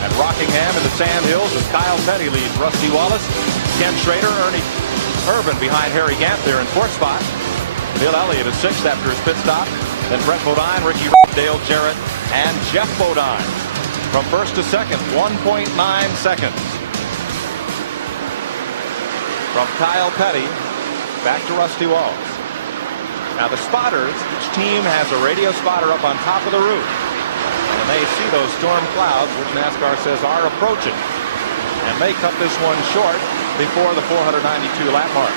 At Rockingham in the Sand Hills as Kyle Petty leads Rusty Wallace, Ken Schrader, Ernie Irvin behind Harry Gant there in 4th spot. Bill Elliott is 6th after his pit stop. Then Brett Bodine, Ricky Rudd, Dale Jarrett, and Jeff Bodine. From 1st to 2nd, 1.9 seconds. From Kyle Petty back to Rusty Wallace. Now the spotters, each team has a radio spotter up on top of the roof. And they see those storm clouds, which NASCAR says are approaching, and may cut this one short before the 492 lap mark.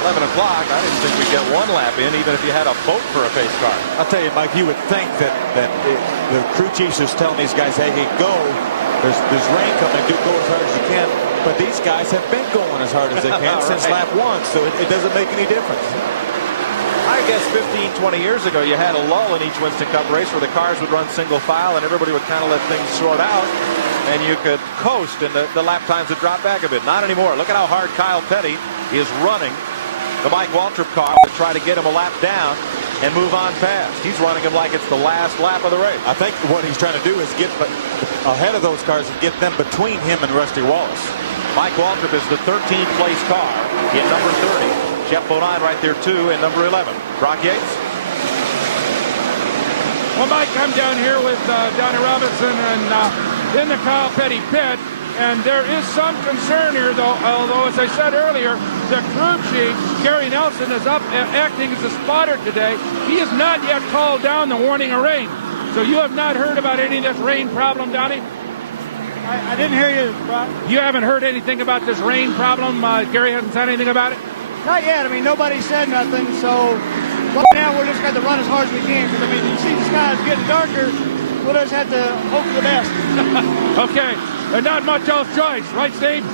11 o'clock, I didn't think we'd get one lap in, even if you had a vote for a pace car. I'll tell you, Mike, you would think that the crew chiefs is telling these guys, hey, go. There's rain coming. Do go as hard as you can. But these guys have been going as hard as they can since lap 1, so it doesn't make any difference. I guess 15, 20 years ago, you had a lull in each Winston Cup race where the cars would run single file and everybody would kind of let things sort out, and you could coast, and the lap times would drop back a bit. Not anymore. Look at how hard Kyle Petty is running the Mike Waltrip car to try to get him a lap down and move on past. He's running him like it's the last lap of the race. I think what he's trying to do is get ahead of those cars and get them between him and Rusty Wallace. Mike Waltrip is the 13th place car in number 30. Jeff Bodine right there too in number 11. Brock Yates. Well, Mike, I'm down here with Donnie Robinson and in the Kyle Petty pit. And there is some concern here, though, although, as I said earlier, the crew chief, Gary Nelson, is up acting as a spotter today. He has not yet called down the warning of rain. So you have not heard about any of this rain problem, Donnie? I didn't hear you, Brock. You haven't heard anything about this rain problem? Gary hasn't said anything about it? Not yet. I mean, nobody said nothing. So right now we're just going to run as hard as we can. Because, I mean, you see the sky is getting darker. We'll just have to hope for the best. Okay. There's not much else choice, right, Steve?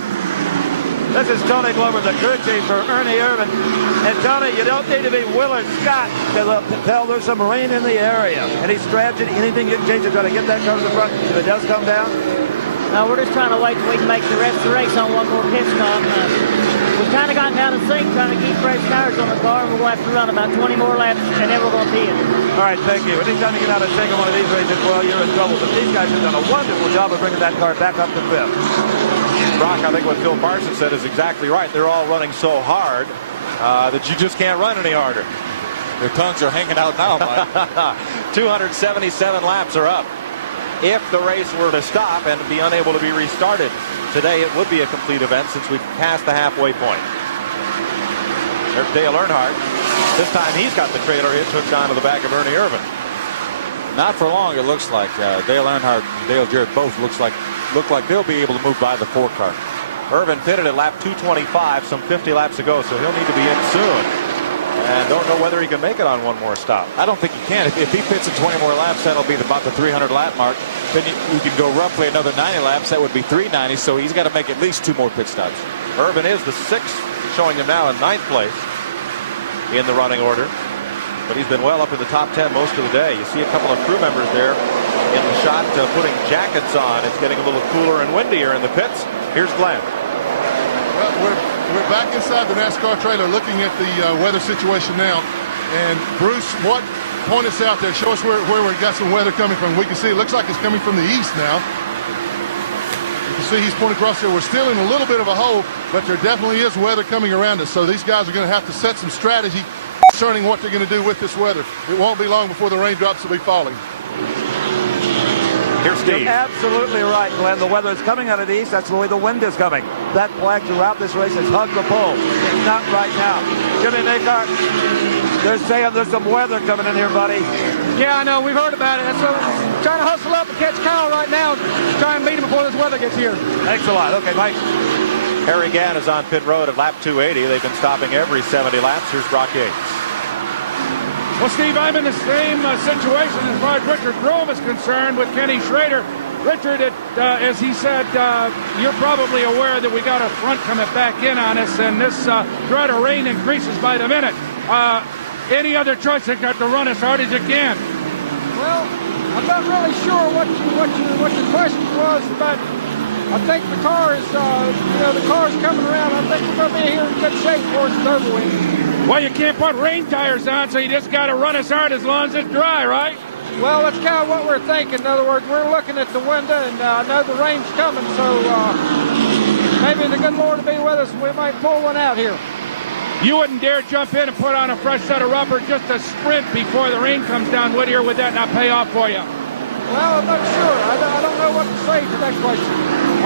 This is Tony Glover, the crew chief for Ernie Irvin. And Tony, you don't need to be Willard Scott to tell there's some rain in the area. Any strategy, anything you can change to try to get that car to the front if it does come down? No, we're just trying to wait till we can make the rest of the race on one more pit stop. We've kind of gotten out of sync trying to keep fresh tires on the car, and we're going to have to run about 20 more laps, and then we're going to pit. All right, thank you. Anytime you get out of sync on one of these races, well, you're in trouble. But these guys have done a wonderful job of bringing that car back up to fifth. Brock, I think what Phil Parsons said is exactly right. They're all running so hard that you just can't run any harder. Their tongues are hanging out now, Mike. 277 laps are up. If the race were to stop and be unable to be restarted today, it would be a complete event since we've passed the halfway point. There's Dale Earnhardt. This time he's got the trailer hitch hooked onto the back of Ernie Irvin. Not for long, it looks like. Dale Earnhardt and Dale Jarrett both look like they'll be able to move by the 4 car. Irvin pitted at lap 225 some 50 laps ago, so he'll need to be in soon. And don't know whether he can make it on one more stop. I don't think he can. If he pits in 20 more laps, that'll be about the 300 lap mark. Then you can go roughly another 90 laps. That would be 390. So he's got to make at least 2 more pit stops. Irvin is the 6th, showing him now in 9th place in the running order. But he's been well up in the top 10 most of the day. You see a couple of crew members there in the shot putting jackets on. It's getting a little cooler and windier in the pits. Here's Glenn. Well, we're back inside the NASCAR trailer looking at the weather situation now. And Bruce, point us out there. Show us where we got some weather coming from. We can see it looks like it's coming from the east now. You can see he's pointing across there. We're still in a little bit of a hole, but there definitely is weather coming around us. So these guys are going to have to set some strategy concerning what they're going to do with this weather. It won't be long before the raindrops will be falling. Here's Steve. You're absolutely right, Glenn. The weather is coming out of the east. That's the way the wind is coming. That flag throughout this race has hugged the pole. It's not right now. Jimmy Makart, they're saying there's some weather coming in here, buddy. Yeah, I know. We've heard about it. That's what I'm trying to hustle up and catch Kyle right now. Try and meet him before this weather gets here. Thanks a lot. Okay, Mike. Harry Gann is on pit road at lap 280. They've been stopping every 70 laps. Here's Brock Yates. Well, Steve, I'm in the same situation as far as Richard Grove is concerned with Kenny Schrader. Richard, as he said, you're probably aware that we got a front coming back in on us, and this threat of rain increases by the minute. Any other choice than to run as hard as you can? Well, I'm not really sure what your question was, but I think the car is, the car's coming around. I think we're going to be here in good shape for it's over with. Well, you can't put rain tires on, so you just got to run as hard as long as it's dry, right? Well, that's kind of what we're thinking. In other words, we're looking at the window, and I know the rain's coming, so maybe the good Lord will be with us, and we might pull one out here. You wouldn't dare jump in and put on a fresh set of rubber just to sprint before the rain comes down, would you, or would that not pay off for you? Well, I'm not sure. I don't know what to say to that question.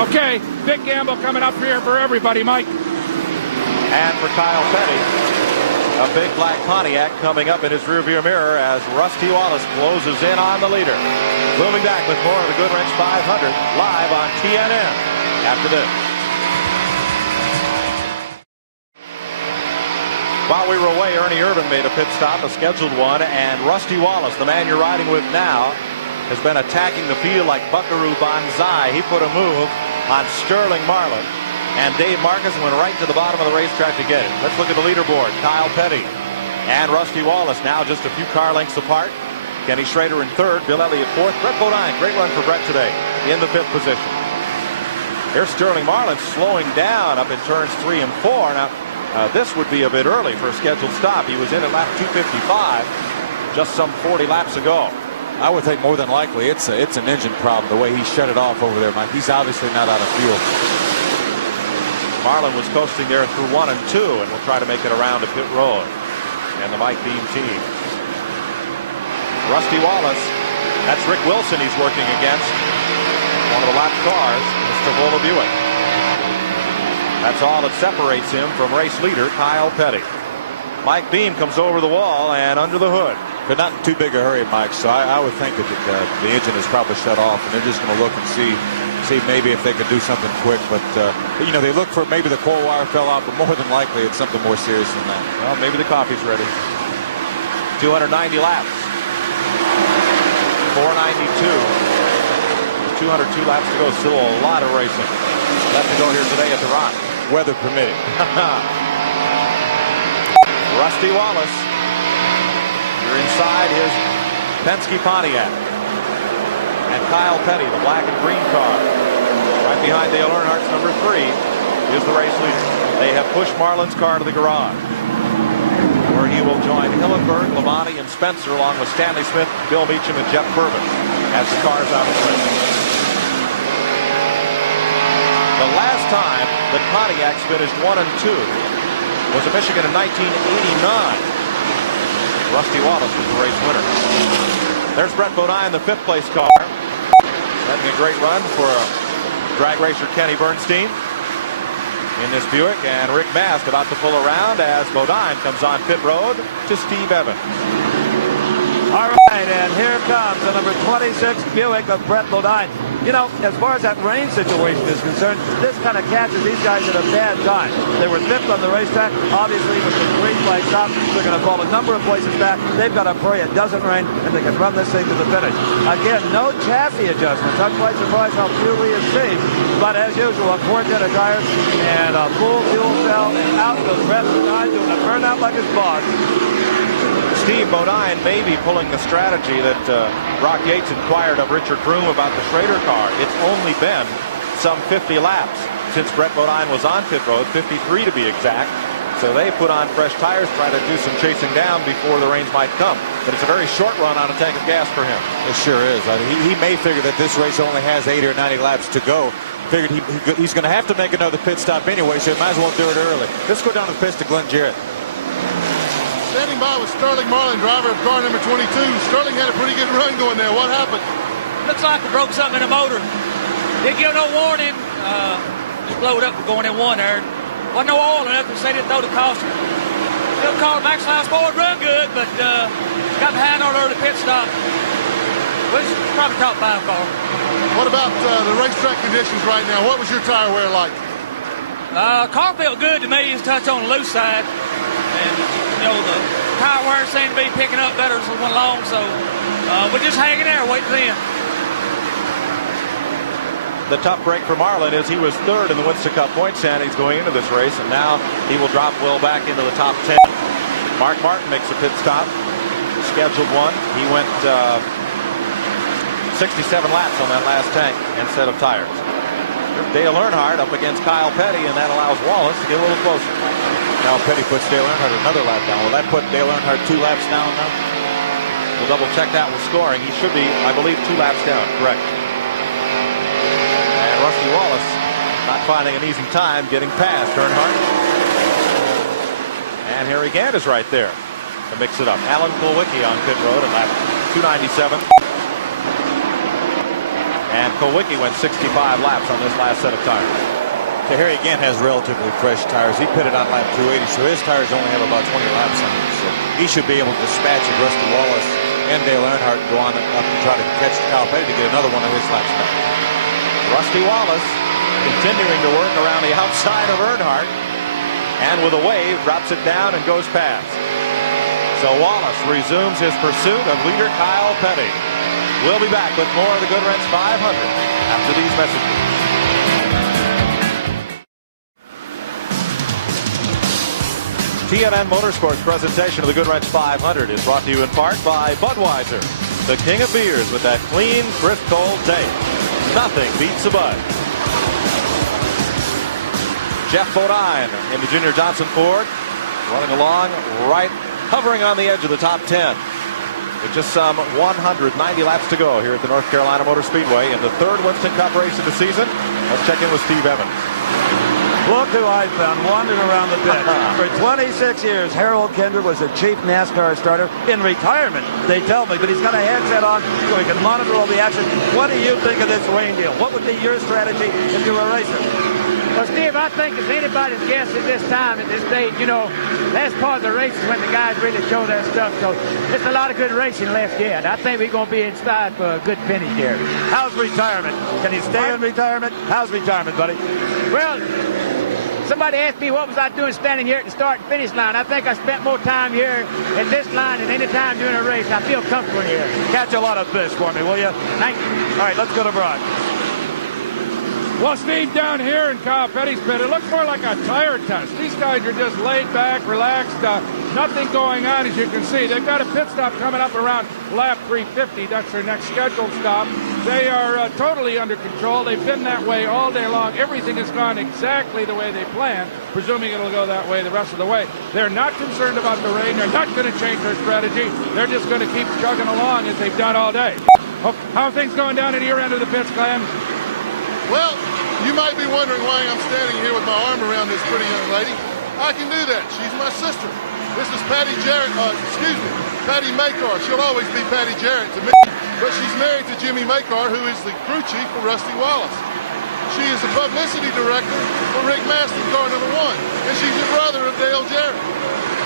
Okay, big gamble coming up here for everybody, Mike. And for Kyle Petty, A big black Pontiac coming up in his rearview mirror as Rusty Wallace closes in on the leader. We'll be back with more of the Goodwrench 500 live on TNN after this. While we were away, Ernie Irvin made a pit stop, a scheduled one, and Rusty Wallace, the man you're riding with now, has been attacking the field like Buckaroo Banzai. He put a move on Sterling Marlin, and Dave Marcus went right to the bottom of the racetrack to get it. Let's look at the leaderboard. Kyle Petty and Rusty Wallace now just a few car lengths apart. Kenny Schrader in third, Bill Elliott fourth. Brett Bodine, great run for Brett today, in the fifth position. Here's Sterling Marlin slowing down up in turns 3 and 4. Now, this would be a bit early for a scheduled stop. He was in at lap 255 just some 40 laps ago. I would think more than likely it's an engine problem, the way he shut it off over there, Mike. He's obviously not out of fuel. Marlin was coasting there through 1 and 2, and will try to make it around to pit road. And the Mike Beam team. Rusty Wallace, that's Rick Wilson he's working against. One of the lap cars, Mr. Vola Buick. That's all that separates him from race leader Kyle Petty. Mike Beam comes over the wall and under the hood. They're not in too big a hurry, Mike, so I would think that the engine is probably shut off, and they're just going to look and see maybe if they could do something quick. But you know, they look for maybe the coil wire fell off, but more than likely it's something more serious than that. Well, maybe the coffee's ready. 290 laps. 492. 202 laps to go. Still a lot of racing left to go here today at the Rock. Weather permitting. Rusty Wallace. You're inside his Penske Pontiac. And Kyle Petty, the black and green car. Right behind Dale Earnhardt's number 3 is the race leader. They have pushed Marlin's car to the garage, where he will join Hillenberg, Labonte, and Spencer, along with Stanley Smith, Bill Meacham, and Jeff Purvis as the cars out of the The last time that Pontiacs finished 1 and 2 was in Michigan in 1989. Rusty Wallace was the race winner. There's Brett Bodine, the 5th place car. Having a great run for drag racer Kenny Bernstein in this Buick, and Rick Mast about to pull around as Bodine comes on pit road to Steve Evans. All right, and here comes the number 26 Buick of Brett Bodine. You know, as far as that rain situation is concerned, this kind of catches these guys at a bad time. They were 5th on the racetrack. Obviously, with the green flag stop, they're going to fall a number of places back. They've got to pray it doesn't rain, and they can run this thing to the finish. Again, no chassis adjustments. I'm quite surprised how few we have seen. But as usual, a quartet of tires and a full fuel cell, and out goes Brett Bodine doing a burnout like his boss. Steve Bodine may be pulling the strategy that Brock Yates inquired of Richard Kroom about the Schrader car. It's only been some 50 laps since Brett Bodine was on pit road, 53 to be exact. So they put on fresh tires, try to do some chasing down before the rains might come. But it's a very short run on a tank of gas for him. It sure is. I mean, he may figure that this race only has 80 or 90 laps to go. Figured he's going to have to make another pit stop anyway, so he might as well do it early. Let's go down to the pits to Glenn Jarrett. Standing by with Sterling Marlin, driver of car number 22. Sterling had a pretty good run going there. What happened? Looks like we broke something in the motor. Didn't give no warning. Just blowed up going in one there. Wasn't no oil or nothing, so they didn't throw the caution. Still called Max House board run good, but got behind on early pit stop. Was probably top 5 car. What about the racetrack conditions right now? What was your tire wear like? Car felt good to me. It's touch on the loose side. And, you know, the tire wear seemed to be picking up better as it went along, so we're just hanging there, waiting for them. The tough break for Marlin is he was 3rd in the Winston Cup point standings going into this race, and now he will drop well back into the top 10. Mark Martin makes a pit stop, scheduled one. He went 67 laps on that last tank and set of tires. Dale Earnhardt up against Kyle Petty, and that allows Wallace to get a little closer. Now Petty puts Dale Earnhardt another lap down. Will that put Dale Earnhardt 2 laps down now? We'll double check that with scoring. He should be, I believe, 2 laps down. Correct. And Rusty Wallace not finding an easy time getting past Earnhardt. And Harry Gant is right there to mix it up. Alan Kulwicki on pit road at lap 297. And Kulwicki went 65 laps on this last set of tires. Harry again has relatively fresh tires. He pitted on lap 280, so his tires only have about 20 laps on them. So he should be able to dispatch of Rusty Wallace and Dale Earnhardt and go on up and try to catch Kyle Petty to get another one of his laps back. Rusty Wallace continuing to work around the outside of Earnhardt, and with a wave drops it down and goes past. So Wallace resumes his pursuit of leader Kyle Petty. We'll be back with more of the Goodwrench 500 after these messages. TNN Motorsports presentation of the Goodwrench 500 is brought to you in part by Budweiser, the king of beers with that clean, crisp, cold taste. Nothing beats a Bud. Jeff Bodine in the Junior Johnson Ford, running along right, hovering on the edge of the top 10. With just some 190 laps to go here at the North Carolina Motor Speedway in the third Winston Cup race of the season. Let's check in with Steve Evans. Look who I found wandering around the pit. For 26 years, Harold Kinder was a chief NASCAR starter in retirement, they tell me, but he's got a headset on so he can monitor all the action. What do you think of this rain deal? What would be your strategy if you were a racer? Well, Steve, I think it's anybody's guess at this time, at this stage. You know, last part of the race is when the guys really show their stuff. So there's a lot of good racing left yet. I think we're going to be inspired for a good finish here. How's retirement? Can you stay in retirement? How's retirement, buddy? Well, somebody asked me what was I doing standing here at the start and finish line. I think I spent more time here at this line than any time during a race. I feel comfortable here. Catch a lot of fish for me, will you? Thank you. All right, let's go to Brock. Well, Steve, down here in Kyle Petty's pit, it looks more like a tire test. These guys are just laid back, relaxed, nothing going on, as you can see. They've got a pit stop coming up around lap 350. That's their next scheduled stop. They are totally under control. They've been that way all day long. Everything has gone exactly the way they planned, presuming it'll go that way the rest of the way. They're not concerned about the rain. They're not going to change their strategy. They're just going to keep chugging along as they've done all day. How are things going down at your end of the pits, Glenn? Well, you might be wondering why I'm standing here with my arm around this pretty young lady. I can do that. She's my sister. This is Patty Jarrett, Patty Makar. She'll always be Patty Jarrett to me, but she's married to Jimmy Makar, who is the crew chief for Rusty Wallace. She is the publicity director for Rick Maston, car number 1, and she's the brother of Dale Jarrett.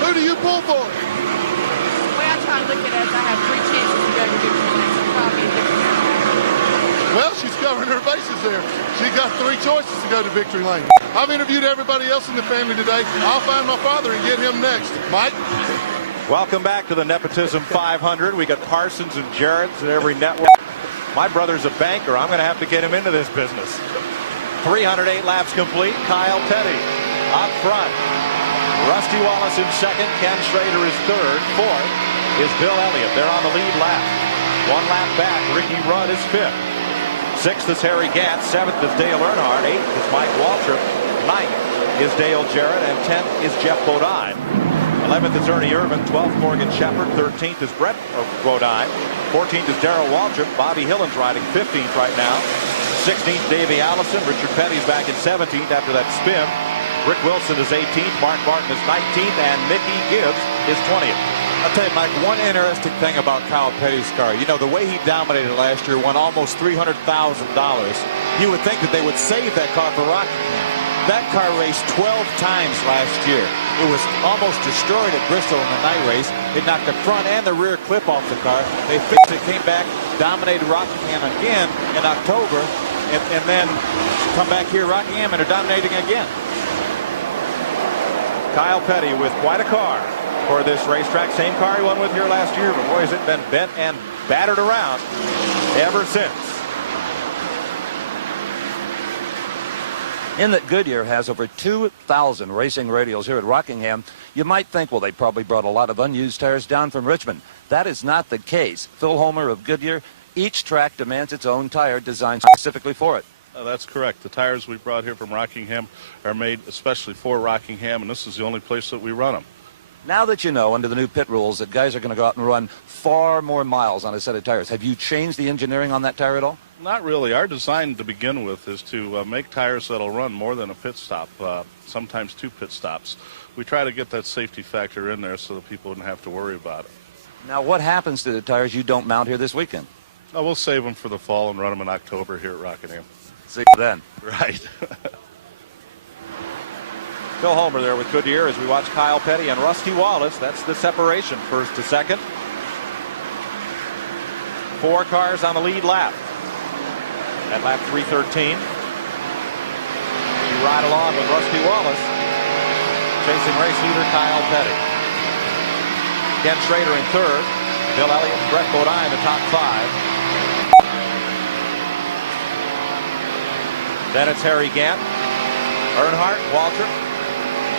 Who do you pull for? The way I try to look at it is I have 3 chances to go to victory. That's probably a different. Well, she's covering her bases there. She got 3 choices to go to victory lane. I've interviewed everybody else in the family today. I'll find my father and get him next. Mike? Welcome back to the Nepotism 500. We got Parsons and Jarrett's at every network. My brother's a banker. I'm going to have to get him into this business. 308 laps complete. Kyle Petty up front. Rusty Wallace in second. Ken Schrader is third. Fourth is Bill Elliott. They're on the lead lap. 1 lap back. Ricky Rudd is fifth. 6th is Harry Gant. 7th is Dale Earnhardt. 8th is Mike Waltrip. 9th is Dale Jarrett. And 10th is Jeff Bodine. 11th is Ernie Irvin. 12th Morgan Shepherd. 13th is Brett Bodine. 14th is Darrell Waltrip. Bobby Hillen's riding 15th right now. 16th, Davey Allison. Richard Petty's back in 17th after that spin. Rick Wilson is 18th. Mark Martin is 19th. And Mickey Gibbs is 20th. I'll tell you, Mike, one interesting thing about Kyle Petty's car. You know, the way he dominated last year, won almost $300,000. You would think that they would save that car for Rockingham. That car raced 12 times last year. It was almost destroyed at Bristol in the night race. It knocked the front and the rear clip off the car. They fixed it, came back, dominated Rockingham again in October, and then come back here, Rockingham, and are dominating again. Kyle Petty with quite a car for this racetrack. Same car he won with here last year, but boy, has it been bent and battered around ever since. In that Goodyear has over 2,000 racing radials here at Rockingham, you might think, well, they probably brought a lot of unused tires down from Richmond. That is not the case. Phil Homer of Goodyear, each track demands its own tire designed specifically for it. That's correct. The tires we brought here from Rockingham are made especially for Rockingham, and this is the only place that we run them. Now that you know, under the new pit rules, that guys are going to go out and run far more miles on a set of tires, have you changed the engineering on that tire at all? Not really. Our design to begin with is to make tires that'll run more than a pit stop, sometimes 2 pit stops. We try to get that safety factor in there so that people wouldn't have to worry about it. Now, what happens to the tires you don't mount here this weekend? Oh, we'll save them for the fall and run them in October here at Rockingham. See you then. Right. Phil Homer there with Goodyear as we watch Kyle Petty and Rusty Wallace. That's the separation, first to second. 4 cars on the lead lap at lap 313. You ride along with Rusty Wallace. Chasing race leader Kyle Petty. Ken Schrader in third. Bill Elliott and Brett Bodine in the top 5. Then it's Harry Gant, Earnhardt, Waltrip,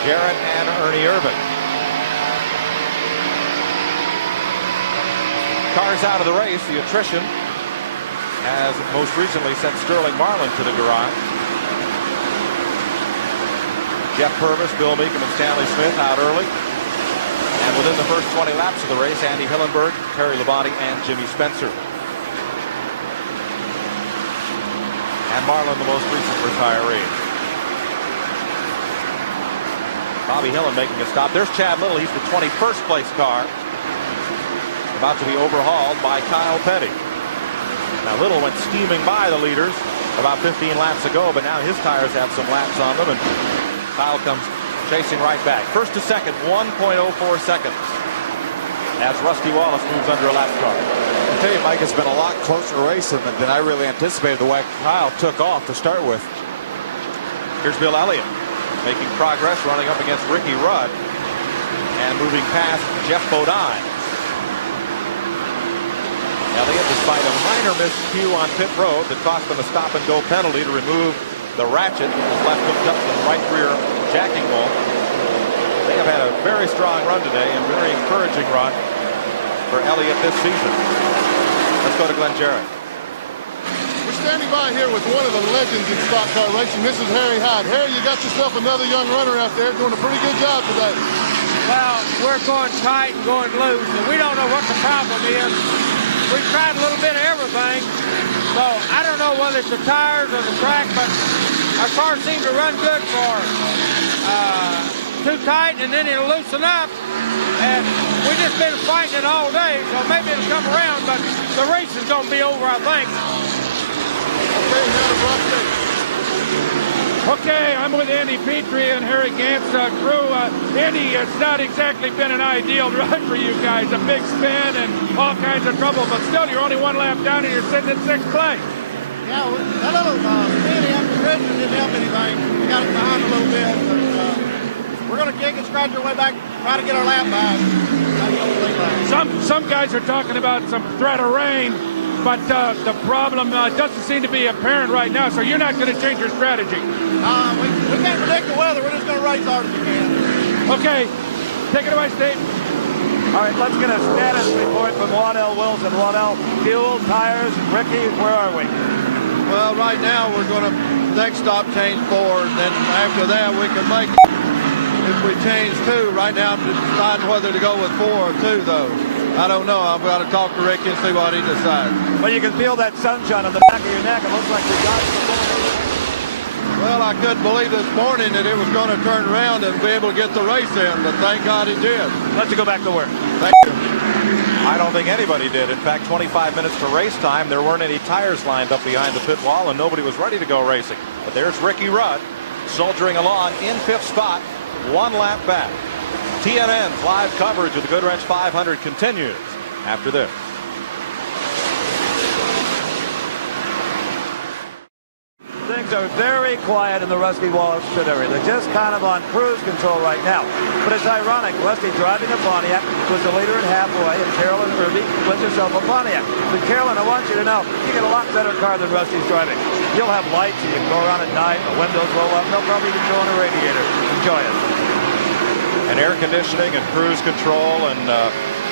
Jarrett, and Ernie Irvin. Cars out of the race. The attrition has most recently sent Sterling Marlin to the garage. Jeff Purvis, Bill Meekum, and Stanley Smith out early. And within the first 20 laps of the race, Andy Hillenberg, Terry Labonte, and Jimmy Spencer. And Marlin, the most recent retiree. Bobby Hillen making a stop. There's Chad Little. He's the 21st place car. About to be overhauled by Kyle Petty. Now Little went steaming by the leaders about 15 laps ago, but now his tires have some laps on them, and Kyle comes chasing right back. First to second, 1.04 seconds. As Rusty Wallace moves under a lap car. I tell you, Mike, it's been a lot closer race than I really anticipated the way Kyle took off to start with. Here's Bill Elliott making progress, running up against Ricky Rudd and moving past Jeff Bodine. Elliott, despite a minor miscue on pit road that cost them a stop-and-go penalty to remove the ratchet that was left hooked up to the right rear jacking bolt. They have had a very strong run today and very encouraging run for Elliott this season. Let's go to Glenn Jarrett. We're standing by here with one of the legends in stock car racing. This is Harry Hyde. Harry, you got yourself another young runner out there doing a pretty good job today. Well, we're going tight and going loose, and we don't know what the problem is. We've tried a little bit of everything, so I don't know whether it's the tires or the track, but our car seems to run good for too tight, and then it'll loosen up. And we've just been fighting it all day, so maybe it'll come around, but the race is going to be over, I think. Okay, I'm with Andy Petrie and Harry Gant's crew. Andy, it's not exactly been an ideal run for you guys. A big spin and all kinds of trouble, but still, you're only 1 lap down and you're sitting in 6th place. Yeah, that little spin after Christmas didn't help anything. We got it behind a little bit, but we're going to kick and scratch our way back, try to get our lap back. Some guys are talking about some threat of rain, but the problem doesn't seem to be apparent right now, so you're not going to change your strategy. We can't predict the weather. We're just going to race hard as we can. Okay, take it away, Steve. All right, let's get a status report from Waddell Wilson. Waddell, fuel, tires, Ricky, where are we? Well, right now we're going to next stop change 4, and then after that we can make it if we change 2. Right now I'm deciding whether to go with 4 or 2, though. I don't know. I've got to talk to Ricky and see what he decides. Well, you can feel that sunshine on the back of your neck. It looks like we got it. Well, I couldn't believe this morning that it was going to turn around and be able to get the race in, but thank God it did. Let's go back to work. Thank you. I don't think anybody did. In fact, 25 minutes to race time, there weren't any tires lined up behind the pit wall, and nobody was ready to go racing. But there's Ricky Rudd soldiering along in 5th spot, 1 lap back. TNN's live coverage of the Goodwrench 500 continues after this. Things are very quiet in the Rusty Wallace pit area. They're just kind of on cruise control right now. But it's ironic. Rusty driving a Pontiac was the leader in halfway, and Carolyn Irby wins herself a Pontiac. But Carolyn, I want you to know, you get a lot better car than Rusty's driving. You'll have lights, and you can go around at night, the windows roll up, they'll probably even go on a radiator. Enjoy it. And air conditioning and cruise control and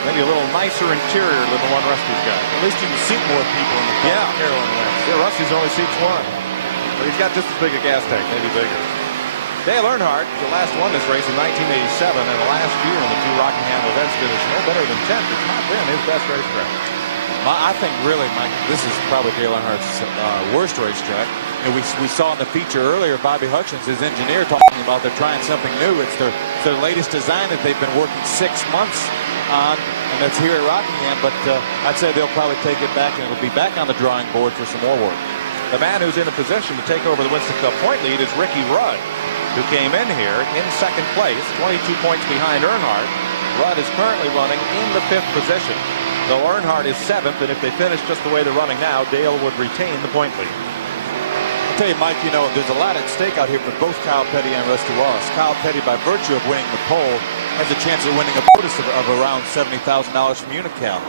maybe a little nicer interior than the one Rusty's got. At least you can seat more people in the car. Yeah, Carolyn wins. Yeah, Rusty's only seats 1. But he's got just as big a gas tank, maybe bigger. Dale Earnhardt, the last won this race in 1987, and the last year in the 2 Rockingham events finished no better than 10th. It's not been his best racetrack. I think really, Mike, this is probably Dale Earnhardt's worst racetrack. And we saw in the feature earlier, Bobby Hutchins, his engineer, talking about they're trying something new. It's their latest design that they've been working 6 months on, and that's here at Rockingham. But I'd say they'll probably take it back, and it'll be back on the drawing board for some more work. The man who's in a position to take over the Winston Cup point lead is Ricky Rudd. who came in here in second place, 22 points behind Earnhardt. Rudd is currently running in the 5th position, though Earnhardt is 7th, and if they finish just the way they're running now, Dale would retain the point lead. I'll tell you, Mike, you know, there's a lot at stake out here for both Kyle Petty and Rusty Wallace. Kyle Petty, by virtue of winning the pole, has a chance of winning a bonus of around $70,000 from Unocal.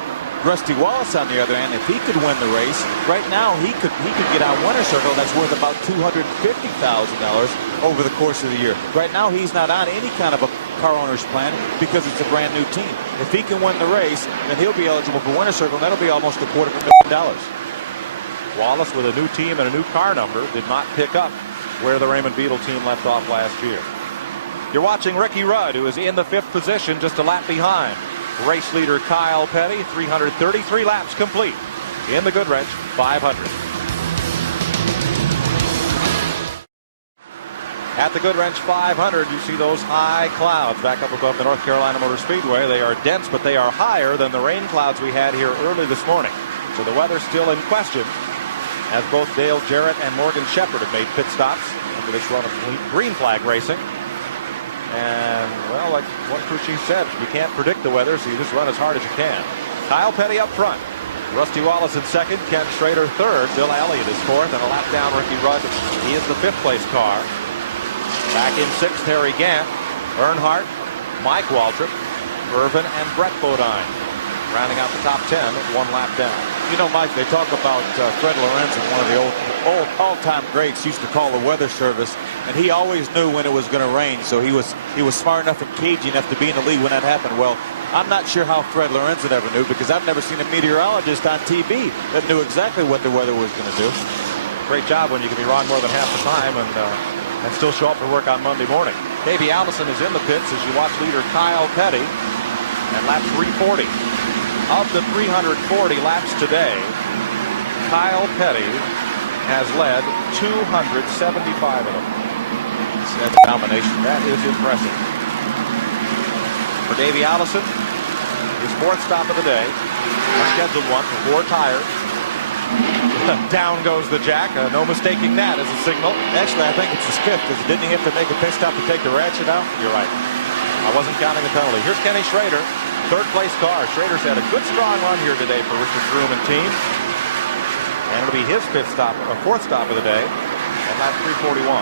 Rusty Wallace, on the other hand, if he could win the race, right now he could get on winner's circle. That's worth about $250,000 over the course of the year. Right now he's not on any kind of a car owner's plan because it's a brand new team. If he can win the race, then he'll be eligible for winner's circle, and that'll be almost $250,000. Wallace, with a new team and a new car number, did not pick up where the Raymond Beetle team left off last year. You're watching Ricky Rudd, who is in the 5th position, just a lap behind race leader Kyle Petty. 333 laps complete in the Goodwrench 500. At the Goodwrench 500, you see those high clouds back up above the North Carolina Motor Speedway. They are dense, but they are higher than the rain clouds we had here early this morning. So the weather's still in question, as both Dale Jarrett and Morgan Shepherd have made pit stops into this run of green flag racing. And, well, like one crew chief said, you can't predict the weather, so you just run as hard as you can. Kyle Petty up front. Rusty Wallace in second. Ken Schrader third. Bill Elliott is fourth. And a lap down, Ricky Rudd. He is the 5th place car. Back in 6th, Harry Gant, Earnhardt, Mike Waltrip, Irvin, and Brett Bodine. Rounding out the top 10, 1 lap down. You know, Mike, they talk about Fred Lorenzen, one of the old all-time greats, used to call the weather service, and he always knew when it was going to rain, so he was smart enough and cagey enough to be in the lead when that happened. Well, I'm not sure how Fred Lorenzen ever knew, because I've never seen a meteorologist on TV that knew exactly what the weather was going to do. Great job when you can be wrong more than half the time and still show up for work on Monday morning. Davey Allison is in the pits as you watch leader Kyle Petty and lap 340. Of the 340 laps today, Kyle Petty has led 275 of them. That's a domination. That is impressive. For Davey Allison, his 4th stop of the day, a scheduled one for 4 tires. Down goes the jack. No mistaking that as a signal. Actually, I think it's his 5th, because didn't he have to make a pit stop to take the ratchet out? You're right. I wasn't counting the penalty. Here's Kenny Schrader, 3rd place car. Schrader's had a good strong run here today for Richard Groom and team. And it'll be his 5th stop, or 4th stop of the day, at lap 341.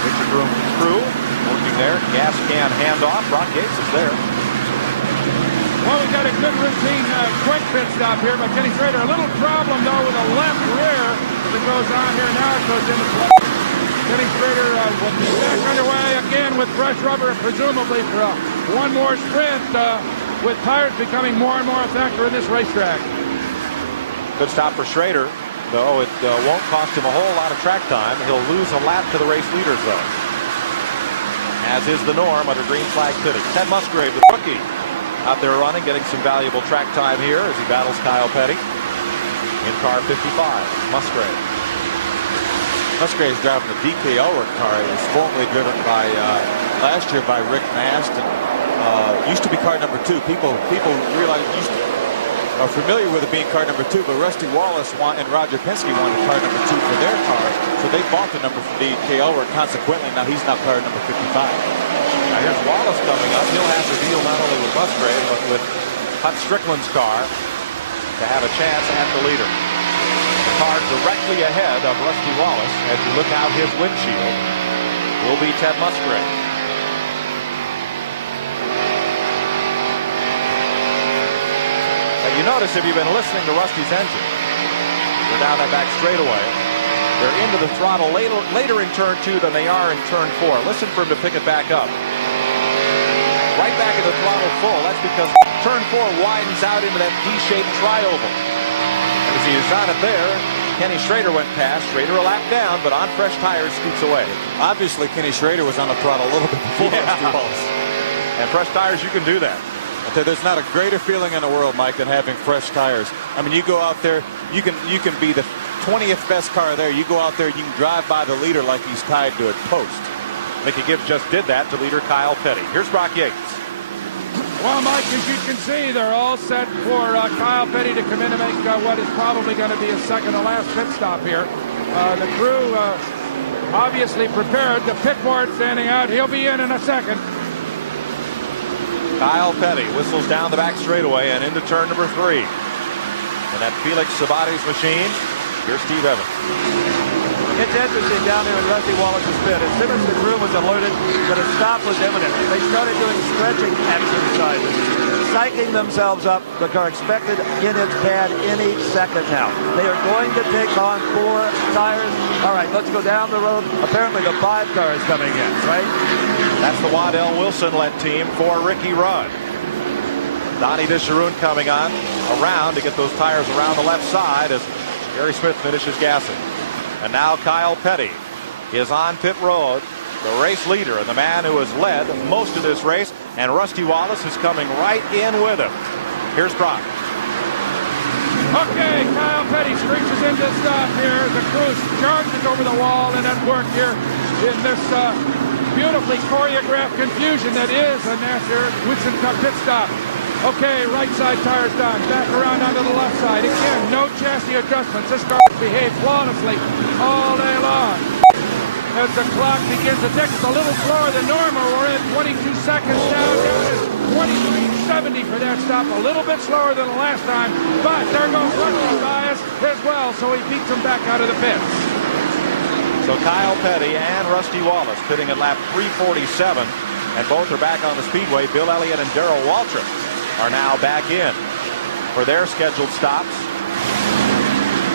Richard Groom's crew working there. Gas can handoff. Brock Yates is there. Well, we've got a good routine quick pit stop here by Kenny Schrader. A little problem, though, with the left rear that goes on here. Now it goes into play. Kenny Schrader will be back underway again with fresh rubber, presumably for one more sprint, with tires becoming more and more a factor in this racetrack. Good stop for Schrader, though it won't cost him a whole lot of track time. He'll lose a lap to the race leaders, though, as is the norm under green flag pitting. Ted Musgrave, the rookie, out there running, getting some valuable track time here as he battles Kyle Petty in car 55. Musgrave's driving the DK Ulrich car. It was formerly driven by last year by Rick Mast, and used to be car number 2. People realize are familiar with it being car number 2, but Rusty Wallace and Roger Penske wanted car number 2 for their car, so they bought the number from DK Ulrich. Consequently, now he's now car number 55. Now here's Wallace coming up. He'll have to deal not only with Musgrave, but with Hut Strickland's car to have a chance at the leader. The car directly ahead of Rusty Wallace, as you look out his windshield, will be Ted Musgrave. Now you notice, if you've been listening to Rusty's engine, they're down that back straightaway. They're into the throttle later in turn 2 than they are in turn 4. Listen for him to pick it back up. Right back in the throttle full. That's because turn 4 widens out into that D-shaped trioval. And as he is on it there, Kenny Schrader went past. Schrader a lap down, but on fresh tires scoots away. Obviously, Kenny Schrader was on the throttle a little bit before Rusty Wallace. And fresh tires, you can do that. There's not a greater feeling in the world, Mike, than having fresh tires. I mean, you go out there, you can be the 20th best car there. You go out there, you can drive by the leader like he's tied to a post. Mickey Gibbs just did that to leader Kyle Petty. Here's Brock Yates. Well, Mike, as you can see, they're all set for Kyle Petty to come in and make what is probably going to be a second to last pit stop here. The crew obviously prepared. The pit board standing out. He'll be in a second. Kyle Petty whistles down the back straightaway and into turn number 3. And that Felix Sabates machine. Here's Steve Evans. It's interesting down there in Rusty Wallace's pit. As soon as the crew was alerted that a stop was imminent, they started doing stretching exercises, psyching themselves up. The car expected in its pad any second now. They are going to take on 4 tires. All right, let's go down the road. Apparently the 5 car is coming in, right? That's the Waddell Wilson-led team for Ricky Rudd. Donnie DeSharoon coming on around to get those tires around the left side as Gary Smith finishes gassing. And now Kyle Petty is on pit road, the race leader and the man who has led most of this race. And Rusty Wallace is coming right in with him. Here's Brock. Okay, Kyle Petty screeches into stop here. The crew charges over the wall and at work here in this beautifully choreographed confusion that is a NASCAR Woodson Cup pit stop. Okay, right side tires done. Back around onto the left side. Again, no chassis adjustments. This car behaved flawlessly all day long. As the clock begins to tick, it's a little slower than normal. We're at 22 seconds down to 23.70 for that stop. A little bit slower than the last time, but there goes Rusty Bias as well, so he beats him back out of the pits. So Kyle Petty and Rusty Wallace pitting at lap 347, and both are back on the speedway. Bill Elliott and Darrell Waltrip are now back in for their scheduled stops.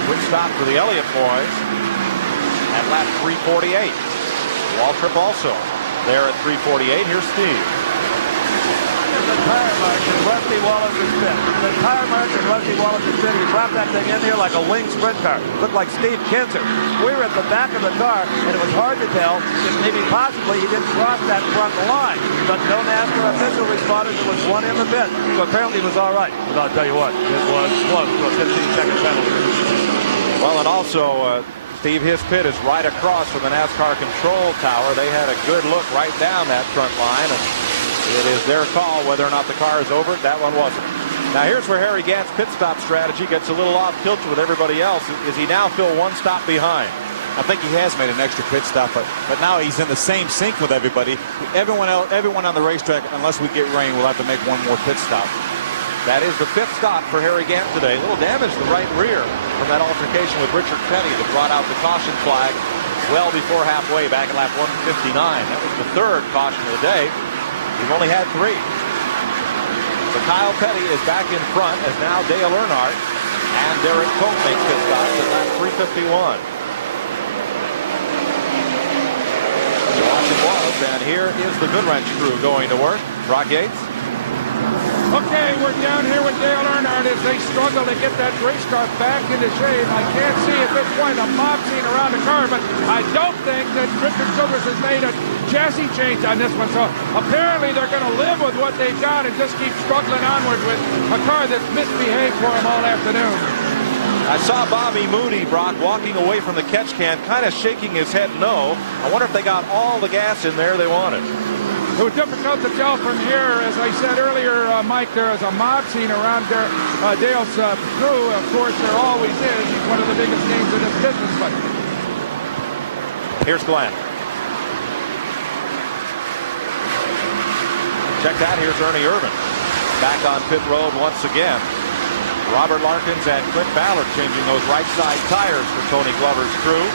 Quick stop for the Elliott boys at lap 348. Waltrip also there at 348. Here's Steve. The tire mark in Rusty Wallace's pit. The tire mark in Rusty Wallace's pit. He brought that thing in here like a winged sprint car. Looked like Steve Kinzer. We were at the back of the car, and it was hard to tell if maybe possibly he didn't cross that front line. But no NASCAR official responded. There was one in the pit. So apparently it was all right. But I'll tell you what, it was close to a 15-second penalty. Well, and also, Steve, his pit is right across from the NASCAR control tower. They had a good look right down that front line. And it is their call whether or not the car is over it. That one wasn't. Now here's where Harry Gant's pit stop strategy gets a little off kilter with everybody else. Is he now Phil one stop behind? I think he has made an extra pit stop, but now he's in the same sync with everybody. Everyone on the racetrack, unless we get rain, will have to make one more pit stop. That is the 5th stop for Harry Gant today. A little damage to the right rear from that altercation with Richard Petty that brought out the caution flag well before halfway back at lap 159. That was the 3rd caution of the day. We've only had 3. So Kyle Petty is back in front as now Dale Earnhardt and Derek Cope make pit stops at lap 351. Watching Wallace, and here is the Goodwrench crew going to work. Brock Yates. Okay, we're down here with Dale Earnhardt as they struggle to get that race car back into shape. I can't see at this point a mob scene around the car, but I don't think that Richard Childress has made a chassis change on this one. So apparently they're going to live with what they've got and just keep struggling onward with a car that's misbehaved for them all afternoon. I saw Bobby Moody, Brock, walking away from the catch can, kind of shaking his head no. I wonder if they got all the gas in there they wanted. It was difficult to tell from here. As I said earlier, Mike, there is a mob scene around Dale's crew. Of course, there always is. He's one of the biggest names in this business. But here's Glenn. Check that. Here's Ernie Irvin back on pit road once again. Robert Larkins and Clint Ballard changing those right side tires for Tony Glover's crew.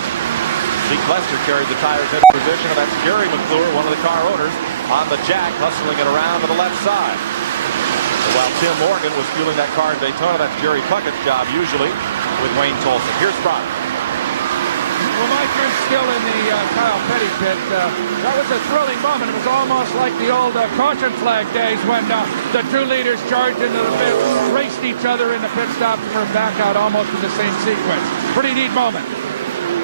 Zeke Lester carried the tires into position, and that's Jerry McClure, one of the car owners, on the jack, hustling it around to the left side. So while Tim Morgan was fueling that car in Daytona, that's Jerry Puckett's job usually with Wayne Tolson. Here's Brock. Well, Mike, I'm still in the Kyle Petty pit. That was a thrilling moment. It was almost like the old caution flag days when the 2 leaders charged into the pit, raced each other in the pit stops, and were back out almost in the same sequence. Pretty neat moment.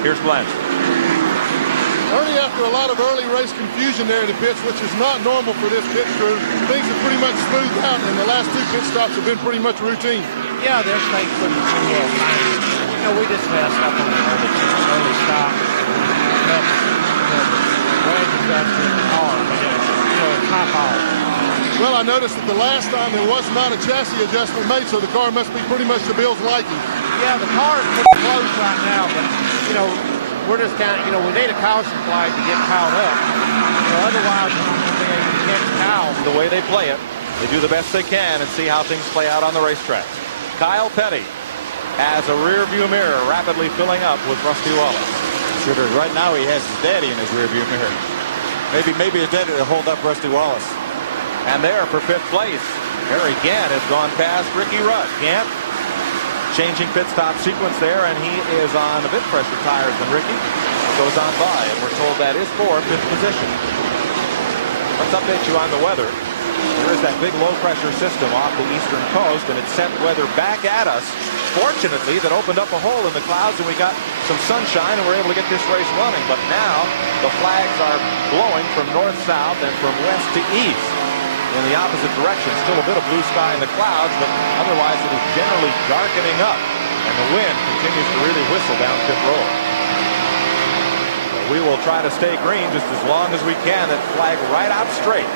Here's Glenn. Ernie, after a lot of early race confusion there in the pits, which is not normal for this pit crew, things have pretty much smoothed out, and the last 2 pit stops have been pretty much routine. Yeah, there's things pretty well fine. You know, we just messed up on the early stop. Wedge got to the car, top off. Well, I noticed that the last time there was not a chassis adjustment made, so the car must be pretty much to Bill's liking. Yeah, the car is pretty close right now, but, you know, we're just kind of, we need a caution flag to get caught up. So otherwise, we're not going to be able to catch Kyle. The way they play it, they do the best they can and see how things play out on the racetrack. Kyle Petty has a rear view mirror rapidly filling up with Rusty Wallace. Sure does. Right now he has his daddy in his rear view mirror. Maybe his daddy will hold up Rusty Wallace. And there for 5th place, Harry Gant has gone past Ricky Rudd. Gant changing pit stop sequence there, and he is on a bit fresher tires than Ricky. Goes on by, and we're told that is for 5th position. Let's update you on the weather. There is that big low pressure system off the eastern coast, and it sent weather back at us. Fortunately, that opened up a hole in the clouds, and we got some sunshine, and we're able to get this race running. But now the flags are blowing from north-south and from west to east in the opposite direction. Still a bit of blue sky in the clouds, but otherwise it is generally darkening up, and the wind continues to really whistle down pit road. So we will try to stay green just as long as we can. That flag right out straight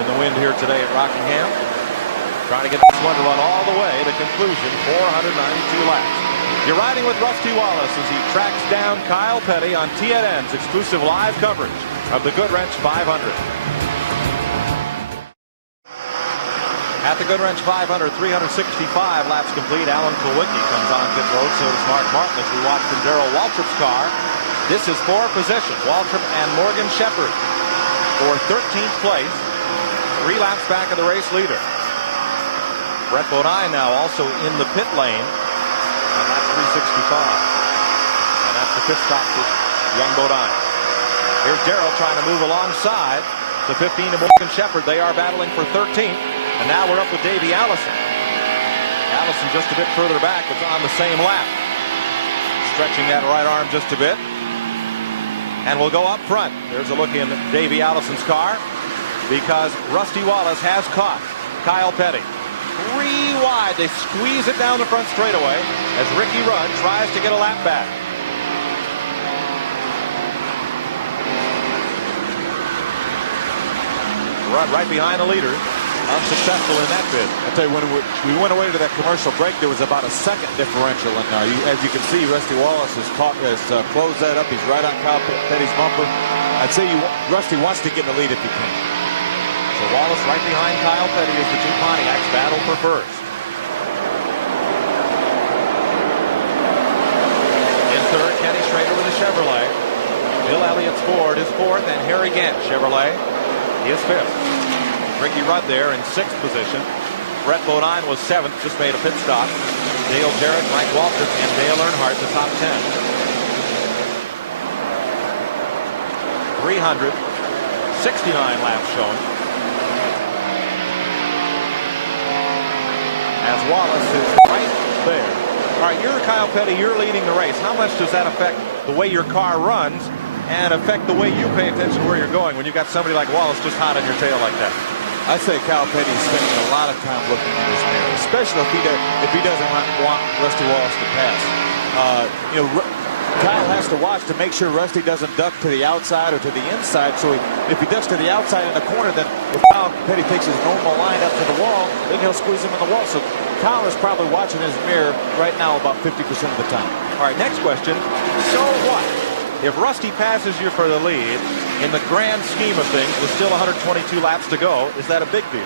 in the wind here today at Rockingham. Trying to get this one to run all the way to conclusion, 492 laps. You're riding with Rusty Wallace as he tracks down Kyle Petty on TNN's exclusive live coverage of the Goodwrench 500. At the Goodwrench 500, 365 laps complete. Alan Kulwicki comes on pit road. So does Mark Martin as we watch from Darrell Waltrip's car. This is for position. Waltrip and Morgan Shepherd for 13th place. 3 laps back of the race leader. Brett Bodine now also in the pit lane. And that's 365. And that's the pit stop for young Bodine. Here's Darrell trying to move alongside the 15 of Morgan Shepherd. They are battling for 13th. And now we're up with Davey Allison. Allison just a bit further back, but on the same lap. Stretching that right arm just a bit. And we'll go up front. There's a look in Davey Allison's car because Rusty Wallace has caught Kyle Petty. 3 wide. They squeeze it down the front straightaway as Ricky Rudd tries to get a lap back. Rudd right behind the leader. Unsuccessful in that bid. I tell you, when we went away to that commercial break, there was about a second differential, and as you can see, Rusty Wallace has closed that up. He's right on Kyle Petty's bumper. I'd say Rusty wants to get in the lead if he can. So Wallace right behind Kyle Petty as the 2 Pontiacs battle for first. In third, Kenny Schrader with a Chevrolet. Bill Elliott's Ford is 4th, and Harry Gant Chevrolet is 5th. Ricky Rudd there in 6th position. Brett Bodine was 7th, just made a pit stop. Dale Jarrett, Mike Waltrip, and Dale Earnhardt the top 10. 369 laps shown. As Wallace is right there. All right, you're Kyle Petty, you're leading the race. How much does that affect the way your car runs and affect the way you pay attention to where you're going when you got somebody like Wallace just hot on your tail like that? I say Kyle Petty's spending a lot of time looking in his mirror, especially if he doesn't want Rusty Wallace to pass. Kyle has to watch to make sure Rusty doesn't duck to the outside or to the inside. So if he ducks to the outside in the corner, then if Kyle Petty takes his normal line up to the wall, then he'll squeeze him in the wall. So Kyle is probably watching his mirror right now about 50% of the time. All right, next question. So what? If Rusty passes you for the lead, in the grand scheme of things, with still 122 laps to go, is that a big deal?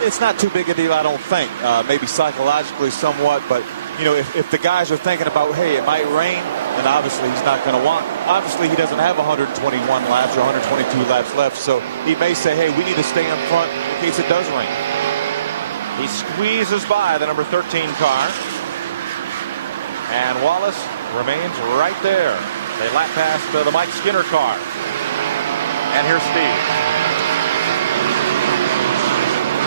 It's not too big a deal, I don't think. Maybe psychologically somewhat, but if the guys are thinking about, hey, it might rain, then obviously he's not going to want. Obviously, he doesn't have 121 laps or 122 laps left, so he may say, hey, we need to stay in front in case it does rain. He squeezes by the number 13 car, and Wallace remains right there. They lap past the Mike Skinner car. And here's Steve.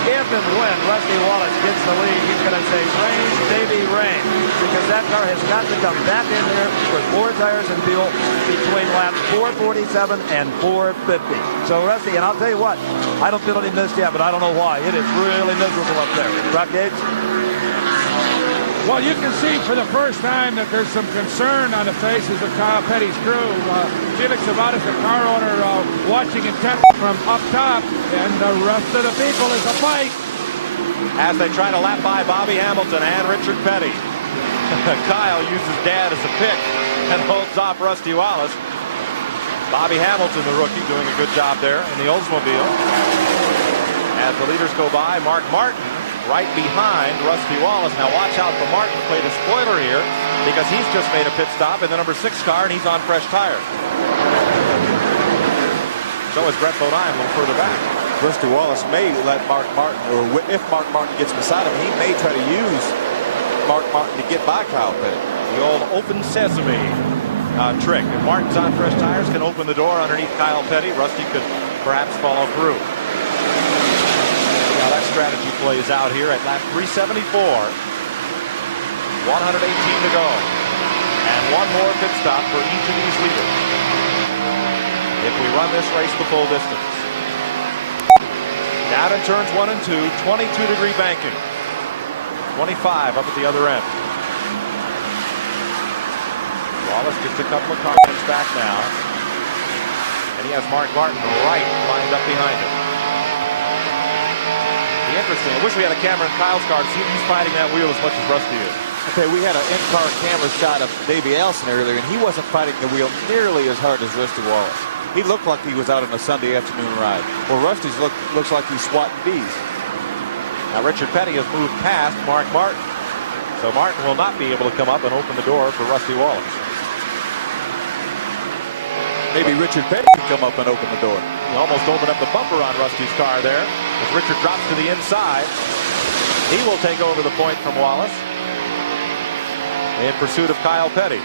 If and when Rusty Wallace gets the lead, he's going to say, rain, Davey, rain. Because that car has got to come back in there with 4 tires and fuel between laps 447 and 450. So, Rusty, and I'll tell you what, I don't feel any mist yet, but I don't know why. It is really miserable up there. Rock Gates? Well, you can see for the first time that there's some concern on the faces of Kyle Petty's crew. Felix Zavada's the car owner watching intently from up top, and the rest of the people is a fight. As they try to lap by Bobby Hamilton and Richard Petty. Kyle uses Dad as a pick and holds off Rusty Wallace. Bobby Hamilton, the rookie, doing a good job there in the Oldsmobile. As the leaders go by, Mark Martin right behind Rusty Wallace. Now watch out for Martin. Played a spoiler here because he's just made a pit stop in the number 6 car, and he's on fresh tires. So is Brett Bodine a little further back. Rusty Wallace may let Mark Martin, or if Mark Martin gets beside him, he may try to use Mark Martin to get by Kyle Petty. The old open sesame trick. If Martin's on fresh tires, can open the door underneath Kyle Petty. Rusty could perhaps follow through. Now that strategy plays out here at lap 374. 118 to go. And one more pit stop for each of these leaders. If we run this race the full distance. Down in turns 1 and 2, 22-degree banking. 25 up at the other end. Wallace just a couple of car lengths back now. And he has Mark Martin right lined up behind him. Be interesting. I wish we had a camera in Kyle's car to see if he's fighting that wheel as much as Rusty is. Okay, we had an in-car camera shot of Davey Allison earlier, and he wasn't fighting the wheel nearly as hard as Rusty Wallace. He looked like he was out on a Sunday afternoon ride. Well, Rusty's looks like he's swatting bees. Now Richard Petty has moved past Mark Martin. So Martin will not be able to come up and open the door for Rusty Wallace. Maybe Richard Petty can come up and open the door. He almost opened up the bumper on Rusty's car there. As Richard drops to the inside, he will take over the point from Wallace in pursuit of Kyle Petty.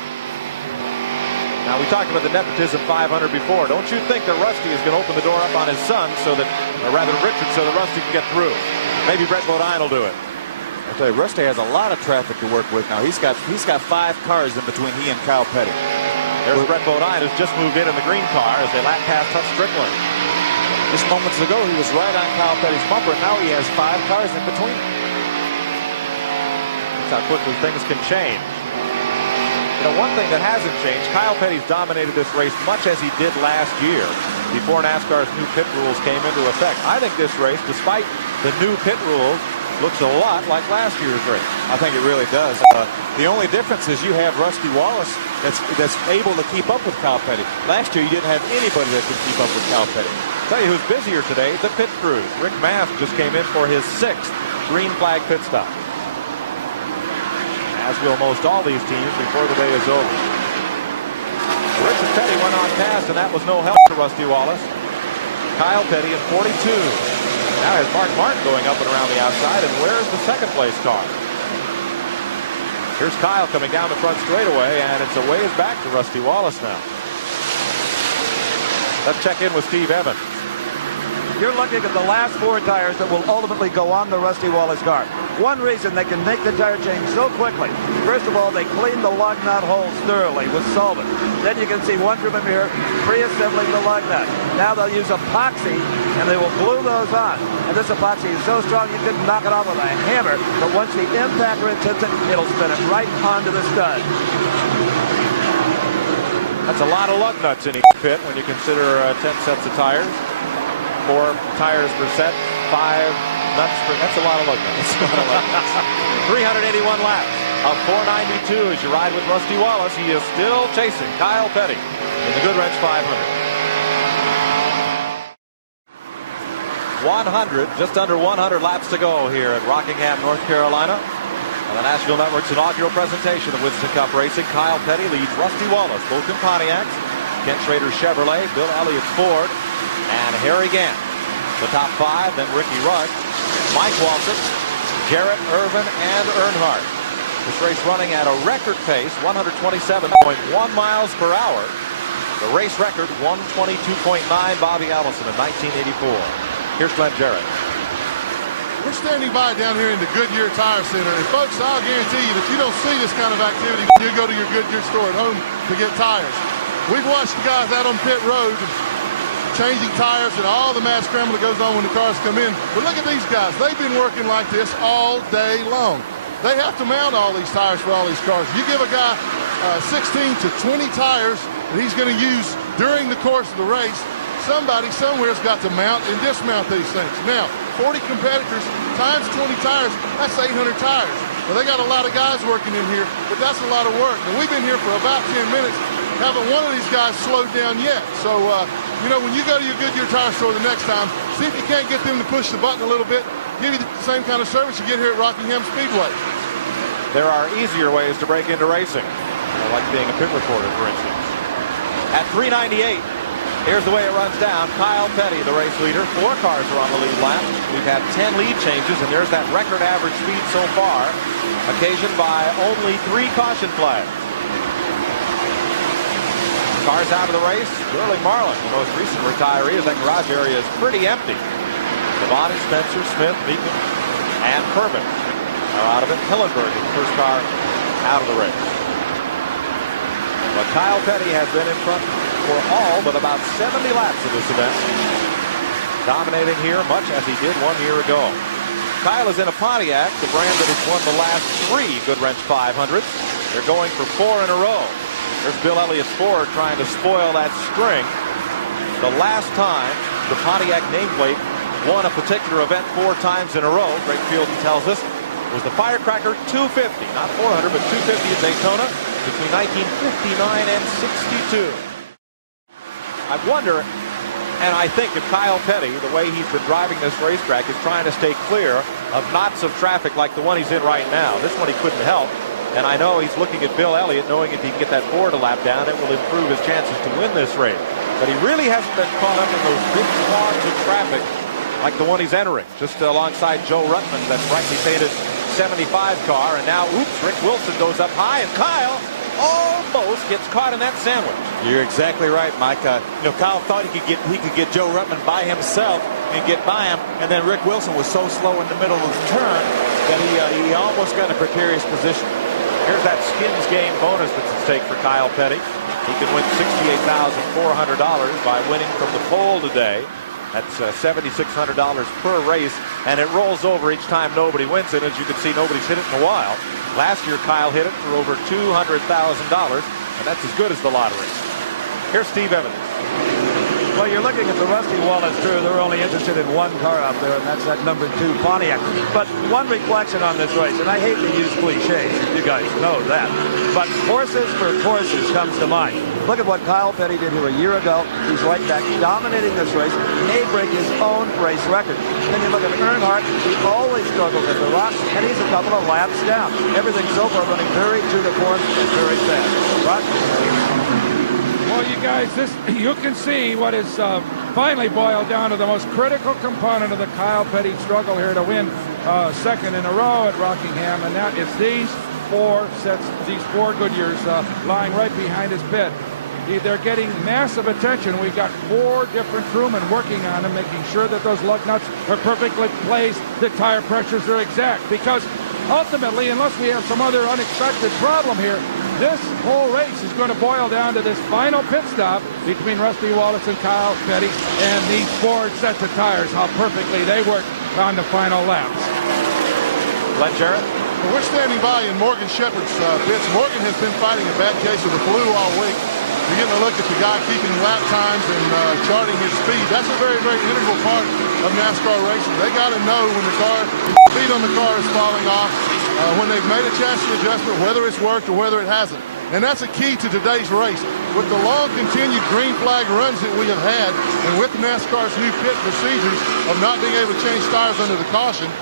Now, we talked about the nepotism 500 before. Don't you think that Rusty is going to open the door up on his son so that, or rather Richard, so that Rusty can get through? Maybe Brett Bodine will do it. I tell you, Rusty has a lot of traffic to work with now. He's got 5 cars in between he and Kyle Petty. There's Brett Bodine, who's just moved in the green car as they lap past Tuck Strickland. Just moments ago, he was right on Kyle Petty's bumper, and now he has 5 cars in between. That's how quickly things can change. You know, one thing that hasn't changed, Kyle Petty's dominated this race much as he did last year before NASCAR's new pit rules came into effect. I think this race, despite the new pit rules, looks a lot like last year's race. I think it really does. The only difference is you have Rusty Wallace that's able to keep up with Kyle Petty. Last year, you didn't have anybody that could keep up with Kyle Petty. I'll tell you who's busier today, the pit crews. Rick Mast just came in for his 6th green flag pit stop. As will most all these teams before the day is over. Richard Petty went on past, and that was no help to Rusty Wallace. Kyle Petty in 42. Now has Mark Martin going up and around the outside, and where's the second place car? Here's Kyle coming down the front straightaway, and it's a ways back to Rusty Wallace now. Let's check in with Steve Evans. You're looking at the last 4 tires that will ultimately go on the Rusty Wallace car. One reason they can make the tire change so quickly, first of all, they clean the lug nut holes thoroughly with solvent. Then you can see one from here pre-assembling the lug nut. Now they'll use epoxy, and they will glue those on. And this epoxy is so strong you couldn't knock it off with a hammer, but once the impactor hits it, it'll spin it right onto the stud. That's a lot of lug nuts in each pit when you consider 10 sets of tires. 4 tires per set, 5 nuts per. That's a lot of lug nuts. 381 laps of 492 as you ride with Rusty Wallace. He is still chasing Kyle Petty in the Goodwrench 500. 100, just under 100 laps to go here at Rockingham, North Carolina. On the Nashville Network's inaugural presentation of Winston Cup Racing, Kyle Petty leads Rusty Wallace, both in Pontiacs, Kent Schrader's Chevrolet, Bill Elliott's Ford, and Harry Gant. The top 5, then Ricky Rudd, Mike Walton, Jarrett, Irvin, and Earnhardt. This race running at a record pace, 127.1 miles per hour. The race record, 122.9, Bobby Allison in 1984. Here's Glenn Jarrett. We're standing by down here in the Goodyear Tire Center, and folks, I'll guarantee you that you don't see this kind of activity when you go to your Goodyear store at home to get tires. We've watched the guys out on pit road changing tires and all the mad scramble that goes on when the cars come in. But look at these guys. They've been working like this all day long. They have to mount all these tires for all these cars. You give a guy 16 to 20 tires that he's going to use during the course of the race, somebody somewhere's got to mount and dismount these things. Now, 40 competitors times 20 tires, that's 800 tires. Well, they got a lot of guys working in here, but that's a lot of work. And we've been here for about 10 minutes. Haven't one of these guys slowed down yet. So, you know, when you go to your Goodyear tire store the next time, see if you can't get them to push the button a little bit, give you the same kind of service you get here at Rockingham Speedway. There are easier ways to break into racing, like being a pit reporter, for instance. At 398, here's the way it runs down. Kyle Petty, the race leader. 4 cars are on the lead lap. We've had 10 lead changes, and there's that record average speed so far, occasioned by only 3 caution flags. Cars out of the race. Shirley Marlin, the most recent retiree, as that garage area is pretty empty. Devon, Spencer, Smith, Meekin, and Kervin are out of it. Hillenberg is the first car out of the race. But Kyle Petty has been in front for all but about 70 laps of this event, dominating here much as he did 1 year ago. Kyle is in a Pontiac, the brand that has won the last 3 Goodwrench 500s. They're going for 4 in a row. There's Bill Elliott's Ford trying to spoil that string. The last time the Pontiac nameplate won a particular event 4 times in a row, Greg Fielden tells us, was the Firecracker 250, not 400, but 250 at Daytona between 1959 and 62. I wonder, and I think if Kyle Petty, the way he's been driving this racetrack, is trying to stay clear of knots of traffic like the one he's in right now. This one he couldn't help. And I know he's looking at Bill Elliott, knowing if he can get that Ford a lap down, it will improve his chances to win this race. But he really hasn't been caught up in those big clogs of traffic like the one he's entering, just alongside Joe Ruttman, that brightly painted 75 car. And now, oops, Rick Wilson goes up high, and Kyle almost gets caught in that sandwich. You're exactly right, Mike. You know, Kyle thought he could get Joe Ruttman by himself and get by him, and then Rick Wilson was so slow in the middle of the turn that he almost got in a precarious position. Here's that skins game bonus that's at stake for Kyle Petty. He can win $68,400 by winning from the pole today. That's $7,600 per race, and it rolls over each time nobody wins it. As you can see, nobody's hit it in a while. Last year, Kyle hit it for over $200,000, and that's as good as the lottery. Here's Steve Evans. Well, you're looking at the Rusty Wallace crew. They're only interested in 1 car up there, and that's that number 2 Pontiac. But one reflection on this race, and I hate to use cliches, you guys know that, but horses for courses comes to mind. Look at what Kyle Petty did here a year ago. He's right back dominating this race. May break his own race record. Then you look at Earnhardt. He always struggles at the rock, and he's a couple of laps down. Everything so far running very true to form and very fast. Rock? Well, you guys, you can see what is finally boiled down to the most critical component of the Kyle Petty struggle here to win 2nd in a row at Rockingham, and that is these 4 sets, these 4 Goodyears lying right behind his pit. They're getting massive attention. We've got 4 different crewmen working on them, making sure that those lug nuts are perfectly placed, the tire pressures are exact, because ultimately, unless we have some other unexpected problem here, this whole race is going to boil down to this final pit stop between Rusty Wallace and Kyle Petty, and these 4 sets of tires, how perfectly they work on the final laps. Glenn Jarrett? Well, we're standing by in Morgan Shepherd's pits. Morgan has been fighting a bad case of the flu all week. We're getting a look at the guy keeping lap times and charting his speed. That's a very, very integral part of NASCAR racing. They got to know when the speed on the car is falling off, when they've made a chassis adjustment, whether it's worked or whether it hasn't. And that's a key to today's race. With the long continued green flag runs that we have had, and with NASCAR's new pit procedures of not being able to change tires under the caution,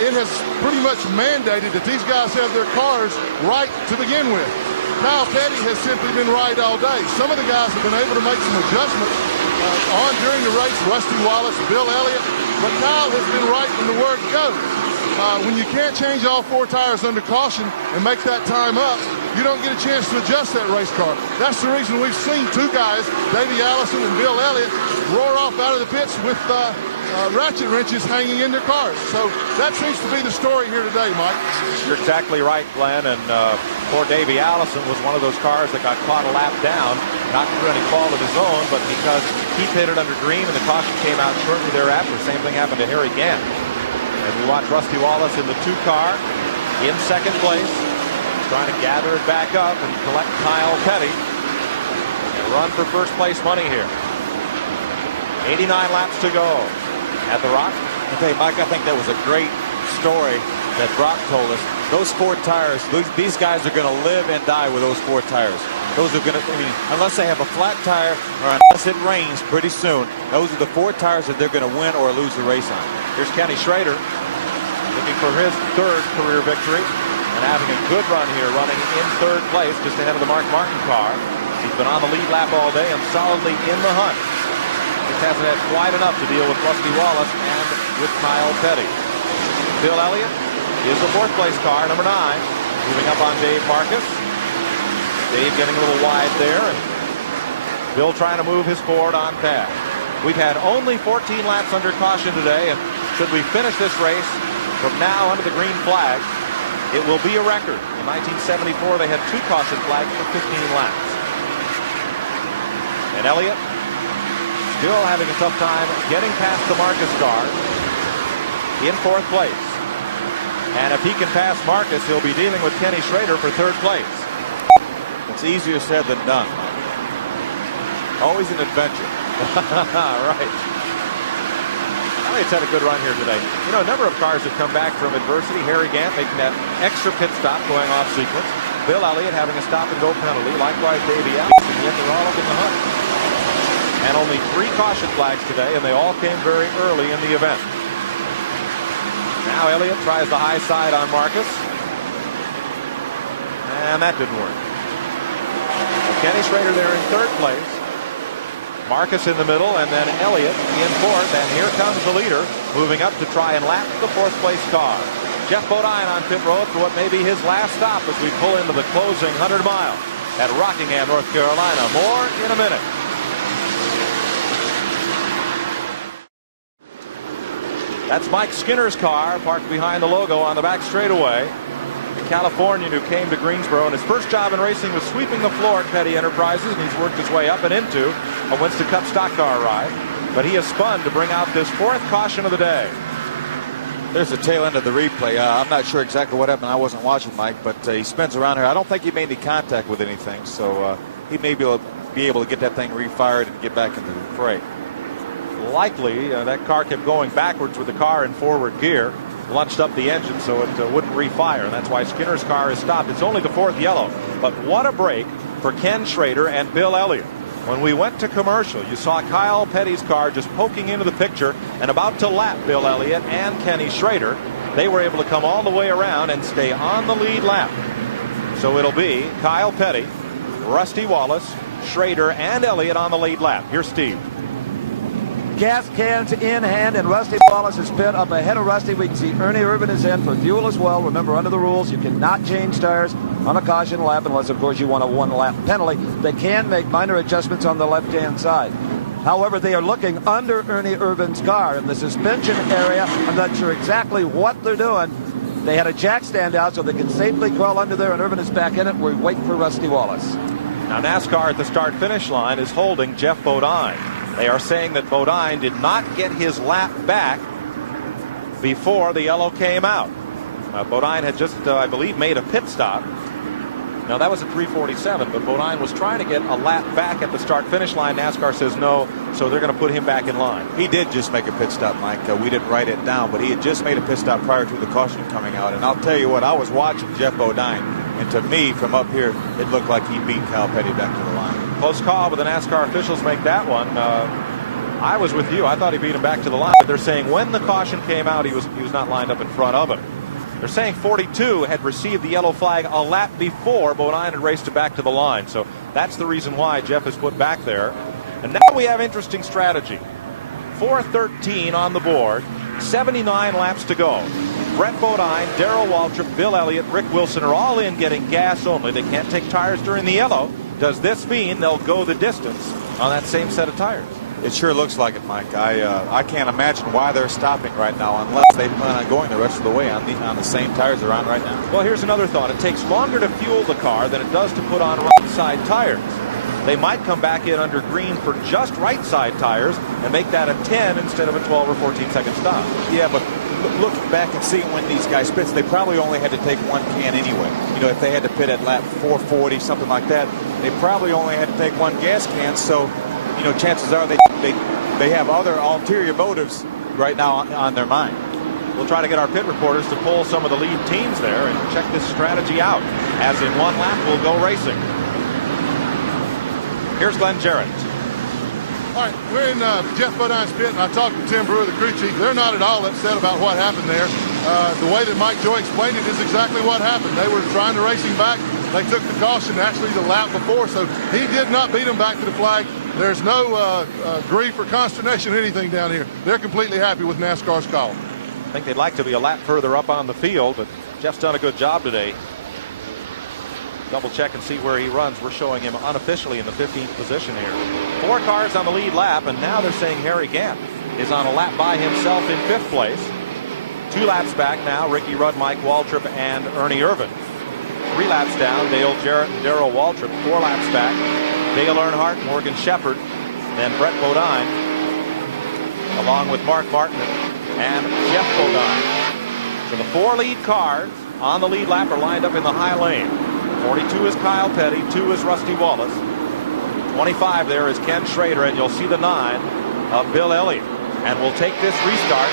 it has pretty much mandated that these guys have their cars right to begin with. Kyle Petty has simply been right all day. Some of the guys have been able to make some adjustments during the race, Rusty Wallace, Bill Elliott, but Kyle has been right from the word go. When you can't change all 4 tires under caution and make that time up, you don't get a chance to adjust that race car. That's the reason we've seen 2 guys, Davey Allison and Bill Elliott, roar off out of the pits with ratchet wrenches hanging in their cars. So that seems to be the story here today, Mike. You're exactly right, Glenn. And poor Davey Allison was one of those cars that got caught a lap down, not through any fault of his own, but because he pitted under green and the caution came out shortly thereafter. Same thing happened to Harry Gant. And we watch Rusty Wallace in the 2 car in 2nd place, trying to gather it back up and collect Kyle Petty and run for 1st place money here. 89 laps to go at the Rock. Okay, Mike, I think that was a great story that Brock told us, those 4 tires, these guys are going to live and die with those 4 tires. Those are going to, I mean, unless they have a flat tire or unless it rains pretty soon, those are the 4 tires that they're going to win or lose the race on. Here's Kenny Schrader looking for his 3rd career victory and having a good run here, running in 3rd place just ahead of the Mark Martin car. He's been on the lead lap all day and solidly in the hunt. Just hasn't had quite enough to deal with Rusty Wallace and with Kyle Petty. Bill Elliott is the 4th place car, number 9, moving up on Dave Marcus. Dave getting a little wide there, and Bill trying to move his Ford on past. We've had only 14 laps under caution today, and should we finish this race from now under the green flag, it will be a record. In 1974, they had 2 caution flags for 15 laps. And Elliott still having a tough time getting past the Marcus car in 4th place. And if he can pass Marcus, he'll be dealing with Kenny Schrader for 3rd place. It's easier said than done. Always an adventure. Right. Elliott's had a good run here today. You know, a number of cars have come back from adversity. Harry Gant making that extra pit stop going off sequence. Bill Elliott having a stop-and-go penalty. Likewise, Davey Alex. And yet they're all up in the hunt. And only 3 caution flags today, and they all came very early in the event. Now Elliott tries the high side on Marcus. And that didn't work. Kenny Schrader there in 3rd place. Marcus in the middle, and then Elliott in 4th. And here comes the leader, moving up to try and lap the 4th place car. Jeff Bodine on pit road for what may be his last stop as we pull into the closing 100 mile at Rockingham, North Carolina. More in a minute. That's Mike Skinner's car parked behind the logo on the back straightaway. Californian who came to Greensboro, and his first job in racing was sweeping the floor at Petty Enterprises, and he's worked his way up and into a Winston Cup stock car ride. But he has spun to bring out this 4th caution of the day. There's the tail end of the replay. I'm not sure exactly what happened. I wasn't watching, Mike, but he spins around here. I don't think he made any contact with anything, so he may be able to get that thing refired and get back into the fray. Likely, that car kept going backwards with the car in forward gear. Lunched up the engine so it wouldn't refire, and that's why Skinner's car is stopped. It's only the 4th yellow, but what a break for Ken Schrader and Bill Elliott. When we went to commercial, you saw Kyle Petty's car just poking into the picture and about to lap Bill Elliott and Kenny Schrader. They were able to come all the way around and stay on the lead lap. So it'll be Kyle Petty, Rusty Wallace, Schrader, and Elliott on the lead lap. Here's Steve. Gas cans in hand, and Rusty Wallace is pit up ahead of Rusty. We can see Ernie Irvin is in for fuel as well. Remember, under the rules, you cannot change tires on a caution lap unless, of course, you want a 1-lap penalty. They can make minor adjustments on the left-hand side. However, they are looking under Ernie Irvin's car in the suspension area. I'm not sure exactly what they're doing. They had a jack stand out so they can safely crawl under there, and Irvin is back in it. We wait for Rusty Wallace. Now, NASCAR at the start-finish line is holding Jeff Bodine. They are saying that Bodine did not get his lap back before the yellow came out. Bodine had just, I believe, made a pit stop. Now, that was at 3:47, but Bodine was trying to get a lap back at the start-finish line. NASCAR says no, so they're going to put him back in line. He did just make a pit stop, Mike. We didn't write it down, but he had just made a pit stop prior to the caution coming out. And I'll tell you what, I was watching Jeff Bodine, and to me, from up here, it looked like he beat Kyle Petty back to the line. Close call, but the NASCAR officials make that one. I was with you. I thought he beat him back to the line. They're saying when the caution came out, he was not lined up in front of him. They're saying 42 had received the yellow flag a lap before Bodine had raced it back to the line. So that's the reason why Jeff is put back there. And now we have interesting strategy. 4:13 on the board, 79 laps to go. Brett Bodine, Darrell Waltrip, Bill Elliott, Rick Wilson are all in getting gas only. They can't take tires during the yellow. Does this mean they'll go the distance on that same set of tires? It sure looks like it, Mike. I can't imagine why they're stopping right now unless they plan on going the rest of the way on the same tires they're on right now. Well, here's another thought. It takes longer to fuel the car than it does to put on right side tires. They might come back in under green for just right side tires and make that a 10 instead of a 12 or 14 second stop. Yeah, but looking back and seeing when these guys pits, they probably only had to take one can anyway. You know, if they had to pit at lap 440, something like that, they probably only had to take one gas can. So, you know, chances are they have other ulterior motives right now on their mind. We'll try to get our pit reporters to pull some of the lead teams there and check this strategy out. As in one lap, we'll go racing. Here's Glenn Jarrett. All right, we're in Jeff Bodine's pit, and I talked to Tim Brewer, the crew chief. They're not at all upset about what happened there. The way that Mike Joy explained it is exactly what happened. They were trying to race him back. They took the caution actually the lap before, so he did not beat him back to the flag. There's no grief or consternation or anything down here. They're completely happy with NASCAR's call. I think they'd like to be a lap further up on the field, but Jeff's done a good job today. Double check and see where he runs. We're showing him unofficially in the 15th position here. 4 cars on the lead lap, and now they're saying Harry Gant is on a lap by himself in 5th place. 2 laps back now, Ricky Rudd, Mike Waltrip, and Ernie Irvan. 3 laps down, Dale Jarrett and Darrell Waltrip. 4 laps back, Dale Earnhardt, Morgan Shepherd, then Brett Bodine, along with Mark Martin and Jeff Bodine. So the 4 lead cars on the lead lap are lined up in the high lane. 42 is Kyle Petty, 2 is Rusty Wallace. 25 there is Ken Schrader, and you'll see the 9 of Bill Elliott. And we'll take this restart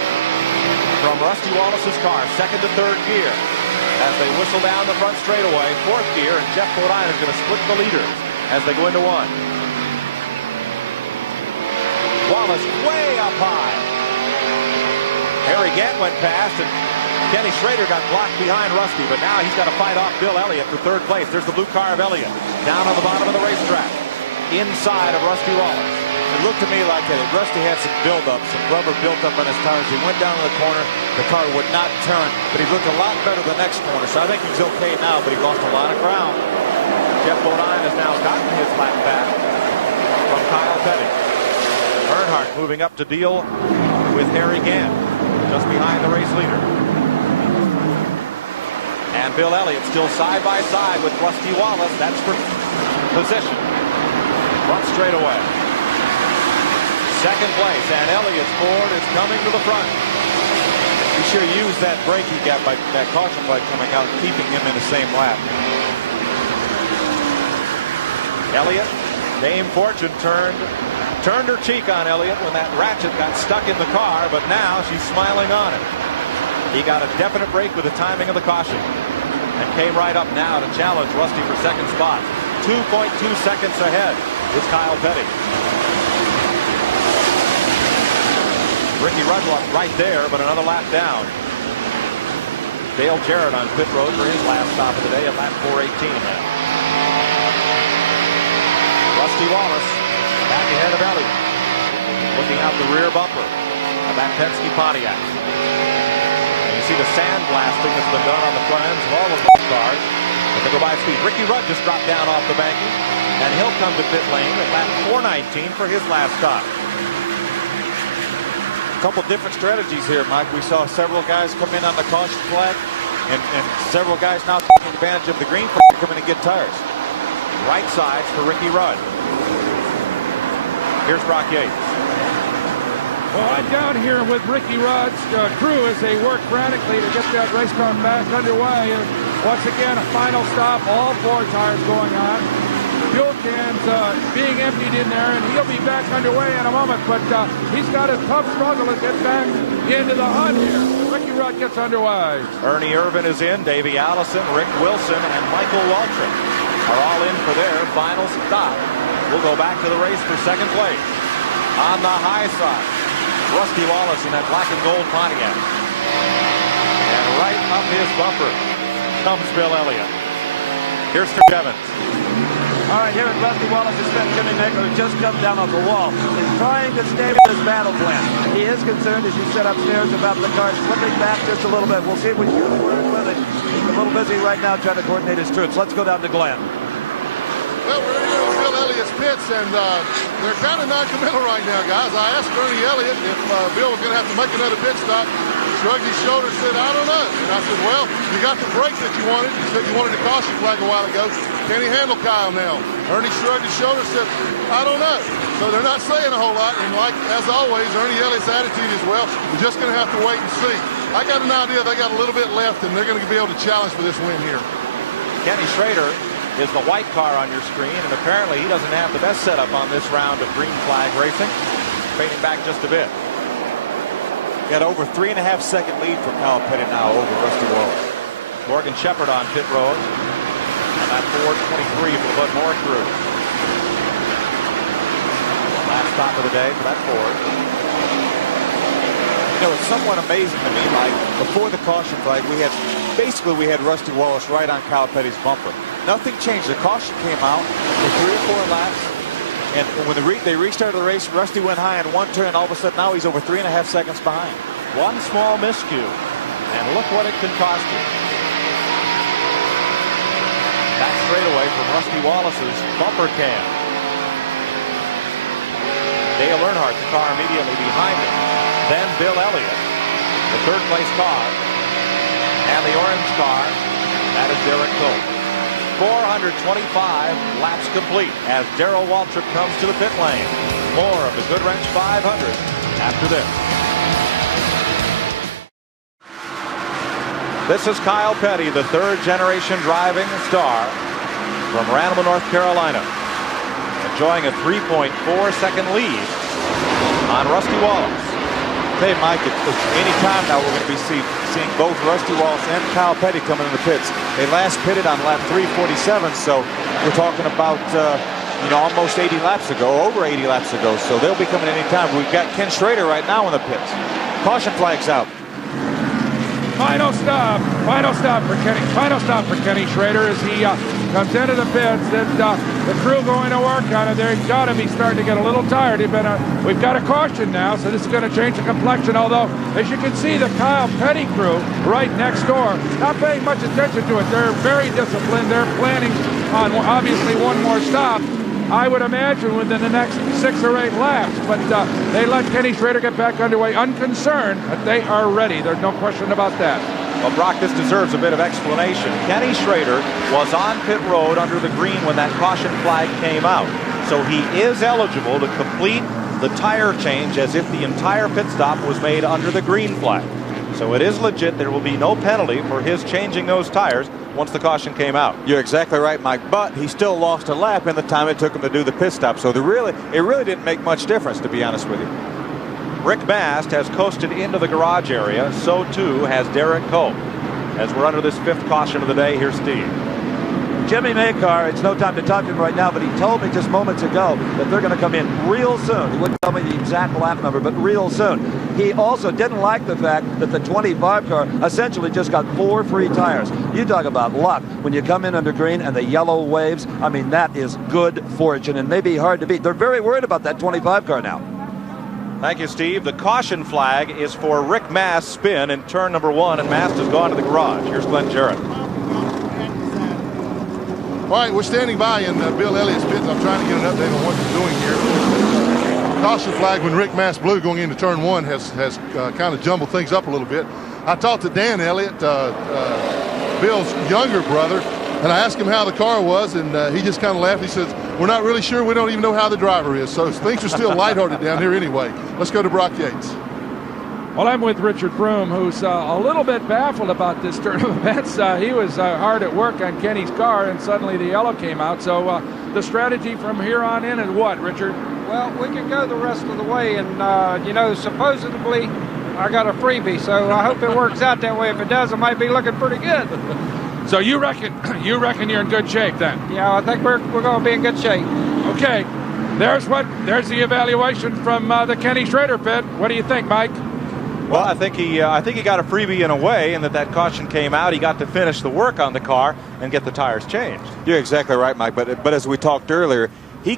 from Rusty Wallace's car, 2nd to 3rd gear, as they whistle down the front straightaway. 4th gear, and Jeff Bodine is going to split the leaders as they go into 1. Wallace way up high. Harry Gant went past, and Kenny Schrader got blocked behind Rusty, but now he's got to fight off Bill Elliott for 3rd place. There's the blue car of Elliott down on the bottom of the racetrack, inside of Rusty Wallace. It looked to me like Rusty had some buildup, some rubber built up on his tires. He went down to the corner. The car would not turn, but he looked a lot better the next corner. So I think he's okay now, but he lost a lot of ground. Jeff Bodine has now gotten his lap back from Kyle Petty. Earnhardt moving up to deal with Harry Gant, just behind the race leader. And Bill Elliott still side by side with Rusty Wallace. That's for position. Front straightaway. 2nd place, and Elliott's Ford is coming to the front. He sure used that break he got by that caution flag coming out, keeping him in the same lap. Elliott, Dame Fortune turned her cheek on Elliott when that ratchet got stuck in the car, but now she's smiling on it. He got a definite break with the timing of the caution and came right up now to challenge Rusty for 2nd spot. 2.2 seconds ahead is Kyle Petty. Ricky Rudd right there, but another lap down. Dale Jarrett on pit road for his last stop of the day at lap 418 now. Rusty Wallace back ahead of Elliott, looking out the rear bumper of that Penske Pontiac. And you see the sandblasting that's been done on the front ends of all of those cars as they go by speed. Ricky Rudd just dropped down off the banking, and he'll come to pit lane at lap 419 for his last stop. A couple different strategies here, Mike. We saw several guys come in on the caution flag, and several guys now taking advantage of the green flag coming to get tires. Right sides for Ricky Rudd. Here's Brock Yates. Well, I'm down here with Ricky Rudd's crew as they work frantically to get that race car back underway. And once again, a final stop, all 4 tires going on. Fuel cans being emptied in there, and he'll be back underway in a moment, but he's got a tough struggle to get back into the hunt here. Ricky Rudd gets underway. Ernie Irvan is in, Davey Allison, Rick Wilson, and Michael Waltrip are all in for their final stop. We'll go back to the race for 2nd place. On the high side, Rusty Wallace in that black and gold Pontiac. And right up his bumper comes Bill Elliott. Here's Chris Evans. All right, here at Rusty Wallace's pit, Jimmy Maker just jumped down off the wall. He's trying to stay with his battle plan. He is concerned, as you said upstairs, about the car slipping back just a little bit. We'll see if we can work with it. He's a little busy right now trying to coordinate his troops. Let's go down to Glenn. Well, we're here with Bill Elliott's pits, and they're kind of non-committal right now, guys. I asked Ernie Elliott if Bill was going to have to make another pit stop. Shrugged his shoulders, said, I don't know. And I said, well, you got the break that you wanted. You said you wanted a caution flag a while ago. Can he handle Kyle now? Ernie shrugged his shoulders, said, I don't know. So they're not saying a whole lot. And like, as always, Ernie Elliott's attitude is, well, we're just going to have to wait and see. I got an idea they got a little bit left, and they're going to be able to challenge for this win here. Kenny Schrader is the white car on your screen, and apparently he doesn't have the best setup on this round of green flag racing. Fading back just a bit. Got over 3.5-second lead for Kyle Petty now over Rusty Wallace. Morgan Shepherd on pit road. And that Ford 23 for the Bud Moore crew. Last stop of the day for that Ford. You know, it's somewhat amazing to me, Mike. Before the caution flag, we had Rusty Wallace right on Kyle Petty's bumper. Nothing changed. The caution came out for 3 or 4 laps, and when they restarted the race, Rusty went high in one turn. All of a sudden, now he's over 3.5 seconds behind. One small miscue, and look what it can cost you. Back straightaway from Rusty Wallace's bumper cam. Dale Earnhardt, the car immediately behind him. Then Bill Elliott, the third-place car. And the orange car, that is Derek Cole. 425 laps complete as Darrell Waltrip comes to the pit lane. More of the Goodwrench 500 after this. This is Kyle Petty, the third-generation driving star from Randall, North Carolina, enjoying a 3.4-second lead on Rusty Wallace. Hey, Mike, it's any time now we're going to be seeing both Rusty Wallace and Kyle Petty coming in the pits. They last pitted on lap 347, so we're talking about almost 80 laps ago, over 80 laps ago. So they'll be coming any time. We've got Ken Schrader right now in the pits. Caution flags out. Final stop for Kenny Schrader as he comes into the pits. The crew going to work on it. They've got to be starting to get a little tired. We've got a caution now, so this is going to change the complexion. Although, as you can see, the Kyle Petty crew right next door, not paying much attention to it. They're very disciplined. They're planning on obviously one more stop, I would imagine, within the next 6 or 8 laps. But they let Kenny Schrader get back underway unconcerned, but they are ready. There's no question about that. Well, Brock, this deserves a bit of explanation. Kenny Schrader was on pit road under the green when that caution flag came out. So he is eligible to complete the tire change as if the entire pit stop was made under the green flag. So it is legit. There will be no penalty for his changing those tires once the caution came out. You're exactly right, Mike, but he still lost a lap in the time it took him to do the pit stop. So it really didn't make much difference, to be honest with you. Rick Mast has coasted into the garage area. So too has Derek Cole. As we're under this 5th caution of the day, here's Steve. Jimmy Makar, it's no time to talk to him right now, but he told me just moments ago that they're going to come in real soon. He wouldn't tell me the exact lap number, but real soon. He also didn't like the fact that the 25 car essentially just got 4 free tires. You talk about luck. When you come in under green and the yellow waves, I mean, that is good fortune and maybe hard to beat. They're very worried about that 25 car now. Thank you, Steve. The caution flag is for Rick Mast's spin in turn number 1, and Mast has gone to the garage. Here's Glenn Jarrett. All right, we're standing by in Bill Elliott's pits. I'm trying to get an update on what they're doing here. Caution flag when Rick Mast blew going into turn 1 has kind of jumbled things up a little bit. I talked to Dan Elliott, Bill's younger brother, and I asked him how the car was, and he just kind of laughed. He says, "We're not really sure. We don't even know how the driver is." So things are still lighthearted down here anyway. Let's go to Brock Yates. Well, I'm with Richard Broom, who's a little bit baffled about this turn of events. He was hard at work on Kenny's car, and suddenly the yellow came out. So the strategy from here on in is what, Richard? Well, we can go the rest of the way, and, supposedly I got a freebie, so I hope it works out that way. If it does, it might be looking pretty good. So you reckon you're in good shape then? Yeah, I think we're going to be in good shape. Okay, there's the evaluation from the Kenny Schrader pit. What do you think, Mike? Well, I think he got a freebie in a way, in that caution came out. He got to finish the work on the car and get the tires changed. You're exactly right, Mike. But as we talked earlier, he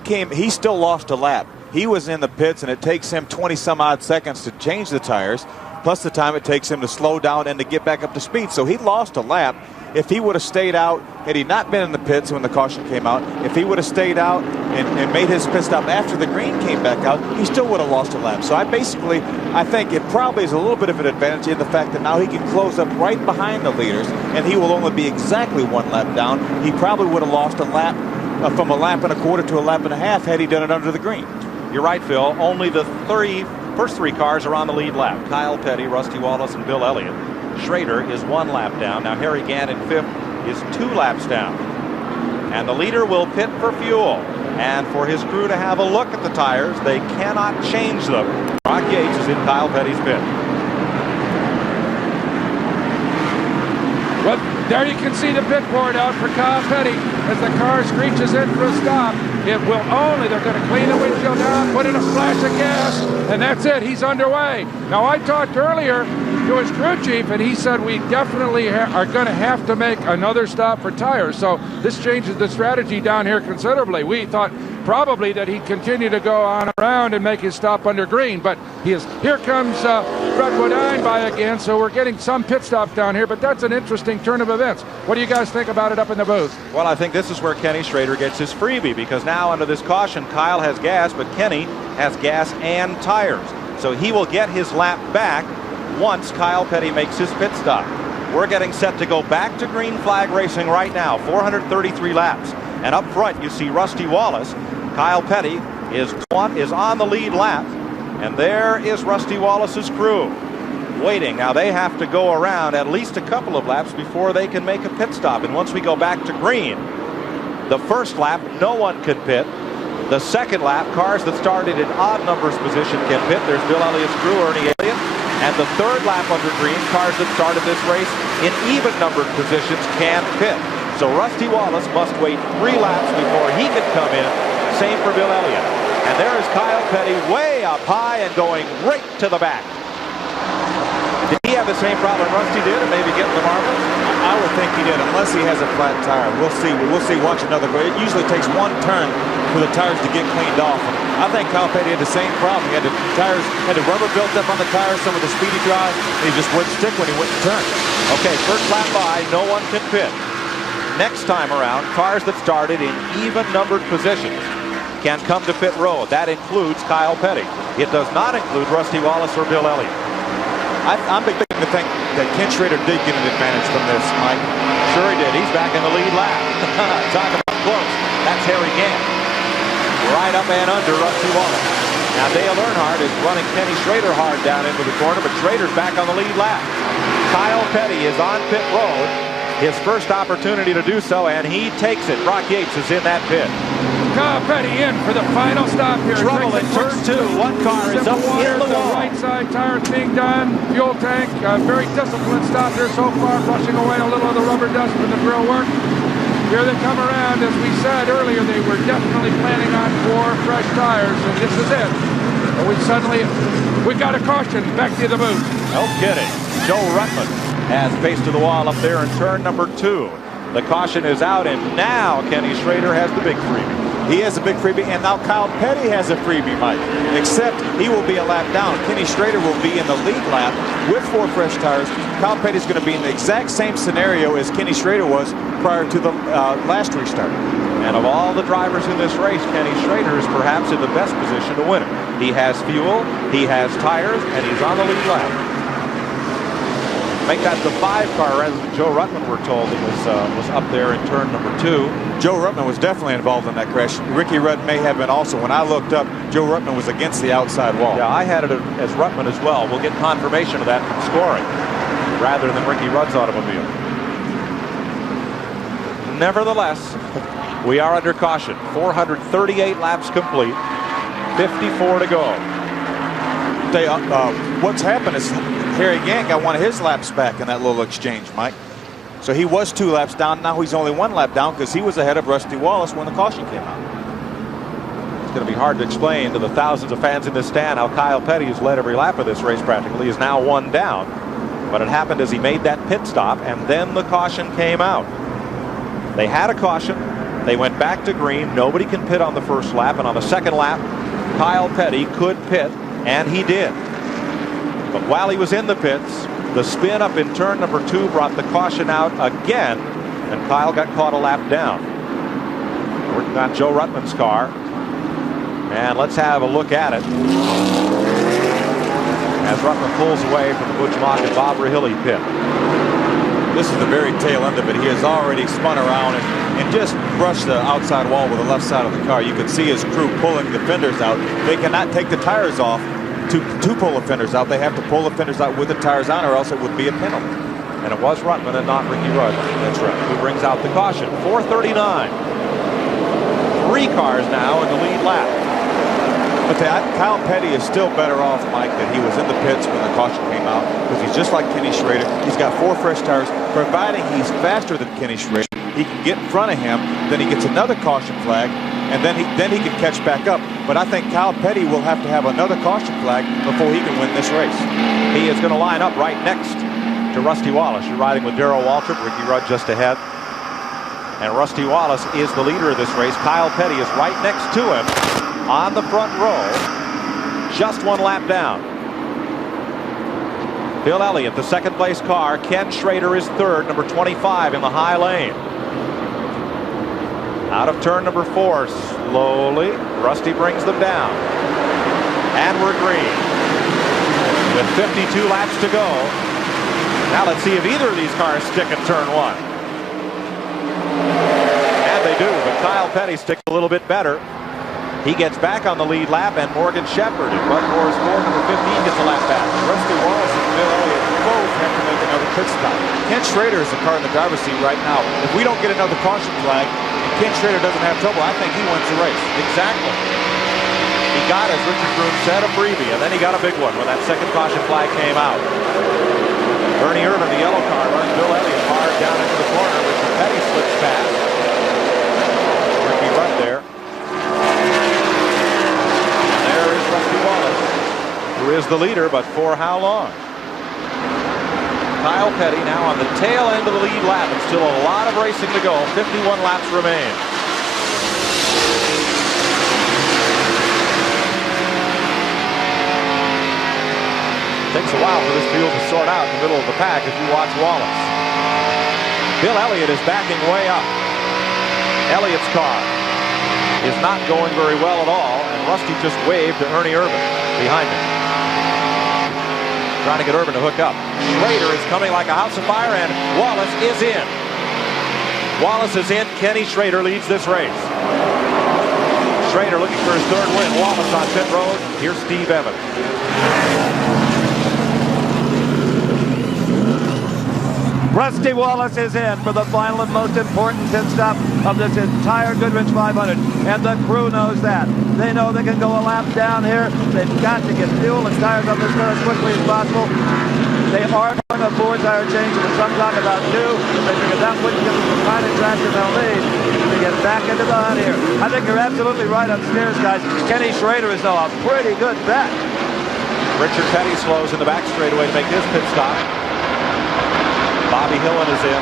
still lost a lap. He was in the pits, and it takes him 20-some-odd seconds to change the tires, plus the time it takes him to slow down and to get back up to speed. So he lost a lap. If he would have stayed out, had he not been in the pits when the caution came out, if he would have stayed out and made his pit stop after the green came back out, he still would have lost a lap. So I think it probably is a little bit of an advantage in the fact that now he can close up right behind the leaders, and he will only be exactly 1 lap down. He probably would have lost a lap from a lap and a quarter to a lap and a half had he done it under the green. You're right, Phil. Only the first 3 cars are on the lead lap. Kyle Petty, Rusty Wallace, and Bill Elliott. Schrader is 1 lap down. Now Harry Gant in 5th is 2 laps down. And the leader will pit for fuel. And for his crew to have a look at the tires, they cannot change them. Brock Yates is in Kyle Petty's pit. Well, there you can see the pit board out for Kyle Petty as the car screeches in for a stop. It will only, they're going to clean the windshield down, put in a splash of gas, and that's it. He's underway. Now, I talked earlier to his crew chief, and he said we definitely are going to have to make another stop for tires. So this changes the strategy down here considerably. We thought probably that he'd continue to go on around and make his stop under green, but here comes Fred Bodine by again, so we're getting some pit stops down here, but that's an interesting turn of events. What do you guys think about it up in the booth? Well, I think this is where Kenny Schrader gets his freebie, because now under this caution, Kyle has gas, but Kenny has gas and tires. So he will get his lap back once Kyle Petty makes his pit stop. We're getting set to go back to green flag racing right now, 433 laps. And up front, you see Rusty Wallace. Kyle Petty is on the lead lap. And there is Rusty Wallace's crew waiting. Now they have to go around at least a couple of laps before they can make a pit stop. And once we go back to green, the first lap, no one can pit. The second lap, cars that started in odd numbers position can pit. There's Bill Elliott's crew, Ernie Elliott. And the third lap under green, cars that started this race in even numbered positions can pit. So Rusty Wallace must wait 3 laps before he can come in. Same for Bill Elliott. And there is Kyle Petty way up high and going right to the back. Did he have the same problem Rusty did, and maybe getting the marbles? I would think he did, unless he has a flat tire. We'll see. We'll see. Watch another go. It usually takes one turn for the tires to get cleaned off. I think Kyle Petty had the same problem. He had the rubber built up on the tires, some of the speedy drive, and he just wouldn't stick when he went to turn. Okay, first lap by, no one can pit. Next time around, cars that started in even numbered positions can come to pit road. That includes Kyle Petty. It does not include Rusty Wallace or Bill Elliott. I'm beginning to think that Ken Schrader did get an advantage from this, Mike. Sure he did. He's back in the lead lap. Talk about close. That's Harry Gant. Right up and under Rusty Wallace. Now Dale Earnhardt is running Kenny Schrader hard down into the corner, but Schrader's back on the lead lap. Kyle Petty is on pit road. His first opportunity to do so, and he takes it. Brock Yates is in that pit. Kyle Petty in for the final stop here. Trouble in turn 2. One car is up in the wall. Right side tires being done. Fuel tank. Very disciplined stop here so far, brushing away a little of the rubber dust from the grill work. Here they come around. As we said earlier, they were definitely planning on 4 fresh tires, and this is it. But we got a caution. Back to the booth. No kidding. Joe Ruttman has face to the wall up there in turn number 2. The caution is out, and now Kenny Schrader has the big freebie. He has a big freebie, and now Kyle Petty has a freebie, Mike. Except he will be a lap down. Kenny Schrader will be in the lead lap with 4 fresh tires. Kyle Petty's going to be in the exact same scenario as Kenny Schrader was prior to the last restart. And of all the drivers in this race, Kenny Schrader is perhaps in the best position to win it. He has fuel, he has tires, and he's on the lead lap. Make that the 5 car rather than Joe Ruttman, we're told, that was up there in turn number 2. Joe Ruttman was definitely involved in that crash. Ricky Rudd may have been also. When I looked up, Joe Ruttman was against the outside wall. Yeah, I had it as Ruttman as well. We'll get confirmation of that from scoring rather than Ricky Rudd's automobile. Nevertheless, we are under caution. 438 laps complete, 54 to go. What's happened is Harry Gant got one of his laps back in that little exchange, Mike. So he was 2 laps down. Now he's only 1 lap down because he was ahead of Rusty Wallace when the caution came out. It's going to be hard to explain to the thousands of fans in this stand how Kyle Petty, who's led every lap of this race practically, is now 1 down. But it happened as he made that pit stop, and then the caution came out. They had a caution. They went back to green. Nobody can pit on the first lap, and on the second lap, Kyle Petty could pit, and he did. But while he was in the pits, the spin up in turn number 2 brought the caution out again, and Kyle got caught a lap down. Working on Joe Ruttman's car. And let's have a look at it as Ruttman pulls away from the Butch Mock and Bob Rahilly pit. This is the very tail end of it. He has already spun around and just brushed the outside wall with the left side of the car. You can see his crew pulling the fenders out. They cannot take the tires off to pull the fenders out. They have to pull the fenders out with the tires on, or else it would be a penalty. And it was Ruttman and not Ricky Rudd. That's right. Who brings out the caution. 439. 3 cars now in the lead lap. But Kyle Petty is still better off, Mike, that he was in the pits when the caution came out, because he's just like Kenny Schrader. He's got 4 fresh tires. Providing he's faster than Kenny Schrader, he can get in front of him, then he gets another caution flag, and then he can catch back up. But I think Kyle Petty will have to have another caution flag before he can win this race. He is going to line up right next to Rusty Wallace. You're riding with Darrell Waltrip, Ricky Rudd just ahead. And Rusty Wallace is the leader of this race. Kyle Petty is right next to him on the front row, just 1 lap down. Bill Elliott, the second place car. Ken Schrader is third, number 25 in the high lane. Out of turn number 4, slowly, Rusty brings them down. And we're green. With 52 laps to go. Now let's see if either of these cars stick in turn 1. And they do, but Kyle Petty sticks a little bit better. He gets back on the lead lap, and Morgan Shepherd in Bud Moore's Ford number 15 gets a lap back. Rusty Wallace and Bill Elliott both have to make another pit stop. Ken Schrader is the car in the driver's seat right now. If we don't get another caution flag, and Ken Schrader doesn't have trouble, I think he wins the race. Exactly. He got, as Richard Groom said, a freebie, and then he got a big one when that second caution flag came out. Ernie Irvin, the yellow car, runs Bill Elliott hard down into the corner. Richard Petty slips past. Ricky Rudd there. Who is the leader, but for how long? Kyle Petty now on the tail end of the lead lap, and still a lot of racing to go. 51 laps remain. Takes a while for this field to sort out in the middle of the pack as you watch Wallace. Bill Elliott is backing way up. Elliott's car is not going very well at all, and Rusty just waved to Ernie Irvin behind him. Trying to get Irvin to hook up. Schrader is coming like a house of fire, and Wallace is in. Wallace is in. Kenny Schrader leads this race. Schrader looking for his third win. Wallace on pit road. Here's Steve Evans. Rusty Wallace is in for the final and most important pit stop of this entire Goodwrench 500, and the crew knows that. They know they can go a lap down here. They've got to get fuel and tires up this car as quickly as possible. They are going to 4 tire change, and some talk about 2. They figure that wouldn't give them the kind of traction they'll need to get back into the hunt here. I think you're absolutely right upstairs, guys. Kenny Schrader is now a pretty good bet. Richard Petty slows in the back straightaway to make his pit stop. Bobby Hillen is in.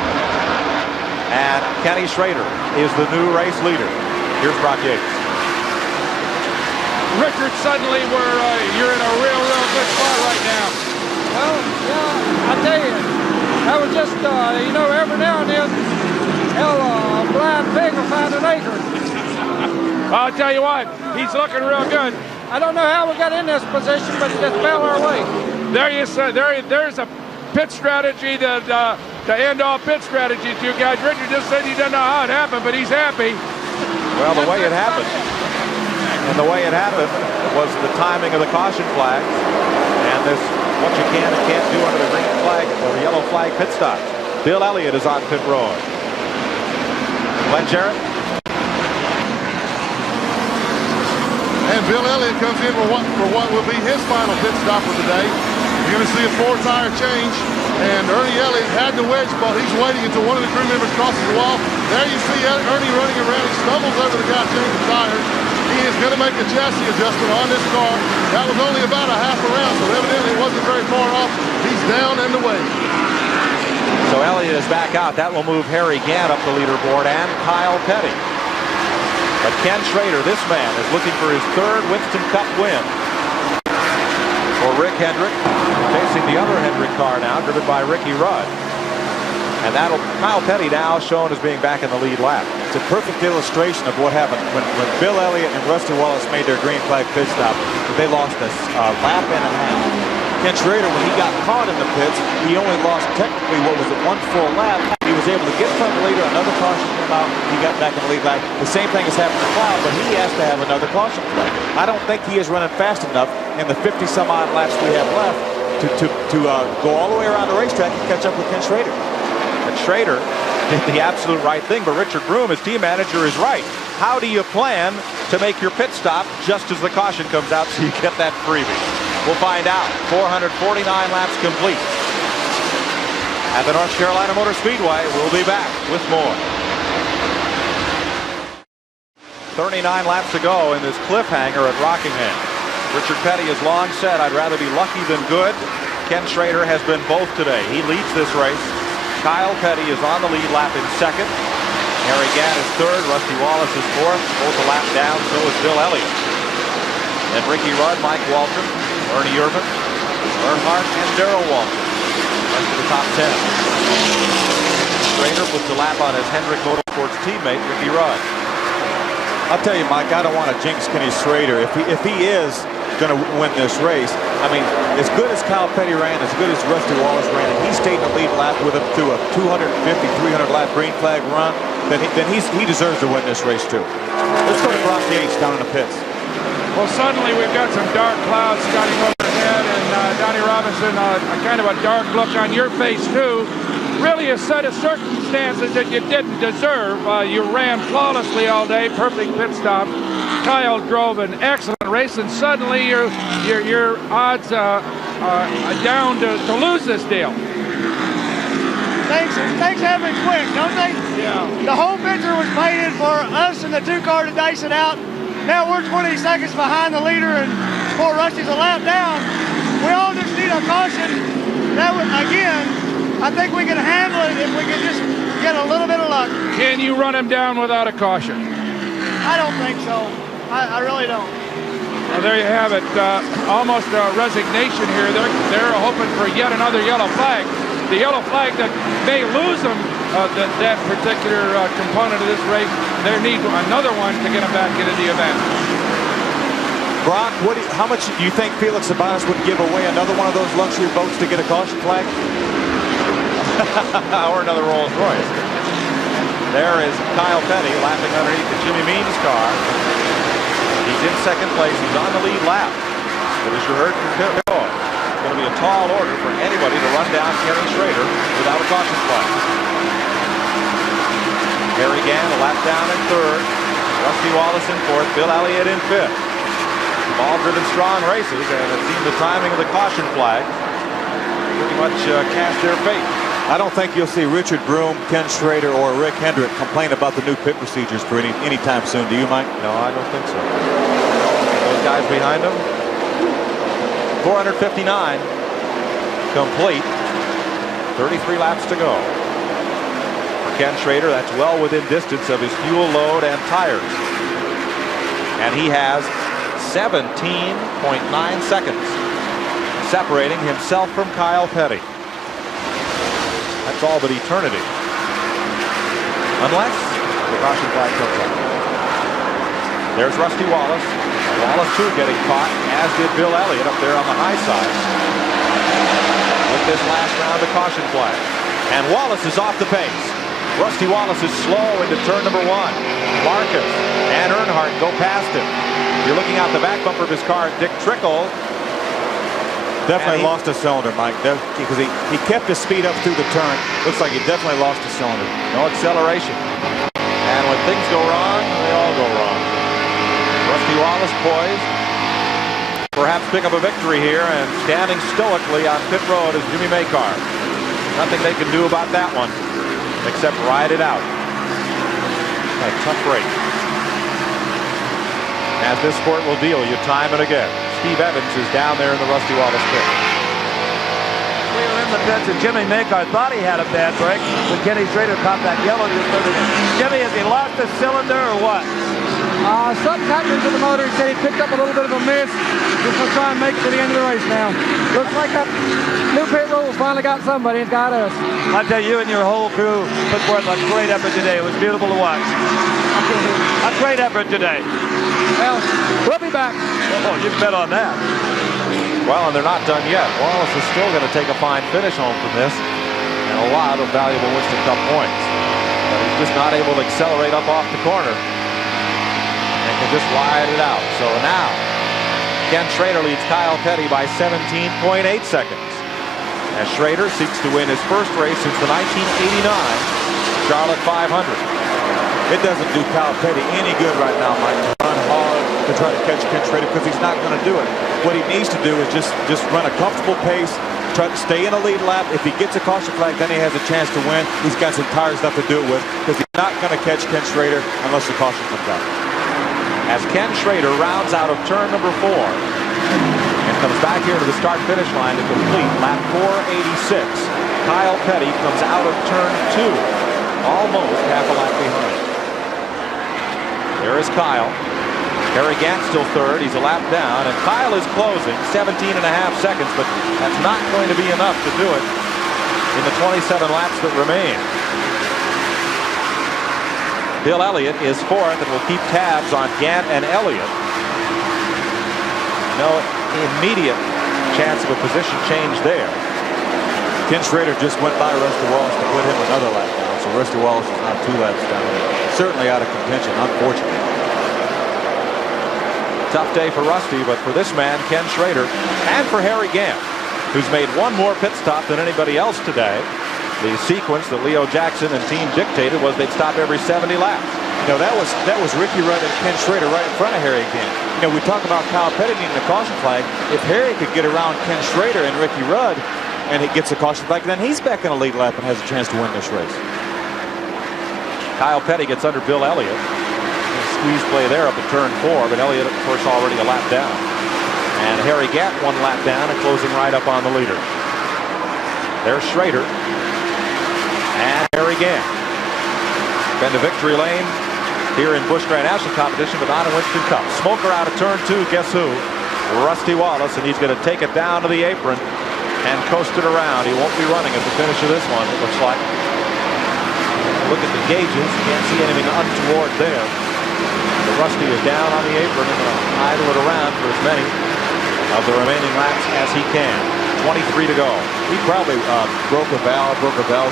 And Kenny Schrader is the new race leader. Here's Brock Yates. Richard, suddenly you're in a real good spot right now. Well, yeah, I tell you, that was just, every now and then, a blind pig will find an acorn. I'll tell you what, he's looking real good. I don't know how we got in this position, but it just fell our way. There you say, there's a pit strategy that to end all pit strategies, you guys. Richard just said he doesn't know how it happened, but he's happy. Well, the way it happened, was the timing of the caution flags, and this what you can and can't do under the green flag or the yellow flag pit stop. Bill Elliott is on pit road. Glenn Jarrett. And Bill Elliott comes in for what will be his final pit stop of the day. You're going to see a 4-tire change, and Ernie Elliott had the wedge spot. He's waiting until one of the crew members crosses the wall. There you see Ernie running around. He stumbles over the guy changing tires. He is going to make a chassis adjustment on this car. That was only about a half a round, so evidently it wasn't very far off. He's down and away. So Elliott is back out. That will move Harry Gant up the leaderboard and Kyle Petty. But Ken Schrader, this man, is looking for his third Winston Cup win. For Rick Hendrick, facing the other Hendrick car now, driven by Ricky Rudd. And Kyle Petty now shown as being back in the lead lap. It's a perfect illustration of what happened when Bill Elliott and Rusty Wallace made their green flag pit stop. They lost a lap and a half. Ken Schrader, when he got caught in the pits, he only lost technically what was a 1 full lap. He was able to get from later, another caution came out, he got back in the lead lap. The same thing has happened to Kyle, but he has to have another caution flag. I don't think he is running fast enough in the 50 some odd laps we have left to go all the way around the racetrack and catch up with Ken Schrader. And Schrader did the absolute right thing, but Richard Broom, his team manager, is right. how do you plan to make your pit stop just as the caution comes out so you get that freebie? We'll find out. 449 laps complete at the North Carolina Motor Speedway. We'll be back with more. 39 laps to go in this cliffhanger at Rockingham. Richard Petty has long said, I'd rather be lucky than good. Ken Schrader has been both today. He leads this race. Kyle Petty is on the lead lap in second. Harry Gant is third. Rusty Wallace is fourth. Both a lap down, so is Bill Elliott. And Ricky Rudd, Mike Waltrip, Ernie Irvin, Earnhardt, and Darrell Waltrip. Rest of the top 10. Schrader puts a lap on his Hendrick Motorsports teammate, Ricky Rudd. I'll tell you, Mike, I don't want to jinx Kenny Schrader. If he is going to win this race, I mean, as good as Kyle Petty ran, as good as Rusty Wallace ran, and he stayed in the lead lap with him through a 250, 300 lap green flag run, then he deserves to win this race too. Let's go to Brock Yates down in the pits. Well, suddenly we've got some dark clouds starting overhead, and Donnie Robinson, kind of a dark look on your face too. Really a set of circumstances that you didn't deserve. You ran flawlessly all day, perfect pit stop. Kyle drove an excellent race, and suddenly your odds are down to lose this deal. Things happen quick, don't they? Yeah. The whole picture was painted for us and the 2 car to dice it out. Now we're 20 seconds behind the leader, and poor Rusty's a lap down. We all just need a caution. That would, again, I think we can handle it if we can just get a little bit of luck. Can you run him down without a caution? I don't think so. I really don't. Well, there you have it. Almost a resignation here. They're hoping for yet another yellow flag. The yellow flag that may lose them that particular component of this race. They need another one to get them back into the event. Brock, how much do you think Felix Sabanas would give away another one of those luxury boats to get a caution flag? Or another Rolls Royce. There is Kyle Petty lapping underneath the Jimmy Means car. He's in second place. He's on the lead lap. But as you heard from Bill, it's going to be a tall order for anybody to run down Kenny Schrader without a caution flag. Harry Gant a lap down in third. Rusty Wallace in fourth. Bill Elliott in fifth. All driven strong races, and it seemed the timing of the caution flag pretty much cast their fate. I don't think you'll see Richard Broom, Ken Schrader, or Rick Hendrick complain about the new pit procedures for any time soon. Do you, Mike? No, I don't think so. Those guys behind them. 459 complete. 33 laps to go. For Ken Schrader, that's well within distance of his fuel load and tires. And he has 17.9 seconds separating himself from Kyle Petty. That's all but eternity. Unless the caution flag comes up. There's Rusty Wallace. Wallace too getting caught, as did Bill Elliott up there on the high side. With this last round of caution flag. And Wallace is off the pace. Rusty Wallace is slow into turn number 1. Marcus and Earnhardt go past him. You're looking out the back bumper of his car. Dick Trickle definitely lost a cylinder, Mike, because he kept his speed up through the turn. Looks like he definitely lost a cylinder. No acceleration. And when things go wrong, they all go wrong. Rusty Wallace poised. Perhaps pick up a victory here, and standing stoically on pit road is Jimmy Maycar. Nothing they can do about that one, except ride it out. A tough race. As this sport will deal you time and again. Steve Evans is down there in the Rusty Wallace pit. We were in the pits, and Jimmy Maycar thought he had a bad break, but Kenny Schrader caught that yellow. Jimmy, has he lost a cylinder or what? Something's happening to the motor. He said he picked up a little bit of a miss. Just going to try and make it to the end of the race now. Looks like that new pit rules finally got somebody. It's got us. I tell you and your whole crew put forth a great effort today. It was beautiful to watch. A great effort today. Well, we'll be back. Oh, you bet on that. Well, and they're not done yet. Wallace is still going to take a fine finish home from this, and a lot of valuable Winston Cup points. But he's just not able to accelerate up off the corner and can just ride it out. So now, Ken Schrader leads Kyle Petty by 17.8 seconds. As Schrader seeks to win his first race since the 1989 Charlotte 500. It doesn't do Kyle Petty any good right now, Mike, to run hard to try to catch Ken Schrader, because he's not going to do it. What he needs to do is just run a comfortable pace, try to stay in a lead lap. If he gets a caution flag, then he has a chance to win. He's got some tires left to do it with, because he's not going to catch Ken Schrader unless the caution comes out. As Ken Schrader rounds out of turn number 4 and comes back here to the start-finish line to complete lap 486. Kyle Petty comes out of turn 2, almost half a lap behind. There is Kyle. Harry Gant still third. He's a lap down, and Kyle is closing 17.5 seconds, but that's not going to be enough to do it in the 27 laps that remain. Bill Elliott is fourth and will keep tabs on Gant and Elliott. No immediate chance of a position change there. Ken Schrader just went by Rusty Wallace to put him another lap down, so Rusty Wallace is now 2 laps down. Certainly out of contention, unfortunately. Tough day for Rusty, but for this man, Ken Schrader, and for Harry Gant, who's made one more pit stop than anybody else today. The sequence that Leo Jackson and team dictated was they'd stop every 70 laps. You know, that was Ricky Rudd and Ken Schrader right in front of Harry Gant. You know, we talk about Kyle Petty needing a caution flag. If Harry could get around Ken Schrader and Ricky Rudd, and he gets a caution flag, then he's back in a lead lap and has a chance to win this race. Kyle Petty gets under Bill Elliott. Squeeze play there up at turn 4, but Elliott, of course, already a lap down. And Harry Gant 1 lap down and closing right up on the leader. There's Schrader and Harry Gant. Been to victory lane here in Busch Grand National competition, but not in Winston Cup. Smoker out of turn 2, guess who? Rusty Wallace, and he's going to take it down to the apron and coast it around. He won't be running at the finish of this one, it looks like. Look at the gauges. You can't see anything untoward there. But Rusty is down on the apron and going to idle it around for as many of the remaining laps as he can. 23 to go. He probably broke a valve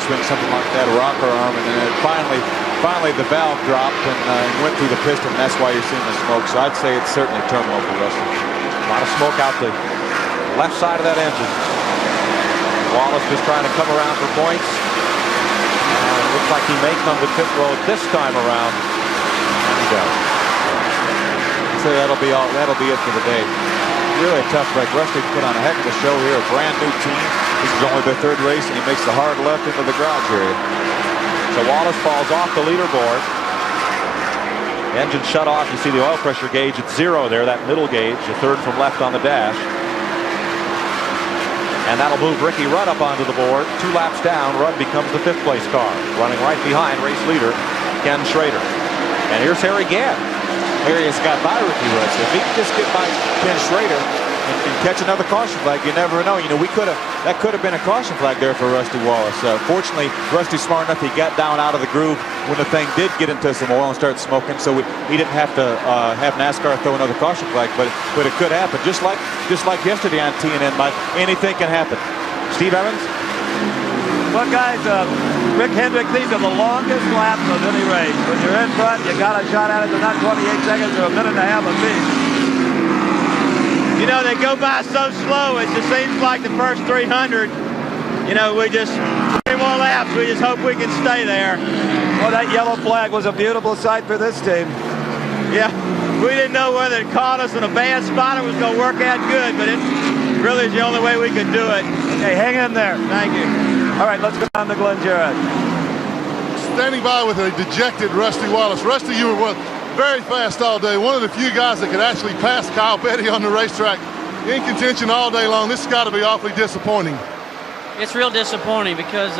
swing, something like that, a rocker arm, and then finally the valve dropped and went through the piston. That's why you're seeing the smoke. So I'd say it's certainly terminal for Rusty. A lot of smoke out the left side of that engine. Wallace just trying to come around for points. Looks like he may come to pit road this time around. And he does. So that'll be it for the day. Really a tough break. Rusty put on a heck of a show here. A brand new team. This is only their 3rd race, and he makes the hard left into the garage area. So Wallace falls off the leaderboard. Engine shut off. You see the oil pressure gauge at 0 there, that middle gauge, the 3rd from left on the dash. And that'll move Ricky Rudd up onto the board. 2 laps down, Rudd becomes the 5th place car, running right behind race leader Ken Schrader. And here's Harry Gant. Harry has got by Ricky Rudd, so if he can just get by Ken Schrader and catch another caution flag, you never know. You know, that could have been a caution flag there for Rusty Wallace. Fortunately, Rusty's smart enough. He got down out of the groove when the thing did get into some oil and start smoking, so he didn't have to have NASCAR throw another caution flag, but it could happen. Just like yesterday on TNN, Mike, anything can happen. Steve Evans? Well, guys, Rick Hendrick, these are the longest laps of any race. When you're in front, you got a shot at it. They're not 28 seconds or a minute and a half apiece. You know, they go by so slow. It just seems like the first 300, you know, 20 more laps. We just hope we can stay there. Well, that yellow flag was a beautiful sight for this team. Yeah, we didn't know whether it caught us in a bad spot or was going to work out good, but it really is the only way we could do it. Okay, hang in there. Thank you. All right, let's go down to Glenn Jarrett. Standing by with a dejected Rusty Wallace. Rusty, you were very fast all day. One of the few guys that could actually pass Kyle Petty on the racetrack. In contention all day long. This has got to be awfully disappointing. It's real disappointing because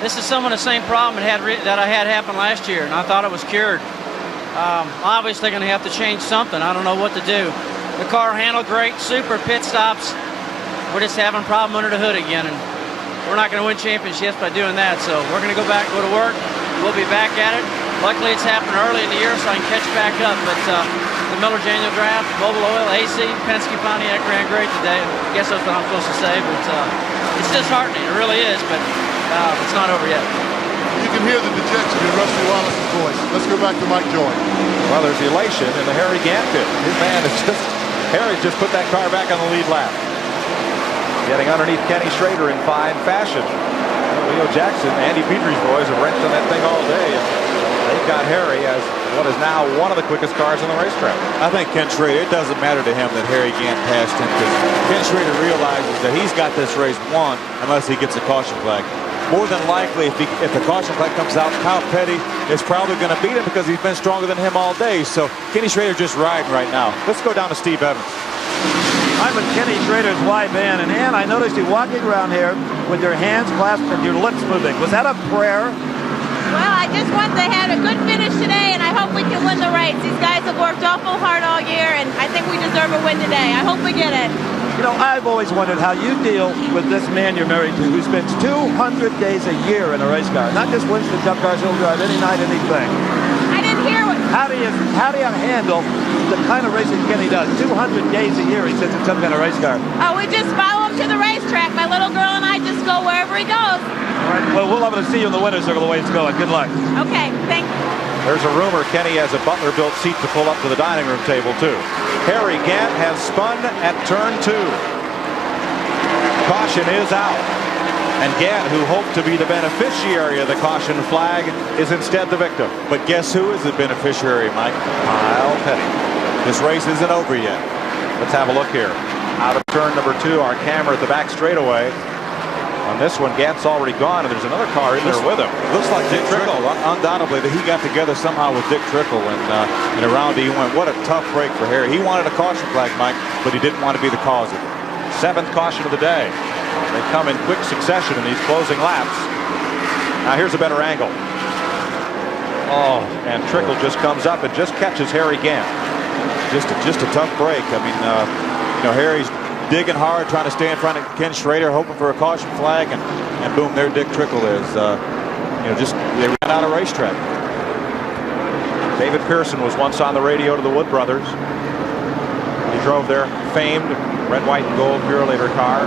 this is some of the same problem that I had happen last year, and I thought it was cured. Obviously going to have to change something. I don't know what to do. The car handled great, super pit stops. We're just having a problem under the hood again, and we're not going to win championships by doing that, so we're going to go back, go to work. We'll be back at it. Luckily, it's happened early in the year, so I can catch back up, but the Miller Daniel draft, Mobil Oil, AC, Penske Pontiac ran great today. I guess that's what I'm supposed to say, but it's disheartening. It really is, but it's not over yet. You can hear the dejection in Rusty Wallace's voice. Let's go back to Mike Joy. Well, there's elation in the Harry Gant pit. His man is Harry just put that car back on the lead lap. Getting underneath Kenny Schrader in fine fashion. Leo Jackson, Andy Petrie's boys have wrenched on that thing all day. They've got Harry as what is now one of the quickest cars on the racetrack. I think Ken Schrader, it doesn't matter to him that Harry Gant passed him because Ken Schrader realizes that he's got this race won unless he gets a caution flag. More than likely, if the caution flag comes out, Kyle Petty is probably going to beat him because he's been stronger than him all day. So Kenny Schrader just riding right now. Let's go down to Steve Evans. I'm with Kenny Schrader's wife, Ann. And Ann, I noticed you walking around here with your hands clasped and your lips moving. Was that a prayer? Well, I just want to have a good finish today, and I hope we can win the race. These guys have worked awful hard all year, and I think we deserve a win today. I hope we get it. You know, I've always wondered how you deal with this man you're married to who spends 200 days a year in a race car. Not just wins the Cup cars, he'll drive any night, anything. I didn't hear what... How do you handle the kind of racing Kenny does? 200 days a year he sits in some kind of race car. Oh, we just follow him to the racetrack. My little girl and I just go wherever he goes. All right, well, we'll have to see you in the winner's circle the way it's going. Good luck. Okay, thank you. There's a rumor Kenny has a Butler-built seat to pull up to the dining room table, too. Harry Gant has spun at turn 2. Caution is out. And Gant, who hoped to be the beneficiary of the caution flag, is instead the victim. But guess who is the beneficiary, Mike? Kyle Petty. This race isn't over yet. Let's have a look here. Out of turn number 2, our camera at the back straightaway. On this one, Gant's already gone, and there's another car in there with him. Looks like Dick Trickle. Undoubtedly, that he got together somehow with Dick Trickle, and in a round he went. What a tough break for Harry. He wanted a caution flag, Mike, but he didn't want to be the cause of it. 7th caution of the day. They come in quick succession in these closing laps. Now here's a better angle. Oh, and Trickle just comes up and just catches Harry Gant. Just a tough break. I mean, you know, Harry's digging hard, trying to stay in front of Ken Schrader, hoping for a caution flag, and boom, there Dick Trickle is. You know, just they ran out of racetrack. David Pearson was once on the radio to the Wood brothers. He drove their famed red, white, and gold Purolator car.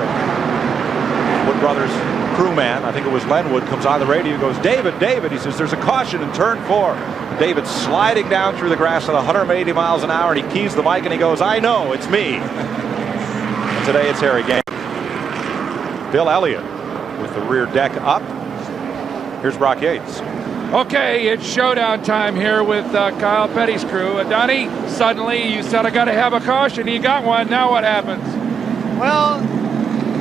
Wood brothers crewman, I think it was Len Wood, comes on the radio and goes, David, he says, there's a caution in turn 4. David's sliding down through the grass at 180 miles an hour, and he keys the mic and he goes, I know, it's me. Today it's Harry Gant. Bill Elliott with the rear deck up. Here's Brock Yates. Okay, it's showdown time here with Kyle Petty's crew. Donnie, suddenly you said I got to have a caution. You got one. Now what happens? Well,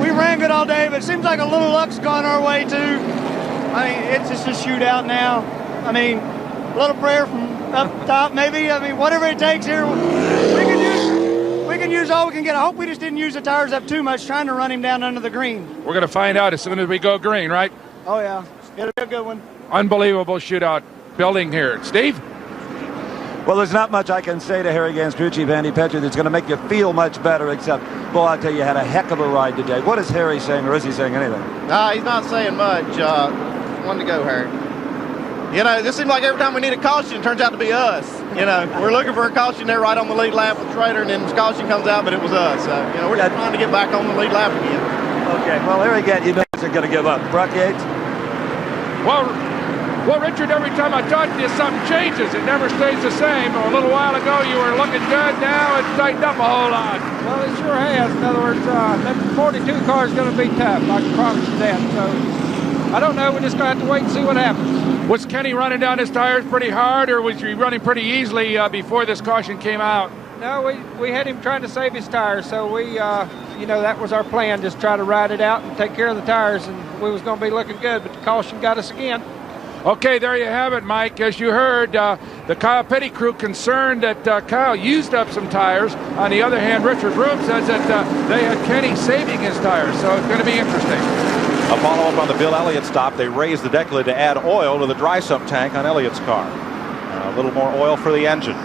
we ran good all day, but it seems like a little luck's gone our way too. I mean, it's just a shootout now. I mean, a little prayer from up top maybe. I mean, whatever it takes here, we can use all we can get. I hope we just didn't use the tires up too much trying to run him down under the green. We're going to find out as soon as we go green, right? Oh, yeah. It'll be a good one. Unbelievable shootout building here. Steve? Well, there's not much I can say to Harry Gant's crew chief, Andy Petcher, that's going to make you feel much better, except, boy, I tell you, had a heck of a ride today. What is Harry saying, or is he saying anything? He's not saying much. One to go, Harry. You know, this seems like every time we need a caution, it turns out to be us. You know, we're looking for a caution there right on the lead lap with Schrader, and then the caution comes out, but it was us. So, you know, we're just trying to get back on the lead lap again. Okay, well, Harry Gant, you know isn't going to give up. Brock Yates? Well, Richard, every time I talk to you, something changes. It never stays the same. A little while ago, you were looking good. Now it's tightened up a whole lot. Well, it sure has. In other words, that 42 car is going to be tough. I can promise you that. So, I don't know. We're just going to have to wait and see what happens. Was Kenny running down his tires pretty hard, or was he running pretty easily before this caution came out? No, we had him trying to save his tires, so we, you know, that was our plan, just try to ride it out and take care of the tires, and we was going to be looking good, but the caution got us again. Okay, there you have it, Mike. As you heard, the Kyle Petty crew concerned that Kyle used up some tires. On the other hand, Richard Room says that they had Kenny saving his tires, so it's going to be interesting. A follow-up on the Bill Elliott stop. They raised the deck lid to add oil to the dry sump tank on Elliott's car. A little more oil for the engine.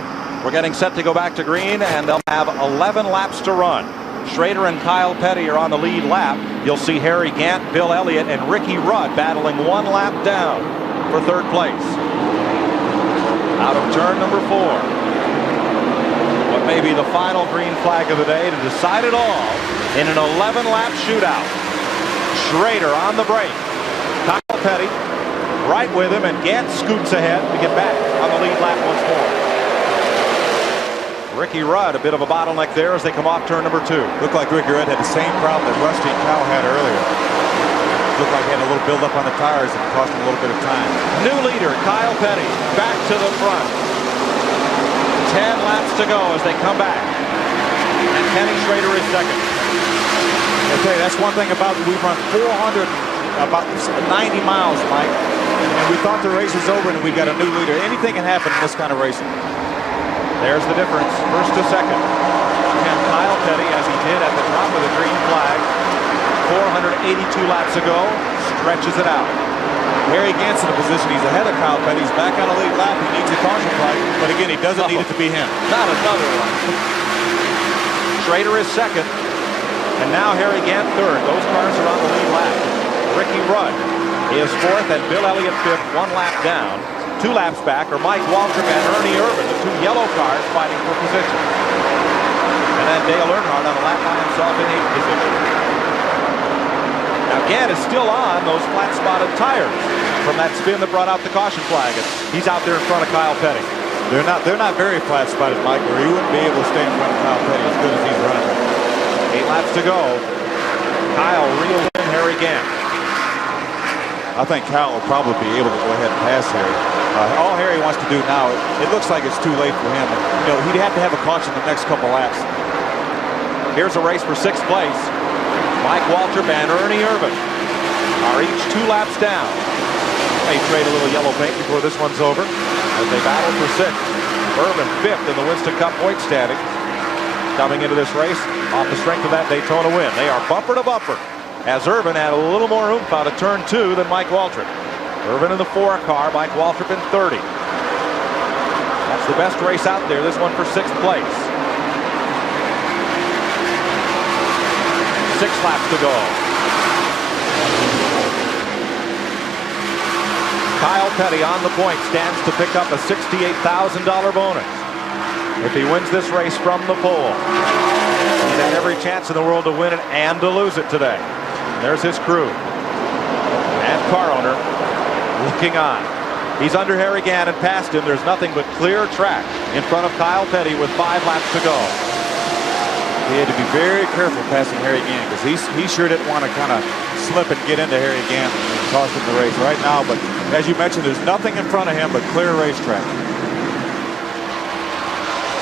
We're getting set to go back to green, and they'll have 11 laps to run. Schrader and Kyle Petty are on the lead lap. You'll see Harry Gant, Bill Elliott, and Ricky Rudd battling one lap down for third place. Out of turn number 4. What may be the final green flag of the day to decide it all in an 11-lap shootout. Schrader on the brake. Kyle Petty right with him, and Gant scoots ahead to get back on the lead lap once more. Ricky Rudd, a bit of a bottleneck there as they come off turn number 2. Looked like Ricky Rudd had the same problem that Rusty Cow had earlier. looked like he had a little build up on the tires and it cost him a little bit of time. New leader, Kyle Petty, back to the front. 10 laps to go as they come back. And Kenny Schrader is second. I'll tell you, that's one thing about we run 400, about 90 miles, Mike. And we thought the race was over and we got a new leader. Anything can happen in this kind of racing. There's the difference, first to second. And Kyle Petty, as he did at the top of the green flag 482 laps ago, stretches it out. Harry Gant's in a position, he's ahead of Kyle Petty. He's back on a lead lap. He needs a caution flag, but again, he doesn't need it to be him. Not another one. Schrader is second, and now Harry Gant third. Those cars are on the lead lap. Ricky Rudd is fourth, and Bill Elliott fifth, 1 lap down. 2 laps back are Mike Waltrip and Ernie Irvin, the 2 yellow cars fighting for position. And then Dale Earnhardt on the lap by himself in 8th position. Now Gant is still on those flat-spotted tires from that spin that brought out the caution flag. And he's out there in front of Kyle Petty. They're not very flat-spotted, Mike, or he wouldn't be able to stay in front of Kyle Petty as good as he's running. 8 laps to go. Kyle reels in Harry Gant. I think Kyle will probably be able to go ahead and pass Harry. All Harry wants to do now, it looks like it's too late for him. You know, he'd have to have a caution the next couple laps. Here's a race for 6th place. Mike Waltrip and Ernie Irvin are each 2 laps down. They trade a little yellow paint before this one's over as they battle for 6th. Irvin 5th in the Winston Cup point standing. Coming into this race off the strength of that Daytona win. They are bumper to bumper as Irvin had a little more oomph out of turn 2 than Mike Waltrip. Irvin in the 4 car, Mike Waltrip in 30. That's the best race out there, this one for 6th place. 6 laps to go. Kyle Petty on the point stands to pick up a $68,000 bonus if he wins this race from the pole. He's had every chance in the world to win it and to lose it today. There's his crew and car owner looking on. He's under Harry Gant and past him. There's nothing but clear track in front of Kyle Petty with 5 laps to go. He had to be very careful passing Harry Gant because he sure didn't want to kind of slip and get into Harry Gant and cost him the race right now. But as you mentioned, there's nothing in front of him but clear racetrack.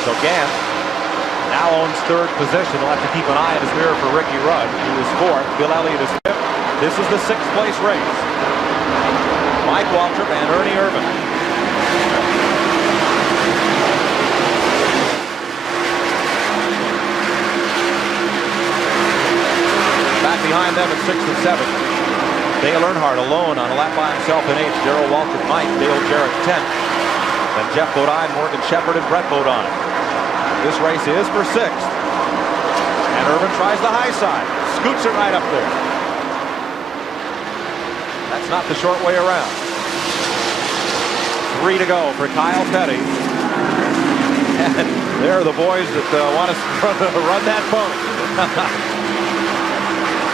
So Gant now owns 3rd position. He'll have to keep an eye in his mirror for Ricky Rudd, who is 4th. Bill Elliott is 5th. This is the 6th place race. Mike Waltrip and Ernie Irvin. Back behind them at 6th and 7th. Dale Earnhardt alone on a lap by himself in 8th. Darrell Waltrip 9th. Dale Jarrett 10th. Then Jeff Bodine, Morgan Shepherd, and Brett Bodine. This race is for 6th. And Irvin tries the high side. Scoots it right up there. That's not the short way around. 3 to go for Kyle Petty. And there are the boys that want us to run that pony.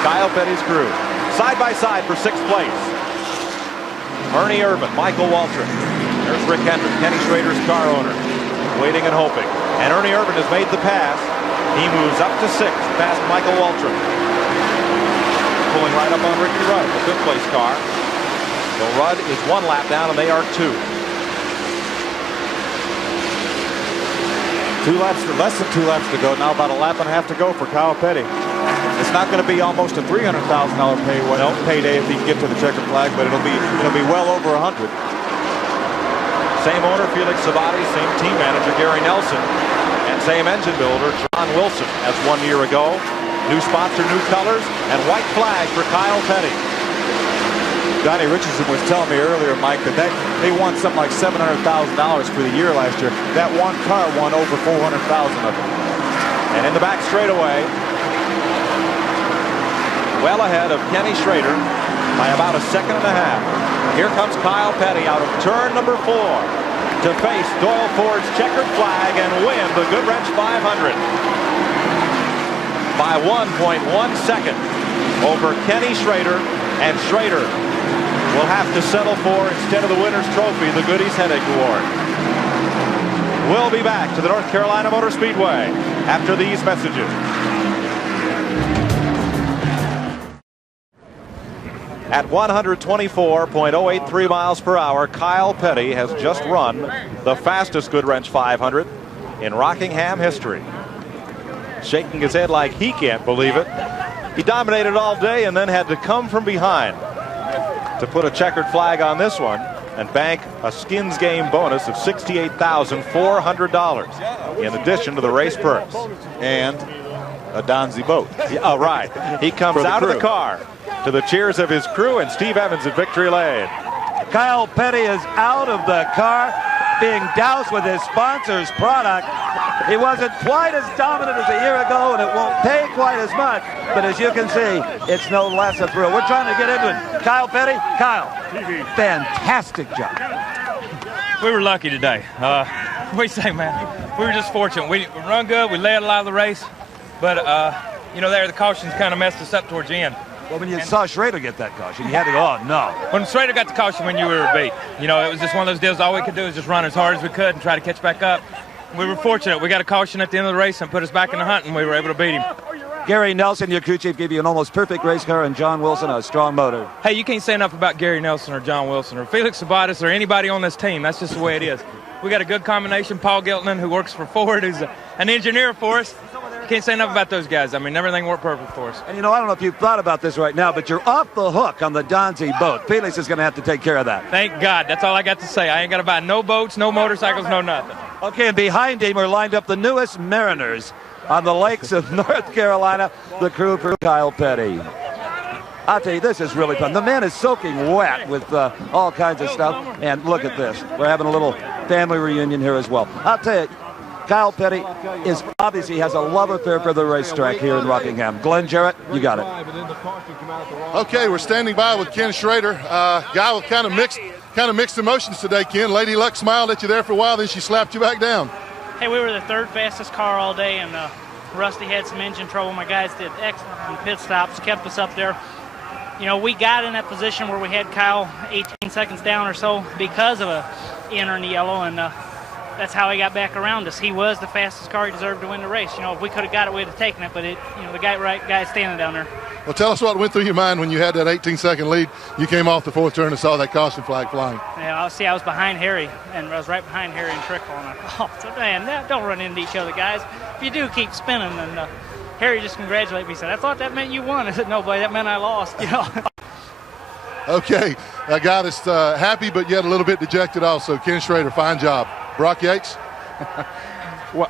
Kyle Petty's crew. Side by side for 6th place. Ernie Irvin, Michael Waltrip. There's Rick Hendrick, Kenny Schrader's car owner. Waiting and hoping. And Ernie Irvin has made the pass. He moves up to 6th past Michael Waltrip. Pulling right up on Ricky Rudd, the 5th place car. So Rudd is 1 lap down and they are 2. 2 laps, less than 2 laps to go. Now about a lap and a half to go for Kyle Petty. It's not going to be almost a $300,000 payday if he can get to the checkered flag, but it'll be well over 100. Same owner, Felix Savati, same team manager, Gary Nelson, and same engine builder, John Wilson, as 1 year ago. New sponsor, new colors, and white flag for Kyle Petty. Donnie Richardson was telling me earlier, Mike, that they won something like $700,000 for the year last year. That one car won over $400,000 of it. And in the back straightaway, well ahead of Kenny Schrader by about a 1.5 seconds. Here comes Kyle Petty out of turn number 4 to face Doyle Ford's checkered flag and win the Goodwrench 500 by 1.1 seconds over Kenny Schrader, and Schrader will have to settle for, instead of the winner's trophy, the Goodies Headache Award. We'll be back to the North Carolina Motor Speedway after these messages. At 124.083 miles per hour, Kyle Petty has just run the fastest Goodwrench 500 in Rockingham history. Shaking his head like he can't believe it. He dominated all day and then had to come from behind to put a checkered flag on this one and bank a skins game bonus of $68,400 in addition to the race purse. And a Donzi boat. Yeah, right. He comes out of the car to the cheers of his crew and Steve Evans at Victory Lane. Kyle Petty is out of the car, being doused with his sponsor's product. He wasn't quite as dominant as a year ago, and it won't pay quite as much. But as you can see, it's no less a thrill. We're trying to get into it. Kyle Petty, Kyle, fantastic job. We were lucky today. What do you say, man? We were just fortunate. We run good. We led a lot of the race. But, you know, the cautions kind of messed us up towards the end. Well, when you saw Schrader get that caution, you had to go, oh, no. When Schrader got the caution when you were beat, you know, it was just one of those deals. All we could do was just run as hard as we could and try to catch back up. We were fortunate. We got a caution at the end of the race and put us back in the hunt, and we were able to beat him. Gary Nelson, your crew chief, gave you an almost perfect race car, and John Wilson, a strong motor. Hey, you can't say enough about Gary Nelson or John Wilson or Felix Sabatis or anybody on this team. That's just the way it is. We got a good combination. Paul Giltman, who works for Ford, who's an engineer for us. Can't say enough about those guys. I mean, everything worked perfect for us. And, you know, I don't know if you've thought about this right now, but you're off the hook on the Donzi boat. Felix is going to have to take care of that. Thank God. That's all I got to say. I ain't got to buy no boats, no motorcycles, no nothing. Okay, and behind him are lined up the newest mariners on the lakes of North Carolina, the crew for Kyle Petty. I'll tell you, this is really fun. The man is soaking wet with all kinds of stuff. And look at this. We're having a little family reunion here as well. I'll tell you, Kyle Petty is obviously has a love affair for the racetrack here in Rockingham. Glenn Jarrett, you got it. Okay, we're standing by with Ken Schrader, guy with kind of mixed emotions today. Ken, Lady Luck smiled at you there for a while, then she slapped you back down. Hey, we were the third fastest car all day, and Rusty had some engine trouble. My guys did excellent on pit stops, kept us up there. You know, we got in that position where we had Kyle 18 seconds down or so because of a inner in the yellow, and that's how he got back around us. He was the fastest car. He deserved to win the race. You know, if we could have got it, we'd have taken it. But the right guy standing down there. Well, tell us what went through your mind when you had that 18-second lead. You came off the fourth turn and saw that caution flag flying. Yeah, I was behind Harry, and I was right behind Harry and Trickle. And I thought, man, don't run into each other, guys. If you do, keep spinning. And Harry just congratulated me. He said, I thought that meant you won. I said, no, buddy, that meant I lost. You know. Okay, a guy that's happy but yet a little bit dejected also. Ken Schrader, fine job. Brock Yates? Well,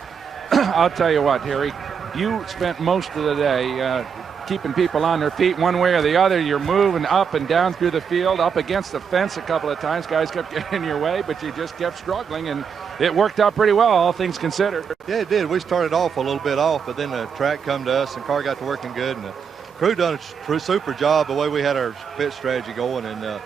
I'll tell you what, Harry. You spent most of the day keeping people on their feet one way or the other. You're moving up and down through the field, up against the fence a couple of times. Guys kept getting in your way, but you just kept struggling, and it worked out pretty well, all things considered. Yeah, it did. We started off a little bit off, but then the track come to us and car got to working good, and the crew done a super job the way we had our pit strategy going, and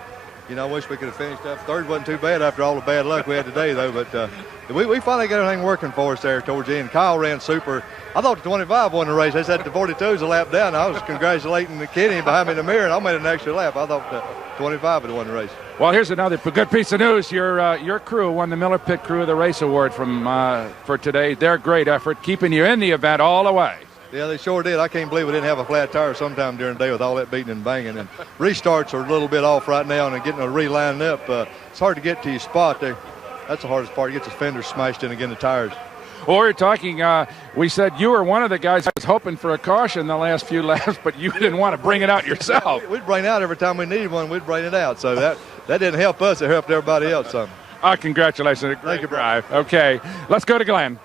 you know, I wish we could have finished up. Third wasn't too bad after all the bad luck we had today, though. But we finally got everything working for us there towards the end. Kyle ran super. I thought the 25 won the race. They said the 42 was a lap down. I was congratulating the Kenny behind me in the mirror, and I made an extra lap. I thought the 25 would have won the race. Well, here's another good piece of news. Your crew won the Miller Pit Crew of the Race Award for today. Their great effort, keeping you in the event all the way. Yeah, they sure did. I can't believe we didn't have a flat tire sometime during the day with all that beating and banging. And restarts are a little bit off right now, and getting a relined up. It's hard to get to your spot there. That's the hardest part. You get the fenders smashed in again, the tires. Well, we were talking, we said you were one of the guys that was hoping for a caution the last few laps, but you didn't want to bring it out yourself. We'd bring it out every time we needed one. We'd bring it out. So that didn't help us. It helped everybody else some. Congratulations. Thank you, Drive. Okay, let's go to Glenn.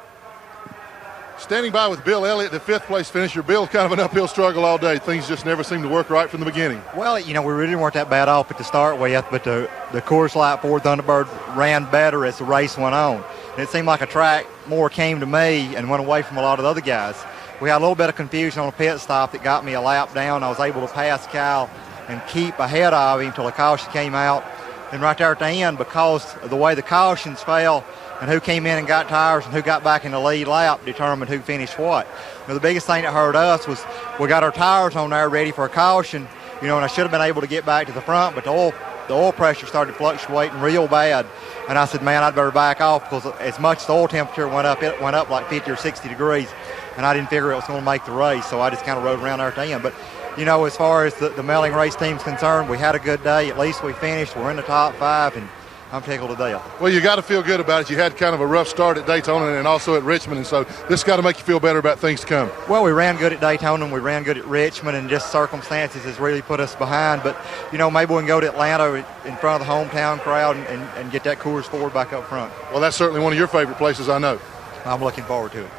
Standing by with Bill Elliott, the fifth-place finisher. Bill, kind of an uphill struggle all day. Things just never seem to work right from the beginning. Well, you know, we really weren't that bad off at the start with, but the Coors Light Ford Thunderbird ran better as the race went on. And it seemed like a track more came to me and went away from a lot of the other guys. We had a little bit of confusion on a pit stop that got me a lap down. I was able to pass Kyle and keep ahead of him until the caution came out. And right there at the end, because of the way the cautions fell, and who came in and got tires and who got back in the lead lap determined who finished what. Now, the biggest thing that hurt us was we got our tires on there ready for a caution, you know, and I should have been able to get back to the front, but the oil pressure started fluctuating real bad. And I said, man, I'd better back off because as much as the oil temperature went up, it went up like 50 or 60 degrees, and I didn't figure it was going to make the race, so I just kind of rode around there at the end. But you know, as far as the Melling race team's concerned, we had a good day. At least we finished. We're in the top 5, and I'm tickled to death. Well, you got to feel good about it. You had kind of a rough start at Daytona and also at Richmond, and so this got to make you feel better about things to come. Well, we ran good at Daytona and we ran good at Richmond, and just circumstances has really put us behind. But, you know, maybe we can go to Atlanta in front of the hometown crowd and get that Coors Ford back up front. Well, that's certainly one of your favorite places, I know. I'm looking forward to it.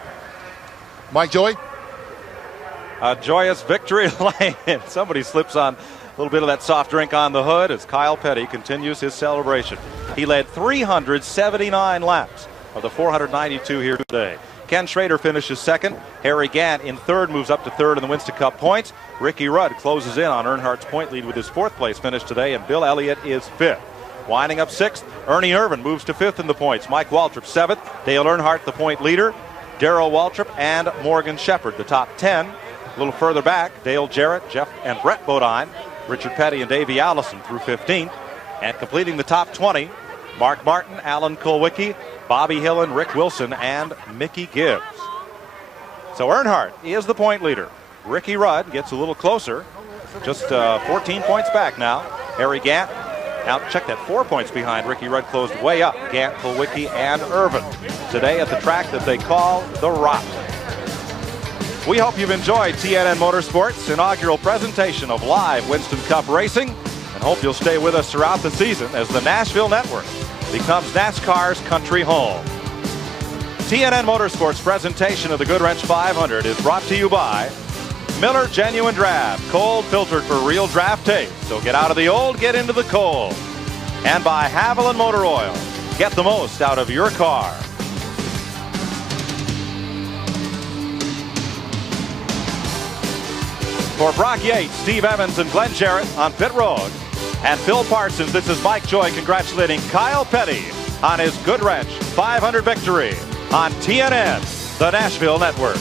Mike Joy? A joyous victory lane. Somebody slips on a little bit of that soft drink on the hood as Kyle Petty continues his celebration. He led 379 laps of the 492 here today. Ken Schrader finishes second. Harry Gant in third, moves up to third in the Winston Cup points. Ricky Rudd closes in on Earnhardt's point lead with his fourth place finish today, and Bill Elliott is fifth. Winding up sixth, Ernie Irvin moves to fifth in the points. Mike Waltrip seventh. Dale Earnhardt the point leader. Darrell Waltrip and Morgan Shepherd the top 10. A little further back, Dale Jarrett, Jeff and Brett Bodine, Richard Petty and Davey Allison through 15th. And completing the top 20, Mark Martin, Alan Kulwicki, Bobby Hillen, Rick Wilson, and Mickey Gibbs. So Earnhardt is the point leader. Ricky Rudd gets a little closer, just 14 points back now. Harry Gant, now check that, 4 points behind. Ricky Rudd closed way up. Gant, Kulwicki, and Irvin today at the track that they call The Rock. We hope you've enjoyed TNN Motorsports' inaugural presentation of live Winston Cup racing, and hope you'll stay with us throughout the season as the Nashville Network becomes NASCAR's country home. TNN Motorsports' presentation of the Goodwrench 500 is brought to you by Miller Genuine Draft, cold filtered for real draft taste. So get out of the old, get into the cold. And by Haviland Motor Oil. Get the most out of your car. For Brock Yates, Steve Evans, and Glenn Jarrett on pit road, and Phil Parsons, this is Mike Joy congratulating Kyle Petty on his Goodwrench 500 victory on TNN, the Nashville Network.